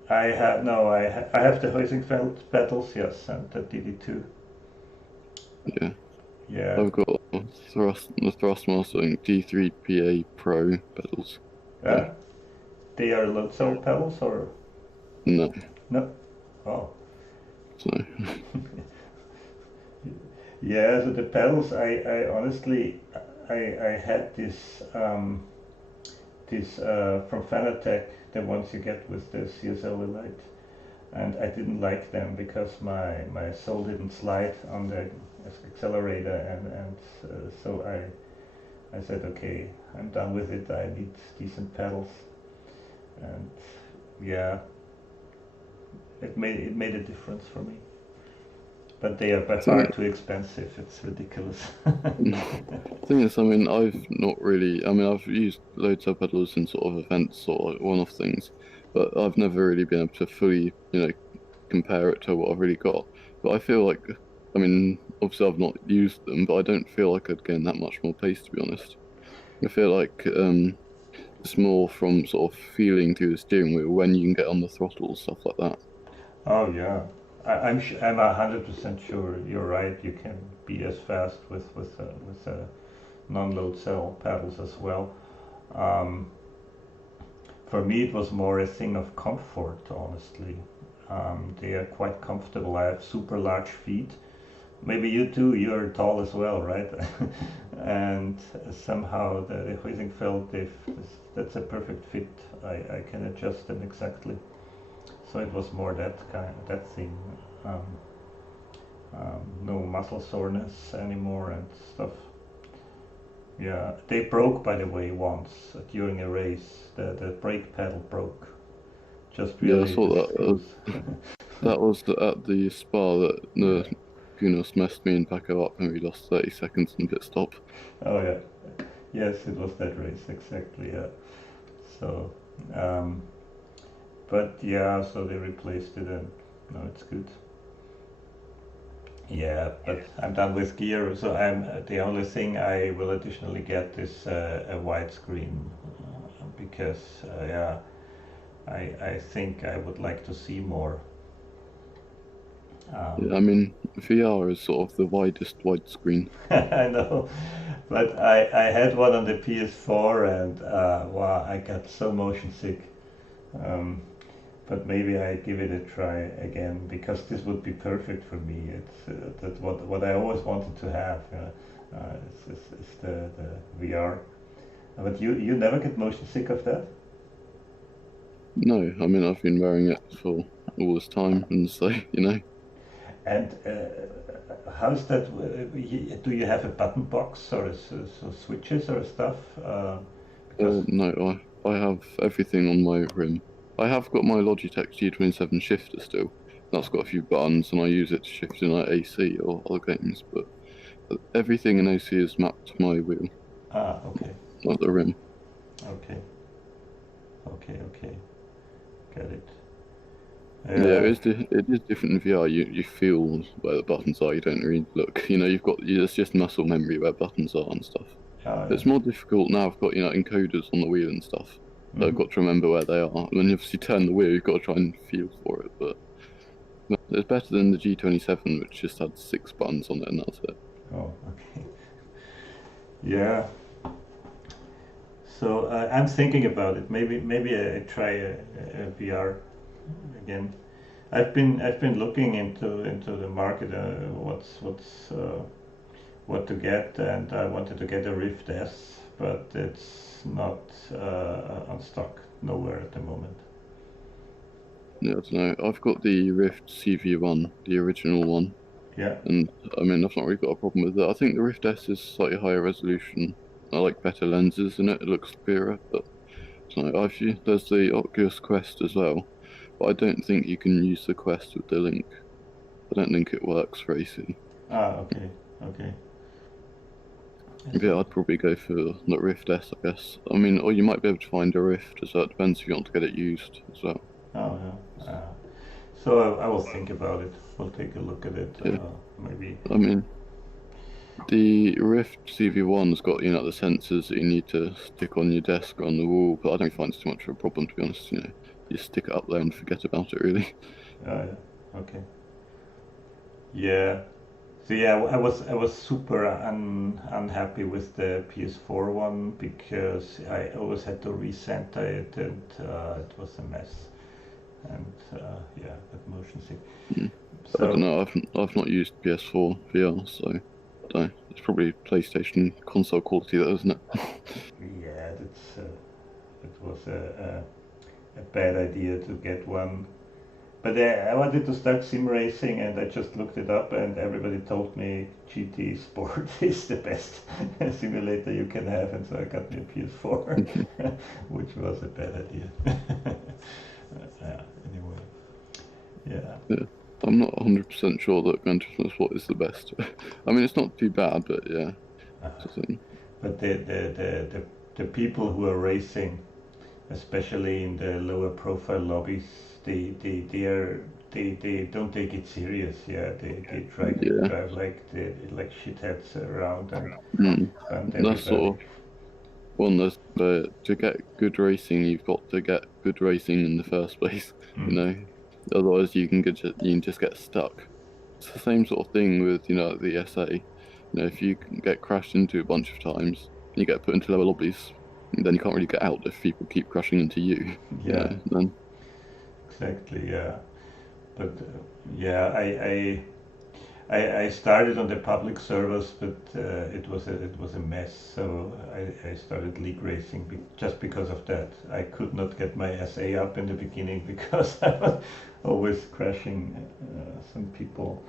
I have no, I have the Huizenfeld pedals, yes, and the DD2. Yeah. Yeah. I've got the Thrustmaster Inc. D3PA Pro pedals. Yeah. They are load cell pedals or No. no? Oh. So Yeah, so the pedals, I honestly, I had this from Fanatec, the ones you get with the CSL Elite, and I didn't like them because my sole didn't slide on the accelerator, and so I said, okay, I'm done with it. I need decent pedals, and yeah, it made a difference for me. But they are by far too expensive. It's ridiculous. thing is, I mean, I've not really. I mean, I've used loads of pedals in sort of events or like one-off things, but I've never really been able to fully, compare it to what I've really got. But I feel like, I mean, obviously I've not used them, but I don't feel like I'd gain that much more pace, to be honest. I feel like it's more from sort of feeling through the steering wheel when you can get on the throttle, stuff like that. Oh yeah, I'm 100% sure you're right. You can be as fast with non-load cell pedals as well. Um, for me, it was more a thing of comfort, honestly. They are quite comfortable. I have super large feet. Maybe you too. You're tall as well, right? And somehow the Huizenfeld, that's a perfect fit. I can adjust them exactly. So it was more that thing. Um, no muscle soreness anymore and stuff. Yeah, they broke by the way once during a race. The brake pedal broke. Just Yeah, I really saw the that. screws. That was at the spa that the Kunos messed me and Paco up and we lost 30 seconds in pit stop. Oh yeah, yes, it was that race exactly. Yeah. So, um, but yeah, so they replaced it and no, it's good. Yeah, but I'm done with gear, so the only thing I will additionally get is a widescreen because yeah, I think I would like to see more. Yeah, I mean, VR is sort of the widest widescreen. I know, but I had one on the PS4 and wow, I got so motion sick. Um, but maybe I give it a try again because this would be perfect for me. It's that's what I always wanted to have. It's the VR. But you never get motion sick of that? No, I mean, I've been wearing it for all this time, and so, And how's that? Do you have a button box or so switches or stuff? no, I have everything on my rim. I have got my Logitech G27 shifter still. That's got a few buttons, and I use it to shift in like AC or other games, but everything in AC is mapped to my wheel, Okay, not the rim. okay, okay. Get it. Yeah, it is different in VR. You feel where the buttons are. You don't really look. It's just muscle memory where buttons are and stuff. It's more difficult now. I've got encoders on the wheel and stuff. So I've got to remember where they are. And when you obviously turn the wheel, you've got to try and feel for it. But it's better than the G27, which just had 6 buttons on it, and that's it. Oh, okay. Yeah. So I'm thinking about it. Maybe I try a VR again. I've been looking into the market, what to get, and I wanted to get a Rift S, but it's not on stock nowhere at the moment. Yeah, I don't know. I've got the Rift CV1, the original one. Yeah. And I mean, I've not really got a problem with it. I think the Rift S is slightly higher resolution. I like better lenses in it. It looks clearer. But I don't know, there's the Oculus Quest as well. But I don't think you can use the Quest with the link. I don't think it works for AC. Okay. Yeah, I'd probably go for the Rift S, I guess. I mean, or you might be able to find a Rift as well. It depends if you want to get it used as well. Oh yeah. So I will think about it. We'll take a look at it. Yeah. Maybe. I mean, the Rift CV1's got the sensors that you need to stick on your desk or on the wall, but I don't find it's too much of a problem, to be honest. You stick it up there and forget about it, really. Yeah. Okay. Yeah. So yeah, I was super unhappy with the PS4 one because I always had to recenter it, and it was a mess. And yeah, that motion sick. I don't know. I've not used PS4 VR, so I don't know. It's probably PlayStation console quality, though, isn't it? Yeah, it was a bad idea to get one. But I wanted to start sim racing, and I just looked it up, and everybody told me GT Sport is the best simulator you can have, and so I got me a PS4, which was a bad idea. Yeah, anyway, yeah. I'm not 100% sure that Gran Turismo Sport is the best. I mean, it's not too bad, but yeah. But the people who are racing, especially in the lower profile lobbies, they don't take it serious. Yeah, they try to drive like shitheads around and hunt everybody. That's sort of one. To get good racing, you've got to get good racing in the first place. Otherwise you can just get stuck. It's the same sort of thing with the SA. If you get crashed into a bunch of times, you get put into lower lobbies, then you can't really get out if people keep crashing into you. Yeah. Then. Exactly. Yeah. But yeah, I started on the public servers, but it was a mess. So I started league racing just because of that. I could not get my SA up in the beginning because I was always crashing some people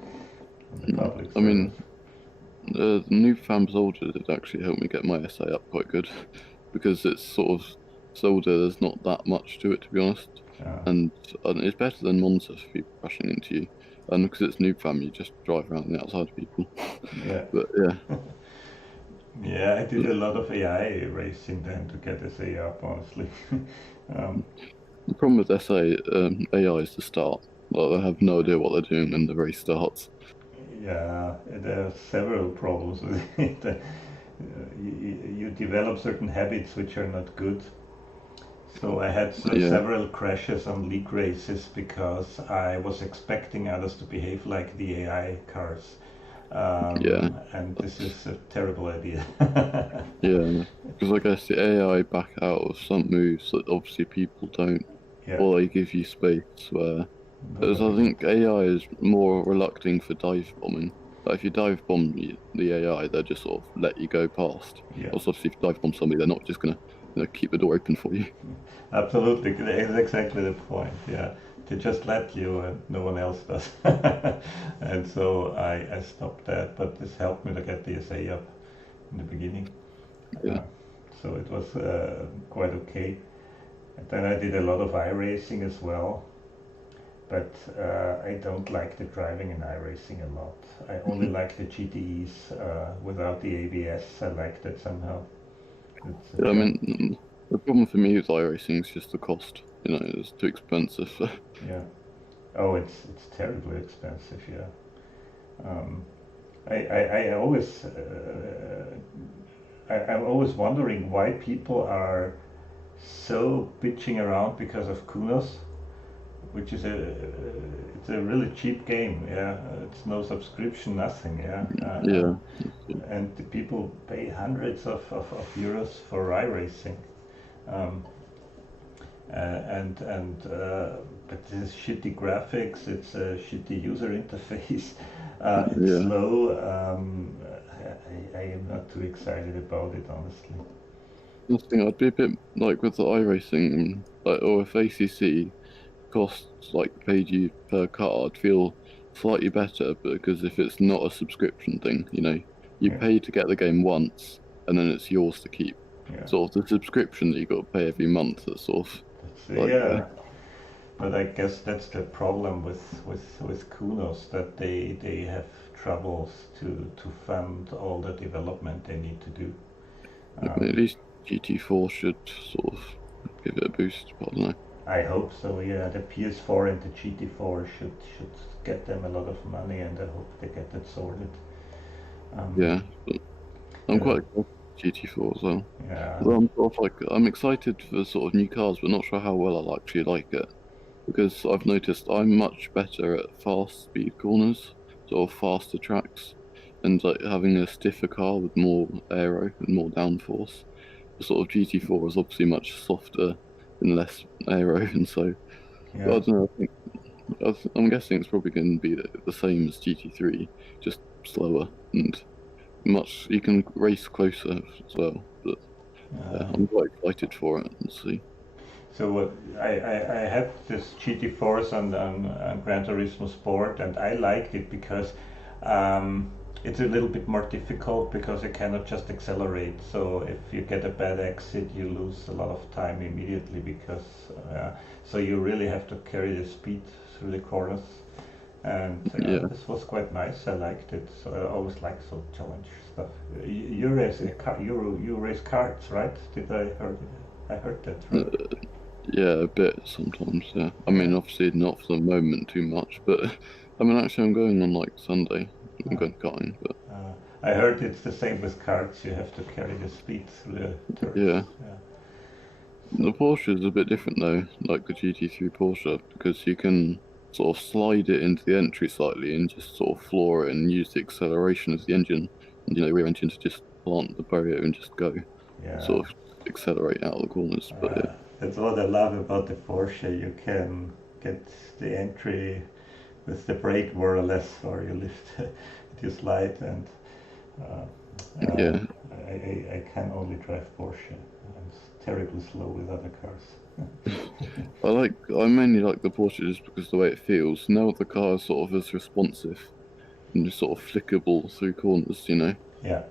on the public servers. I mean, the new Fam Soldier did actually help me get my SA up quite good because it's sort of Soldier. There's not that much to it, to be honest. And it's better than Monza for people crashing into you. And because it's Noob Fam, you just drive around the outside of people. Yeah. But yeah. Yeah, I did a lot of AI racing then to get SA up, honestly. The problem with SA, AI is the start. They have no idea what they're doing when the race starts. Yeah, there are several problems with it. You develop certain habits which are not good. So I had several crashes on league races because I was expecting others to behave like the AI cars. And this is a terrible idea. Yeah, because I guess the AI back out of some moves that obviously people don't, or they give you space where. Because I think AI is more reluctant for dive bombing. Like if you dive bomb the AI, they'll just sort of let you go past. Yeah. Also, if you dive bomb somebody, they're not just gonna keep the door open for you. Absolutely, that's exactly the point. Yeah, they just let you, and no one else does. And so I stopped that, but this helped me to get the SA up in the beginning. Yeah. So it was quite okay. And then I did a lot of iRacing as well. But I don't like the driving in iRacing a lot. I only like the GTEs without the ABS. I like that somehow. I mean, the problem for me with iRacing is just the cost. It's too expensive. Yeah. Oh, it's terribly expensive. Yeah. I always I'm always wondering why people are so bitching around because of Kunos, which is it's a really cheap game. Yeah, it's no subscription, nothing. Yeah. Yeah. And the people pay hundreds of euros for iRacing. Um, but this shitty graphics, it's a shitty user interface, it's Yeah. slow. I am not too excited about it, honestly. I think I'd be a bit like with the iRacing, like, or if ACC costs like paid you per car, I'd feel slightly better because if it's not a subscription thing, you Yeah. pay to get the game once and then it's yours to keep. Yeah. Sort of the subscription that you got to pay every month. That's sort of like, Yeah, but I guess that's the problem with Kunos, that they have troubles to fund all the development they need to do. at least GT4 should sort of give it a boost. But I don't know. I hope so. Yeah, the PS4 and the GT4 should get them a lot of money, and I hope they get that sorted. Yeah, but I'm Yeah. quite excited for GT4 as well. Yeah. Well, I'm sort of like I'm excited for sort of new cars, but not sure how well I'll actually like it because I've noticed I'm much better at fast speed corners, sort of faster tracks, and like having a stiffer car with more aero and more downforce. The sort of GT4 is obviously much softer and less aero, and so I Yeah. don't know. I'm guessing it's probably going to be the same as GT3, just slower and much. You can race closer as well, but yeah, I'm quite excited for it and see. So what I had this GT4s on Gran Turismo Sport, and I liked it because it's a little bit more difficult because you cannot just accelerate. So if you get a bad exit, you lose a lot of time immediately because so you really have to carry the speed through the corners. And Yeah. this was quite nice. I liked it. So I always like some challenge stuff. You race you race karts, right? I heard that, right? Yeah, a bit sometimes. Yeah, I mean, obviously not for the moment too much, but I mean, actually, I'm going on like Sunday. I'm going karting, but I heard it's the same with karts. You have to carry the speed through the turns. yeah. The Porsche is a bit different though, like the GT3 Porsche, because you can sort of slide it into the entry slightly and just sort of floor it and use the acceleration as the engine, and rear engine to just plant the barrier and just go, Yeah. sort of accelerate out of the corners. But yeah. That's what I love about the Porsche. You can get the entry with the brake more or less, or you lift, you slide, and Yeah. I can only drive Porsche. I'm terribly slow with other cars. I mainly like the Porsche just because the way it feels. Now the car is sort of as responsive and just sort of flickable through corners, Yeah.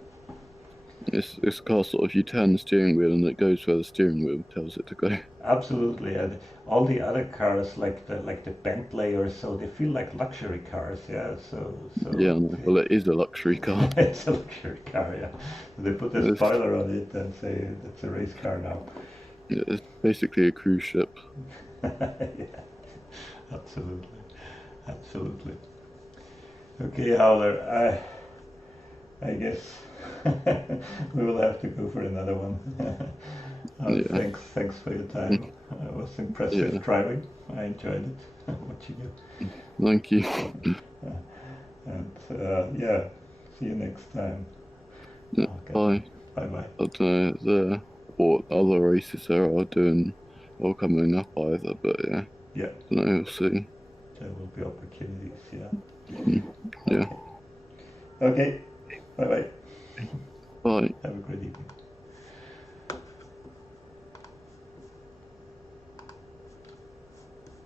This car sort of, you turn the steering wheel and it goes where the steering wheel tells it to go. Absolutely, and all the other cars like the Bentley or so, they feel like luxury cars. Yeah, so Yeah, I know. Well, it is a luxury car. it's a luxury car. Yeah, they put a spoiler on it and say it's a race car now. Yeah, it's basically a cruise ship. Yeah, absolutely, absolutely. Okay, Howler, I guess we will have to go for another one. Yeah. Thanks for your time. It was impressive driving. I enjoyed it watching you. Thank you. And yeah, see you next time. Yeah, Okay. bye. Bye. I don't know what other races there are doing or coming up either, but yeah. Yeah. I don't know, we'll see. There will be opportunities, yeah. Yeah. Okay. Bye. Bye. Have a great evening.